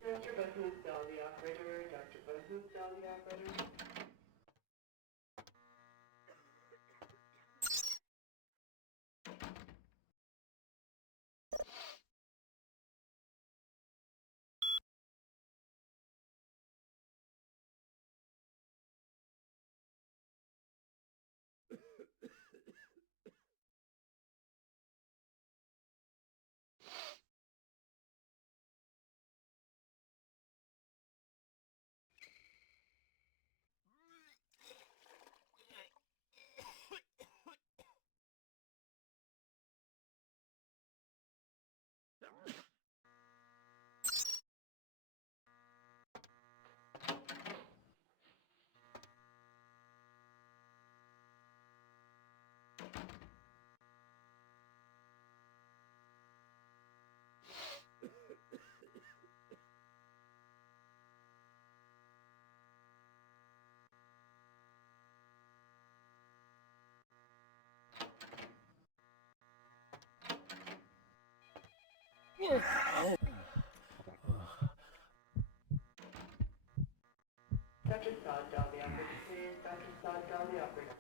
Mr. Bahoon, Bell, the operator. Dr. Bahoon, Bell, the operator. Dr. Sod, Bell, the operator, please. Dr. Sod, Bell, the operator.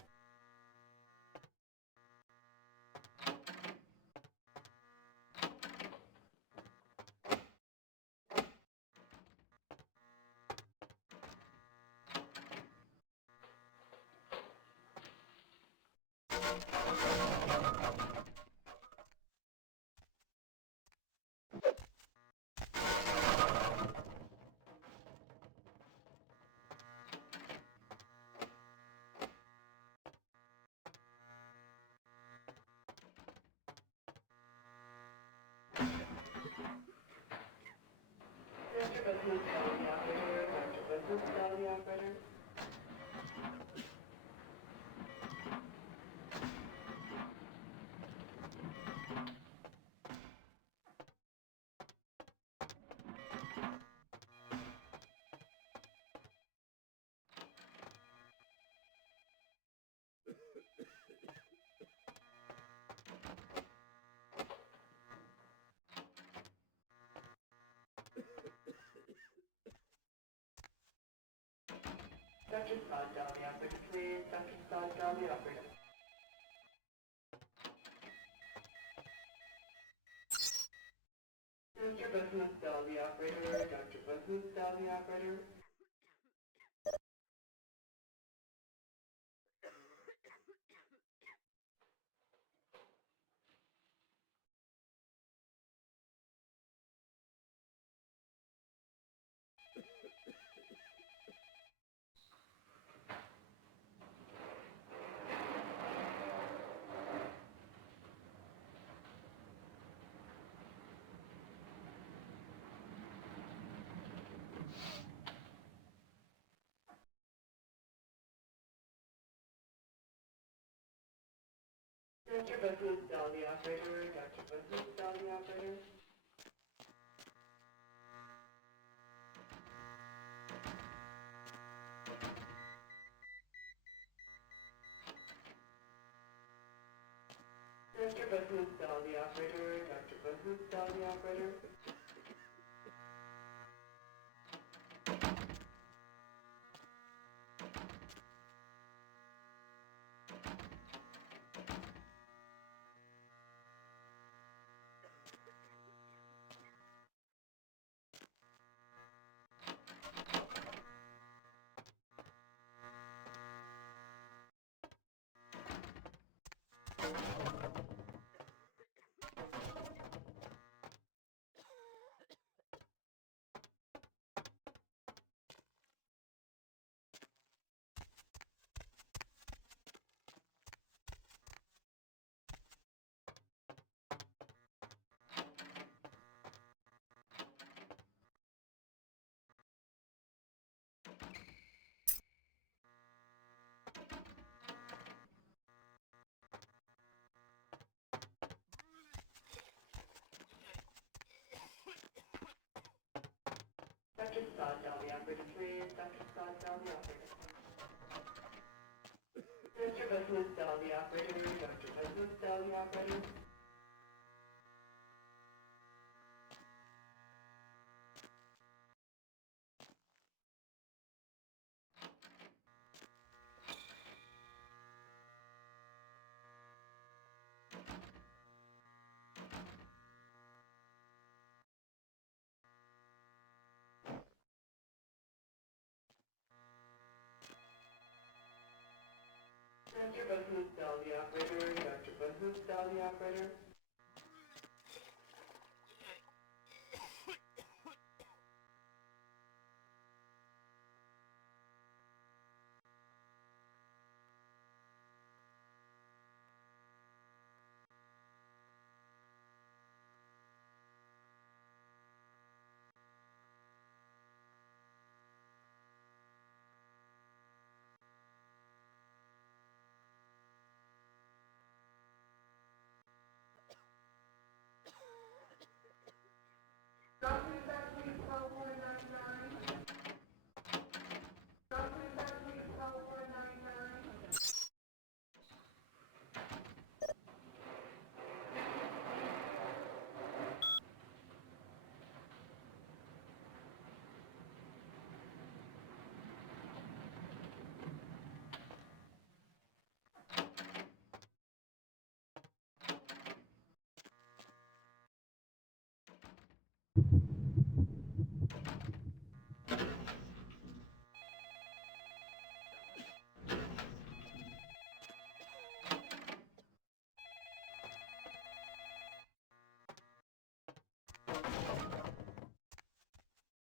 Mr. Bahoon, Bell, the operator. Dr. Bahoon, Bell, the operator. Dr. Sod, Bell, the operator, please. Dr. Sod, Bell, the operator. Mr. Bahoon, Bell, the operator. Dr. Bahoon, Bell, the operator. Dr. Bahood, dial the operator. Dr. Bahood, dial the operator. Dr. Bahood, dial the operator. Dr. Bahood, dial the operator. Dr. Sod, dial the operator, please. Dr. Sod, dial the operator. Dr. Bahood, dial the operator. Dr. Bahood, dial the operator. Dr. Bahood, dial the operator. Dr. Bahood, dial the operator.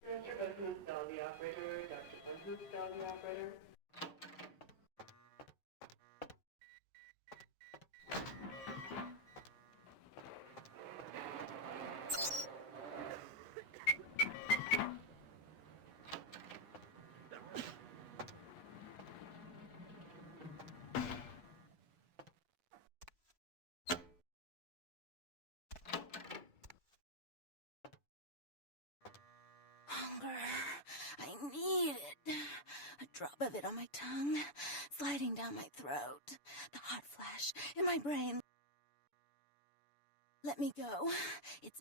Dr. Bahood, dial the operator. Dr. Bahood, dial the operator. Hunger. I need it. A drop of it on my tongue, sliding down my throat. The hot flash in my brain. Let me go. It's...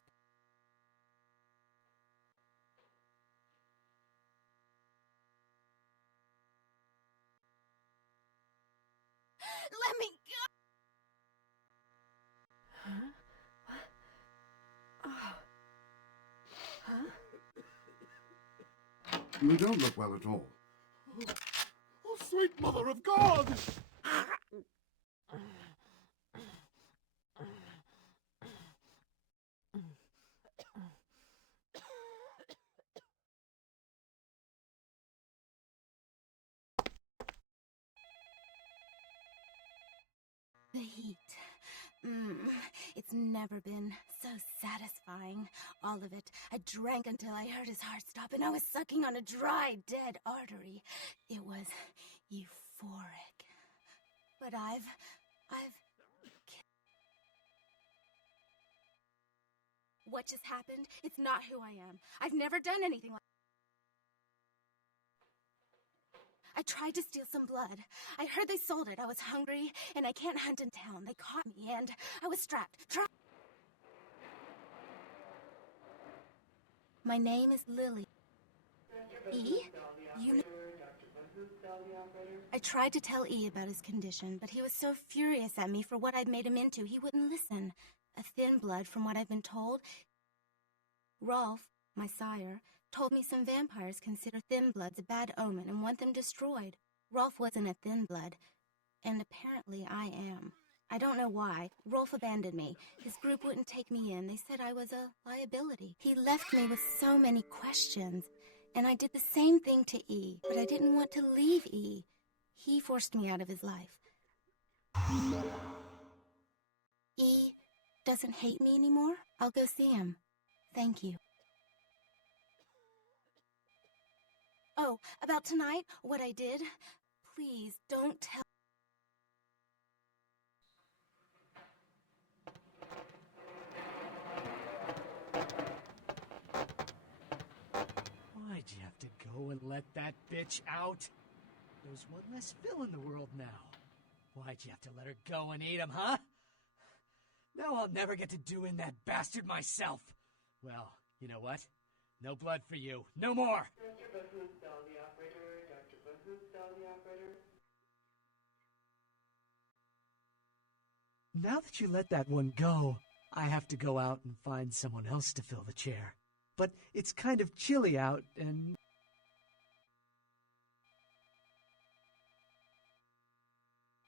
Let me go! Huh? What? Oh. Huh? You don't look well at all. Oh, sweet mother of God! The heat. It's never been so satisfying. All of it. I drank until I heard his heart stop and I was sucking on a dry, dead artery. It was euphoric. But I've what just happened? It's not who I am. I've never done anything like I tried to steal some blood. I heard they sold it. I was hungry, and I can't hunt in town. They caught me, and I was strapped. My name is Lily. E? You know... I tried to tell E about his condition, but he was so furious at me for what I'd made him into, he wouldn't listen. A thin blood, from what I've been told. Rolf, my sire, told me some vampires consider thin bloods a bad omen and want them destroyed. Rolf wasn't a thin blood, and apparently I am. I don't know why. Rolf abandoned me. His group wouldn't take me in. They said I was a liability. He left me with so many questions, and I did the same thing to E, but I didn't want to leave E. He forced me out of his life. E doesn't hate me anymore? I'll go see him. Thank you. Oh, about tonight, what I did? Please, don't tell... Why'd you have to go and let that bitch out? There's one less Phil in the world now. Why'd you have to let her go and eat him, huh? Now I'll never get to do in that bastard myself. Well, you know what? No blood for you. No more! Dr. Bahusdal, the operator. Dr. Bahusdal, the operator. Now that you let that one go, I have to go out and find someone else to fill the chair. But it's kind of chilly out, and...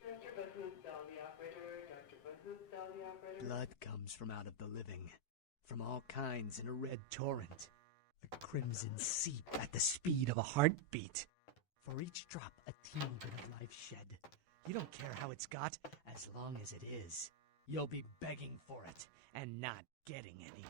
Dr. Bahusdal, the operator. Dr. Bahusdal, the operator. Blood comes from out of the living, from all kinds in a red torrent. The crimson seep at the speed of a heartbeat. For each drop, a teeny bit of life shed. You don't care how it's got, as long as it is. You'll be begging for it, and not getting any.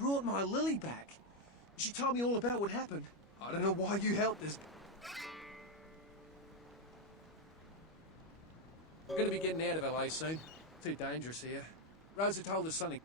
Brought my Lily back. She told me all about what happened. I don't know why you helped this. We're gonna be getting out of LA soon. Too dangerous here. Rosa told us something.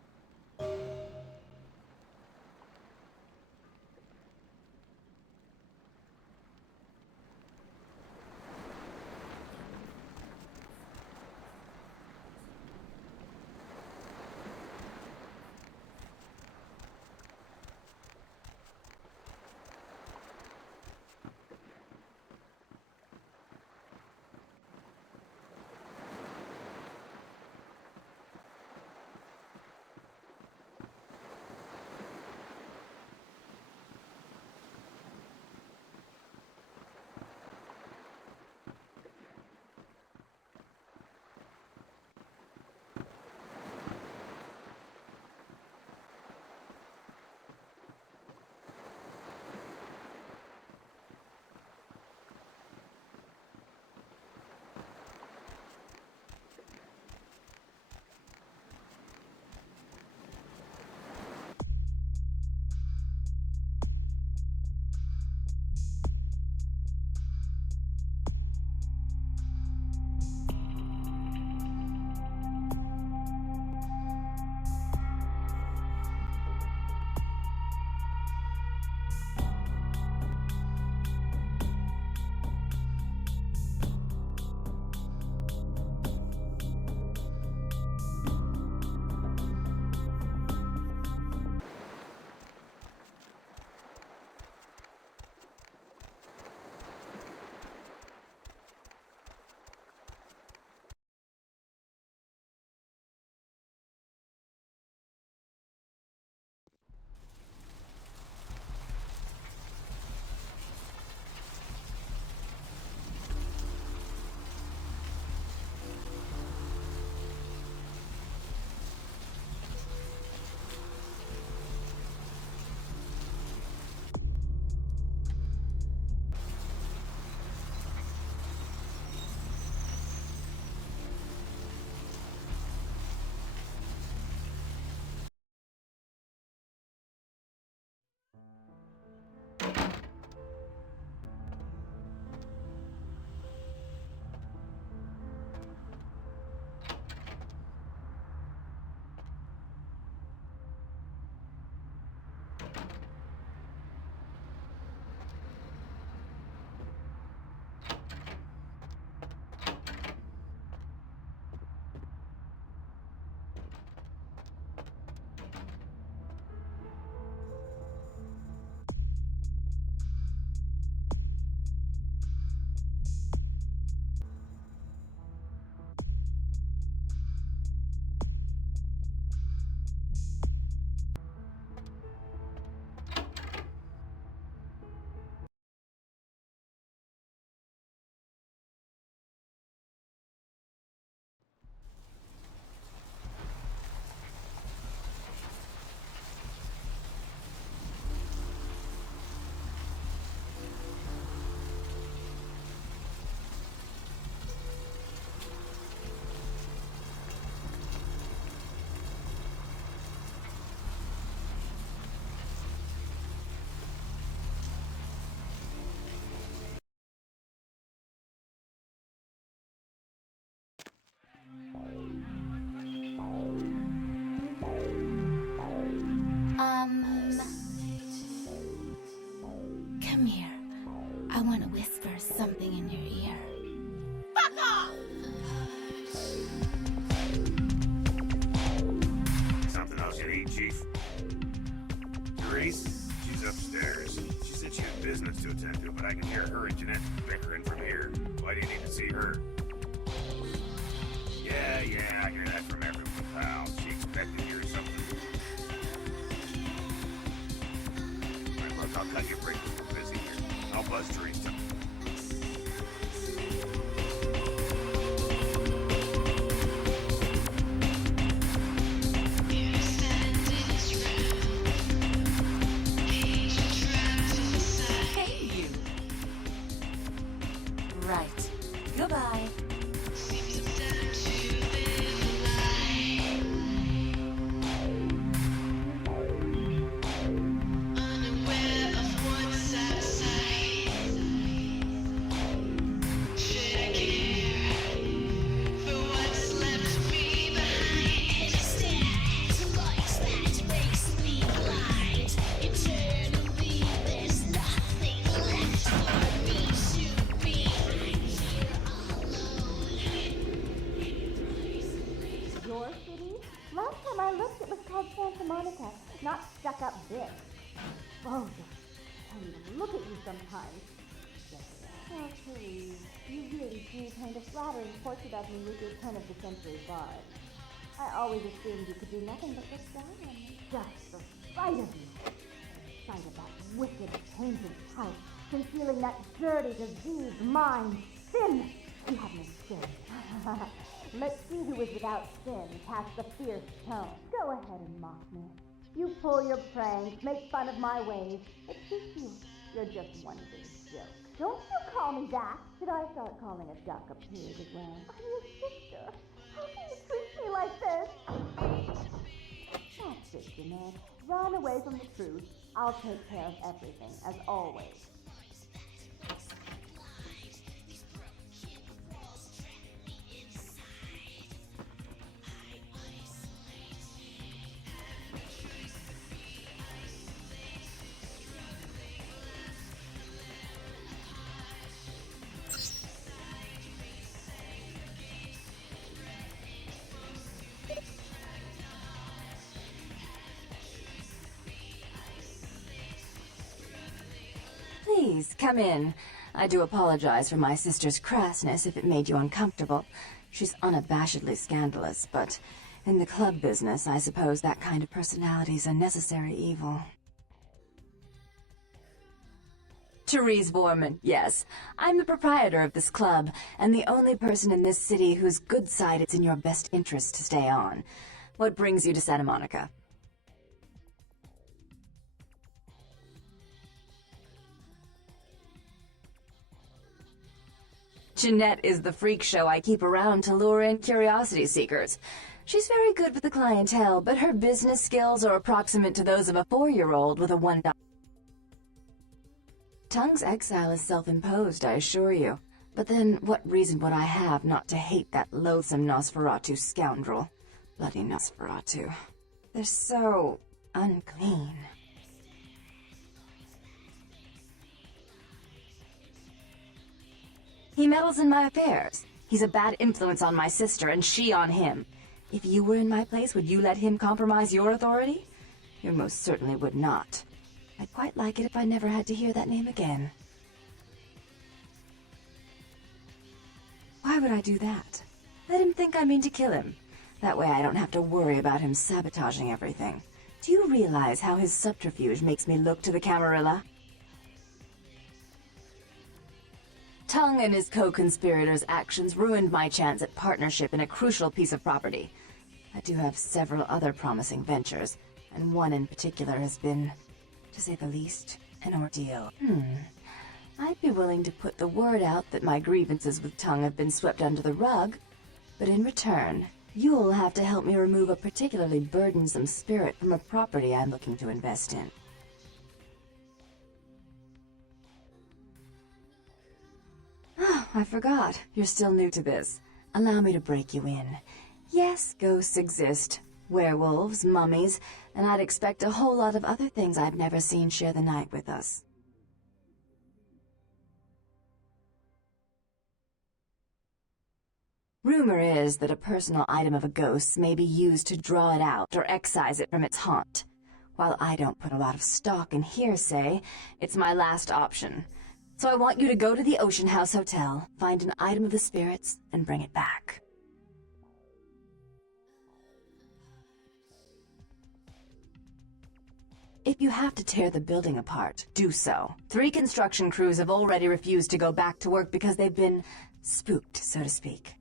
Come here. I want to whisper something in your ear. Fuck off! Something else you need, Chief? Therese? She's upstairs. She said she had business to attend to, but I can hear her and Jeanette bickering from here. Why do you need to see her? Yeah, I hear that from everyone, pal. She expected to hear something. Alright, look, I'll cut you a break. We're busy here. I'll buzz Therese. Hey, you. Right. Goodbye. Your city? Last time I looked, it was called Santa Monica, not stuck-up bitch. Oh, I can't even look at you sometimes. Oh, please. You really do kind of flattering portrait of me with your turn-of-the-century vibe. I always assumed you could do nothing but look down on me. Just the sight of you. The sight of that wicked, tainted type, concealing that dirty, diseased mind. Sin! You have no sin. Let's see who is without sin, cast the fierce tone. Go ahead and mock me. You pull your pranks, make fun of my ways. It suits you. You're just one big joke. Don't you call me that. Should I start calling a duck a pig as well? I'm your sister. How can you treat me like this? That's it, Jeanette. Run away from the truth. I'll take care of everything, as always. Please, come in. I do apologize for my sister's crassness if it made you uncomfortable. She's unabashedly scandalous, but in the club business, I suppose that kind of personality's a necessary evil. Therese Borman, yes. I'm the proprietor of this club, and the only person in this city whose good side it's in your best interest to stay on. What brings you to Santa Monica? Jeanette is the freak show I keep around to lure in curiosity seekers. She's very good with the clientele, but her business skills are approximate to those of a 4-year-old with a $1. Tongue's exile is self-imposed, I assure you. But then, what reason would I have not to hate that loathsome Nosferatu scoundrel? Bloody Nosferatu. They're so unclean. He meddles in my affairs. He's a bad influence on my sister, and she on him. If you were in my place, would you let him compromise your authority? You most certainly would not. I'd quite like it if I never had to hear that name again. Why would I do that? Let him think I mean to kill him. That way I don't have to worry about him sabotaging everything. Do you realize how his subterfuge makes me look to the Camarilla? Tongue and his co-conspirators' actions ruined my chance at partnership in a crucial piece of property. I do have several other promising ventures, and one in particular has been, to say the least, an ordeal. I'd be willing to put the word out that my grievances with Tongue have been swept under the rug, but in return, you'll have to help me remove a particularly burdensome spirit from a property I'm looking to invest in. Oh, I forgot. You're still new to this. Allow me to break you in. Yes, ghosts exist. Werewolves, mummies, and I'd expect a whole lot of other things I've never seen share the night with us. rumor is that a personal item of a ghost's may be used to draw it out or excise it from its haunt. While I don't put a lot of stock in hearsay, it's my last option. So I want you to go to the Ocean House Hotel, find an item of the spirits, and bring it back. If you have to tear the building apart, do so. 3 construction crews have already refused to go back to work because they've been spooked, so to speak.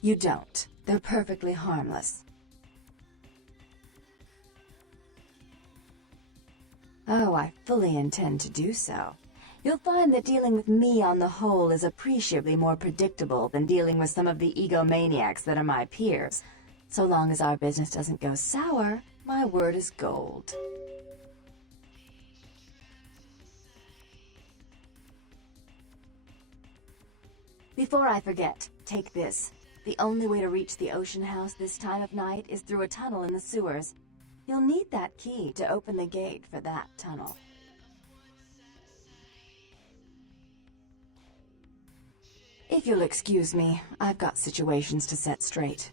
You don't. They're perfectly harmless. Oh, I fully intend to do so. You'll find that dealing with me on the whole is appreciably more predictable than dealing with some of the egomaniacs that are my peers. So long as our business doesn't go sour, my word is gold. Before I forget, take this. The only way to reach the Ocean House this time of night is through a tunnel in the sewers. You'll need that key to open the gate for that tunnel. If you'll excuse me, I've got situations to set straight.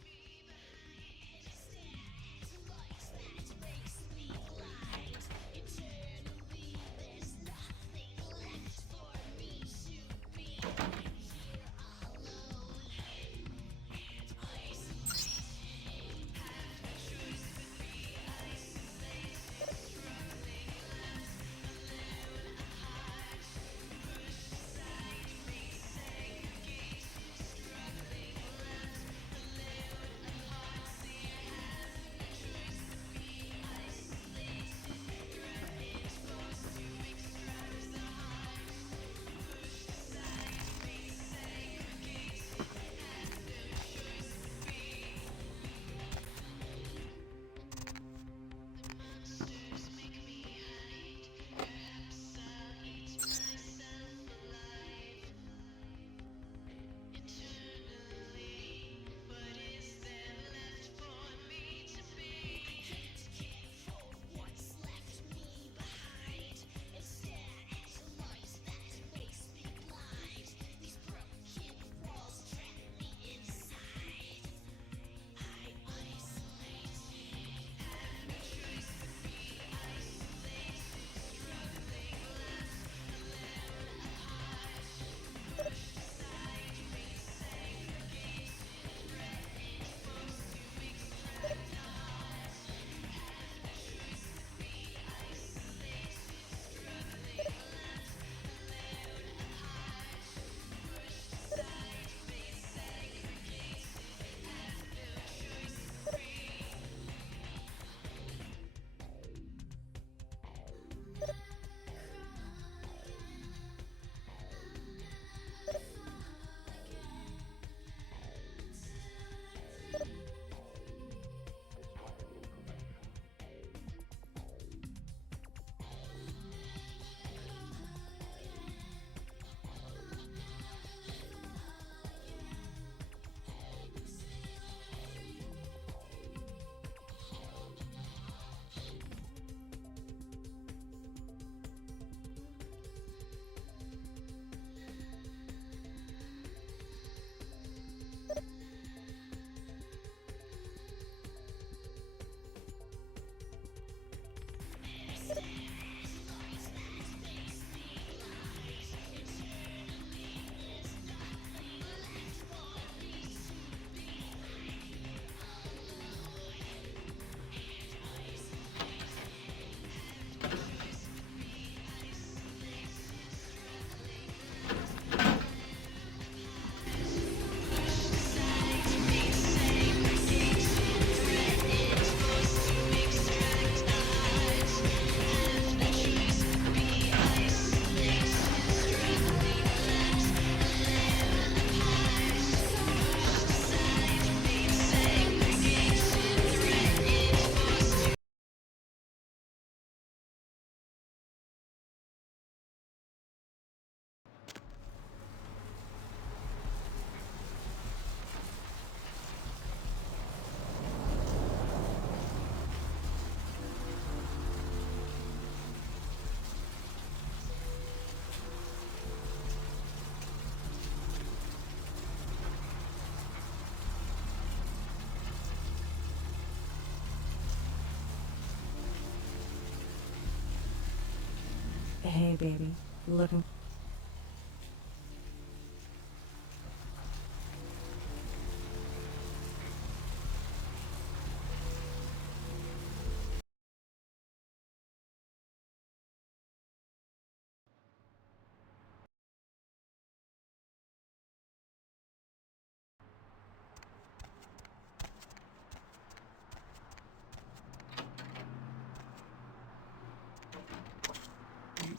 Hey, baby. Looking.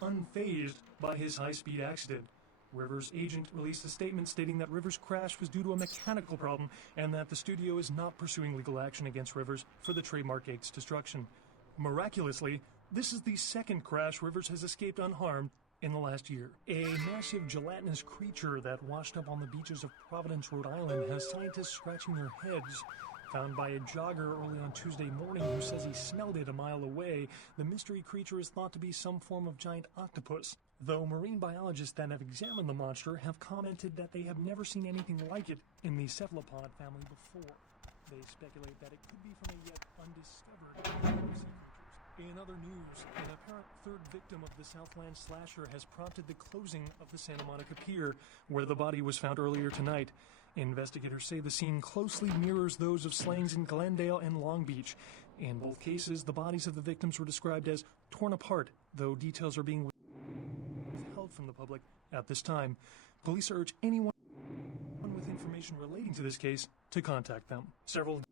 Unfazed by his high-speed accident. Rivers' agent released a statement stating that Rivers' crash was due to a mechanical problem and that the studio is not pursuing legal action against Rivers for the trademark Gate's destruction. Miraculously, this is the second crash Rivers has escaped unharmed in the last year. A massive gelatinous creature that washed up on the beaches of Providence, Rhode Island has scientists scratching their heads. Found by a jogger early on Tuesday morning who says he smelled it a mile away, the mystery creature is thought to be some form of giant octopus, though marine biologists that have examined the monster have commented that they have never seen anything like it in the cephalopod family before. They speculate that it could be from a yet undiscovered sea creatures. In other news, an apparent third victim of the Southland slasher has prompted the closing of the Santa Monica Pier, where the body was found earlier tonight. Investigators say the scene closely mirrors those of slayings in Glendale and Long Beach. In both cases, the bodies of the victims were described as torn apart, though details are being withheld from the public at this time. Police urge anyone with information relating to this case to contact them. Several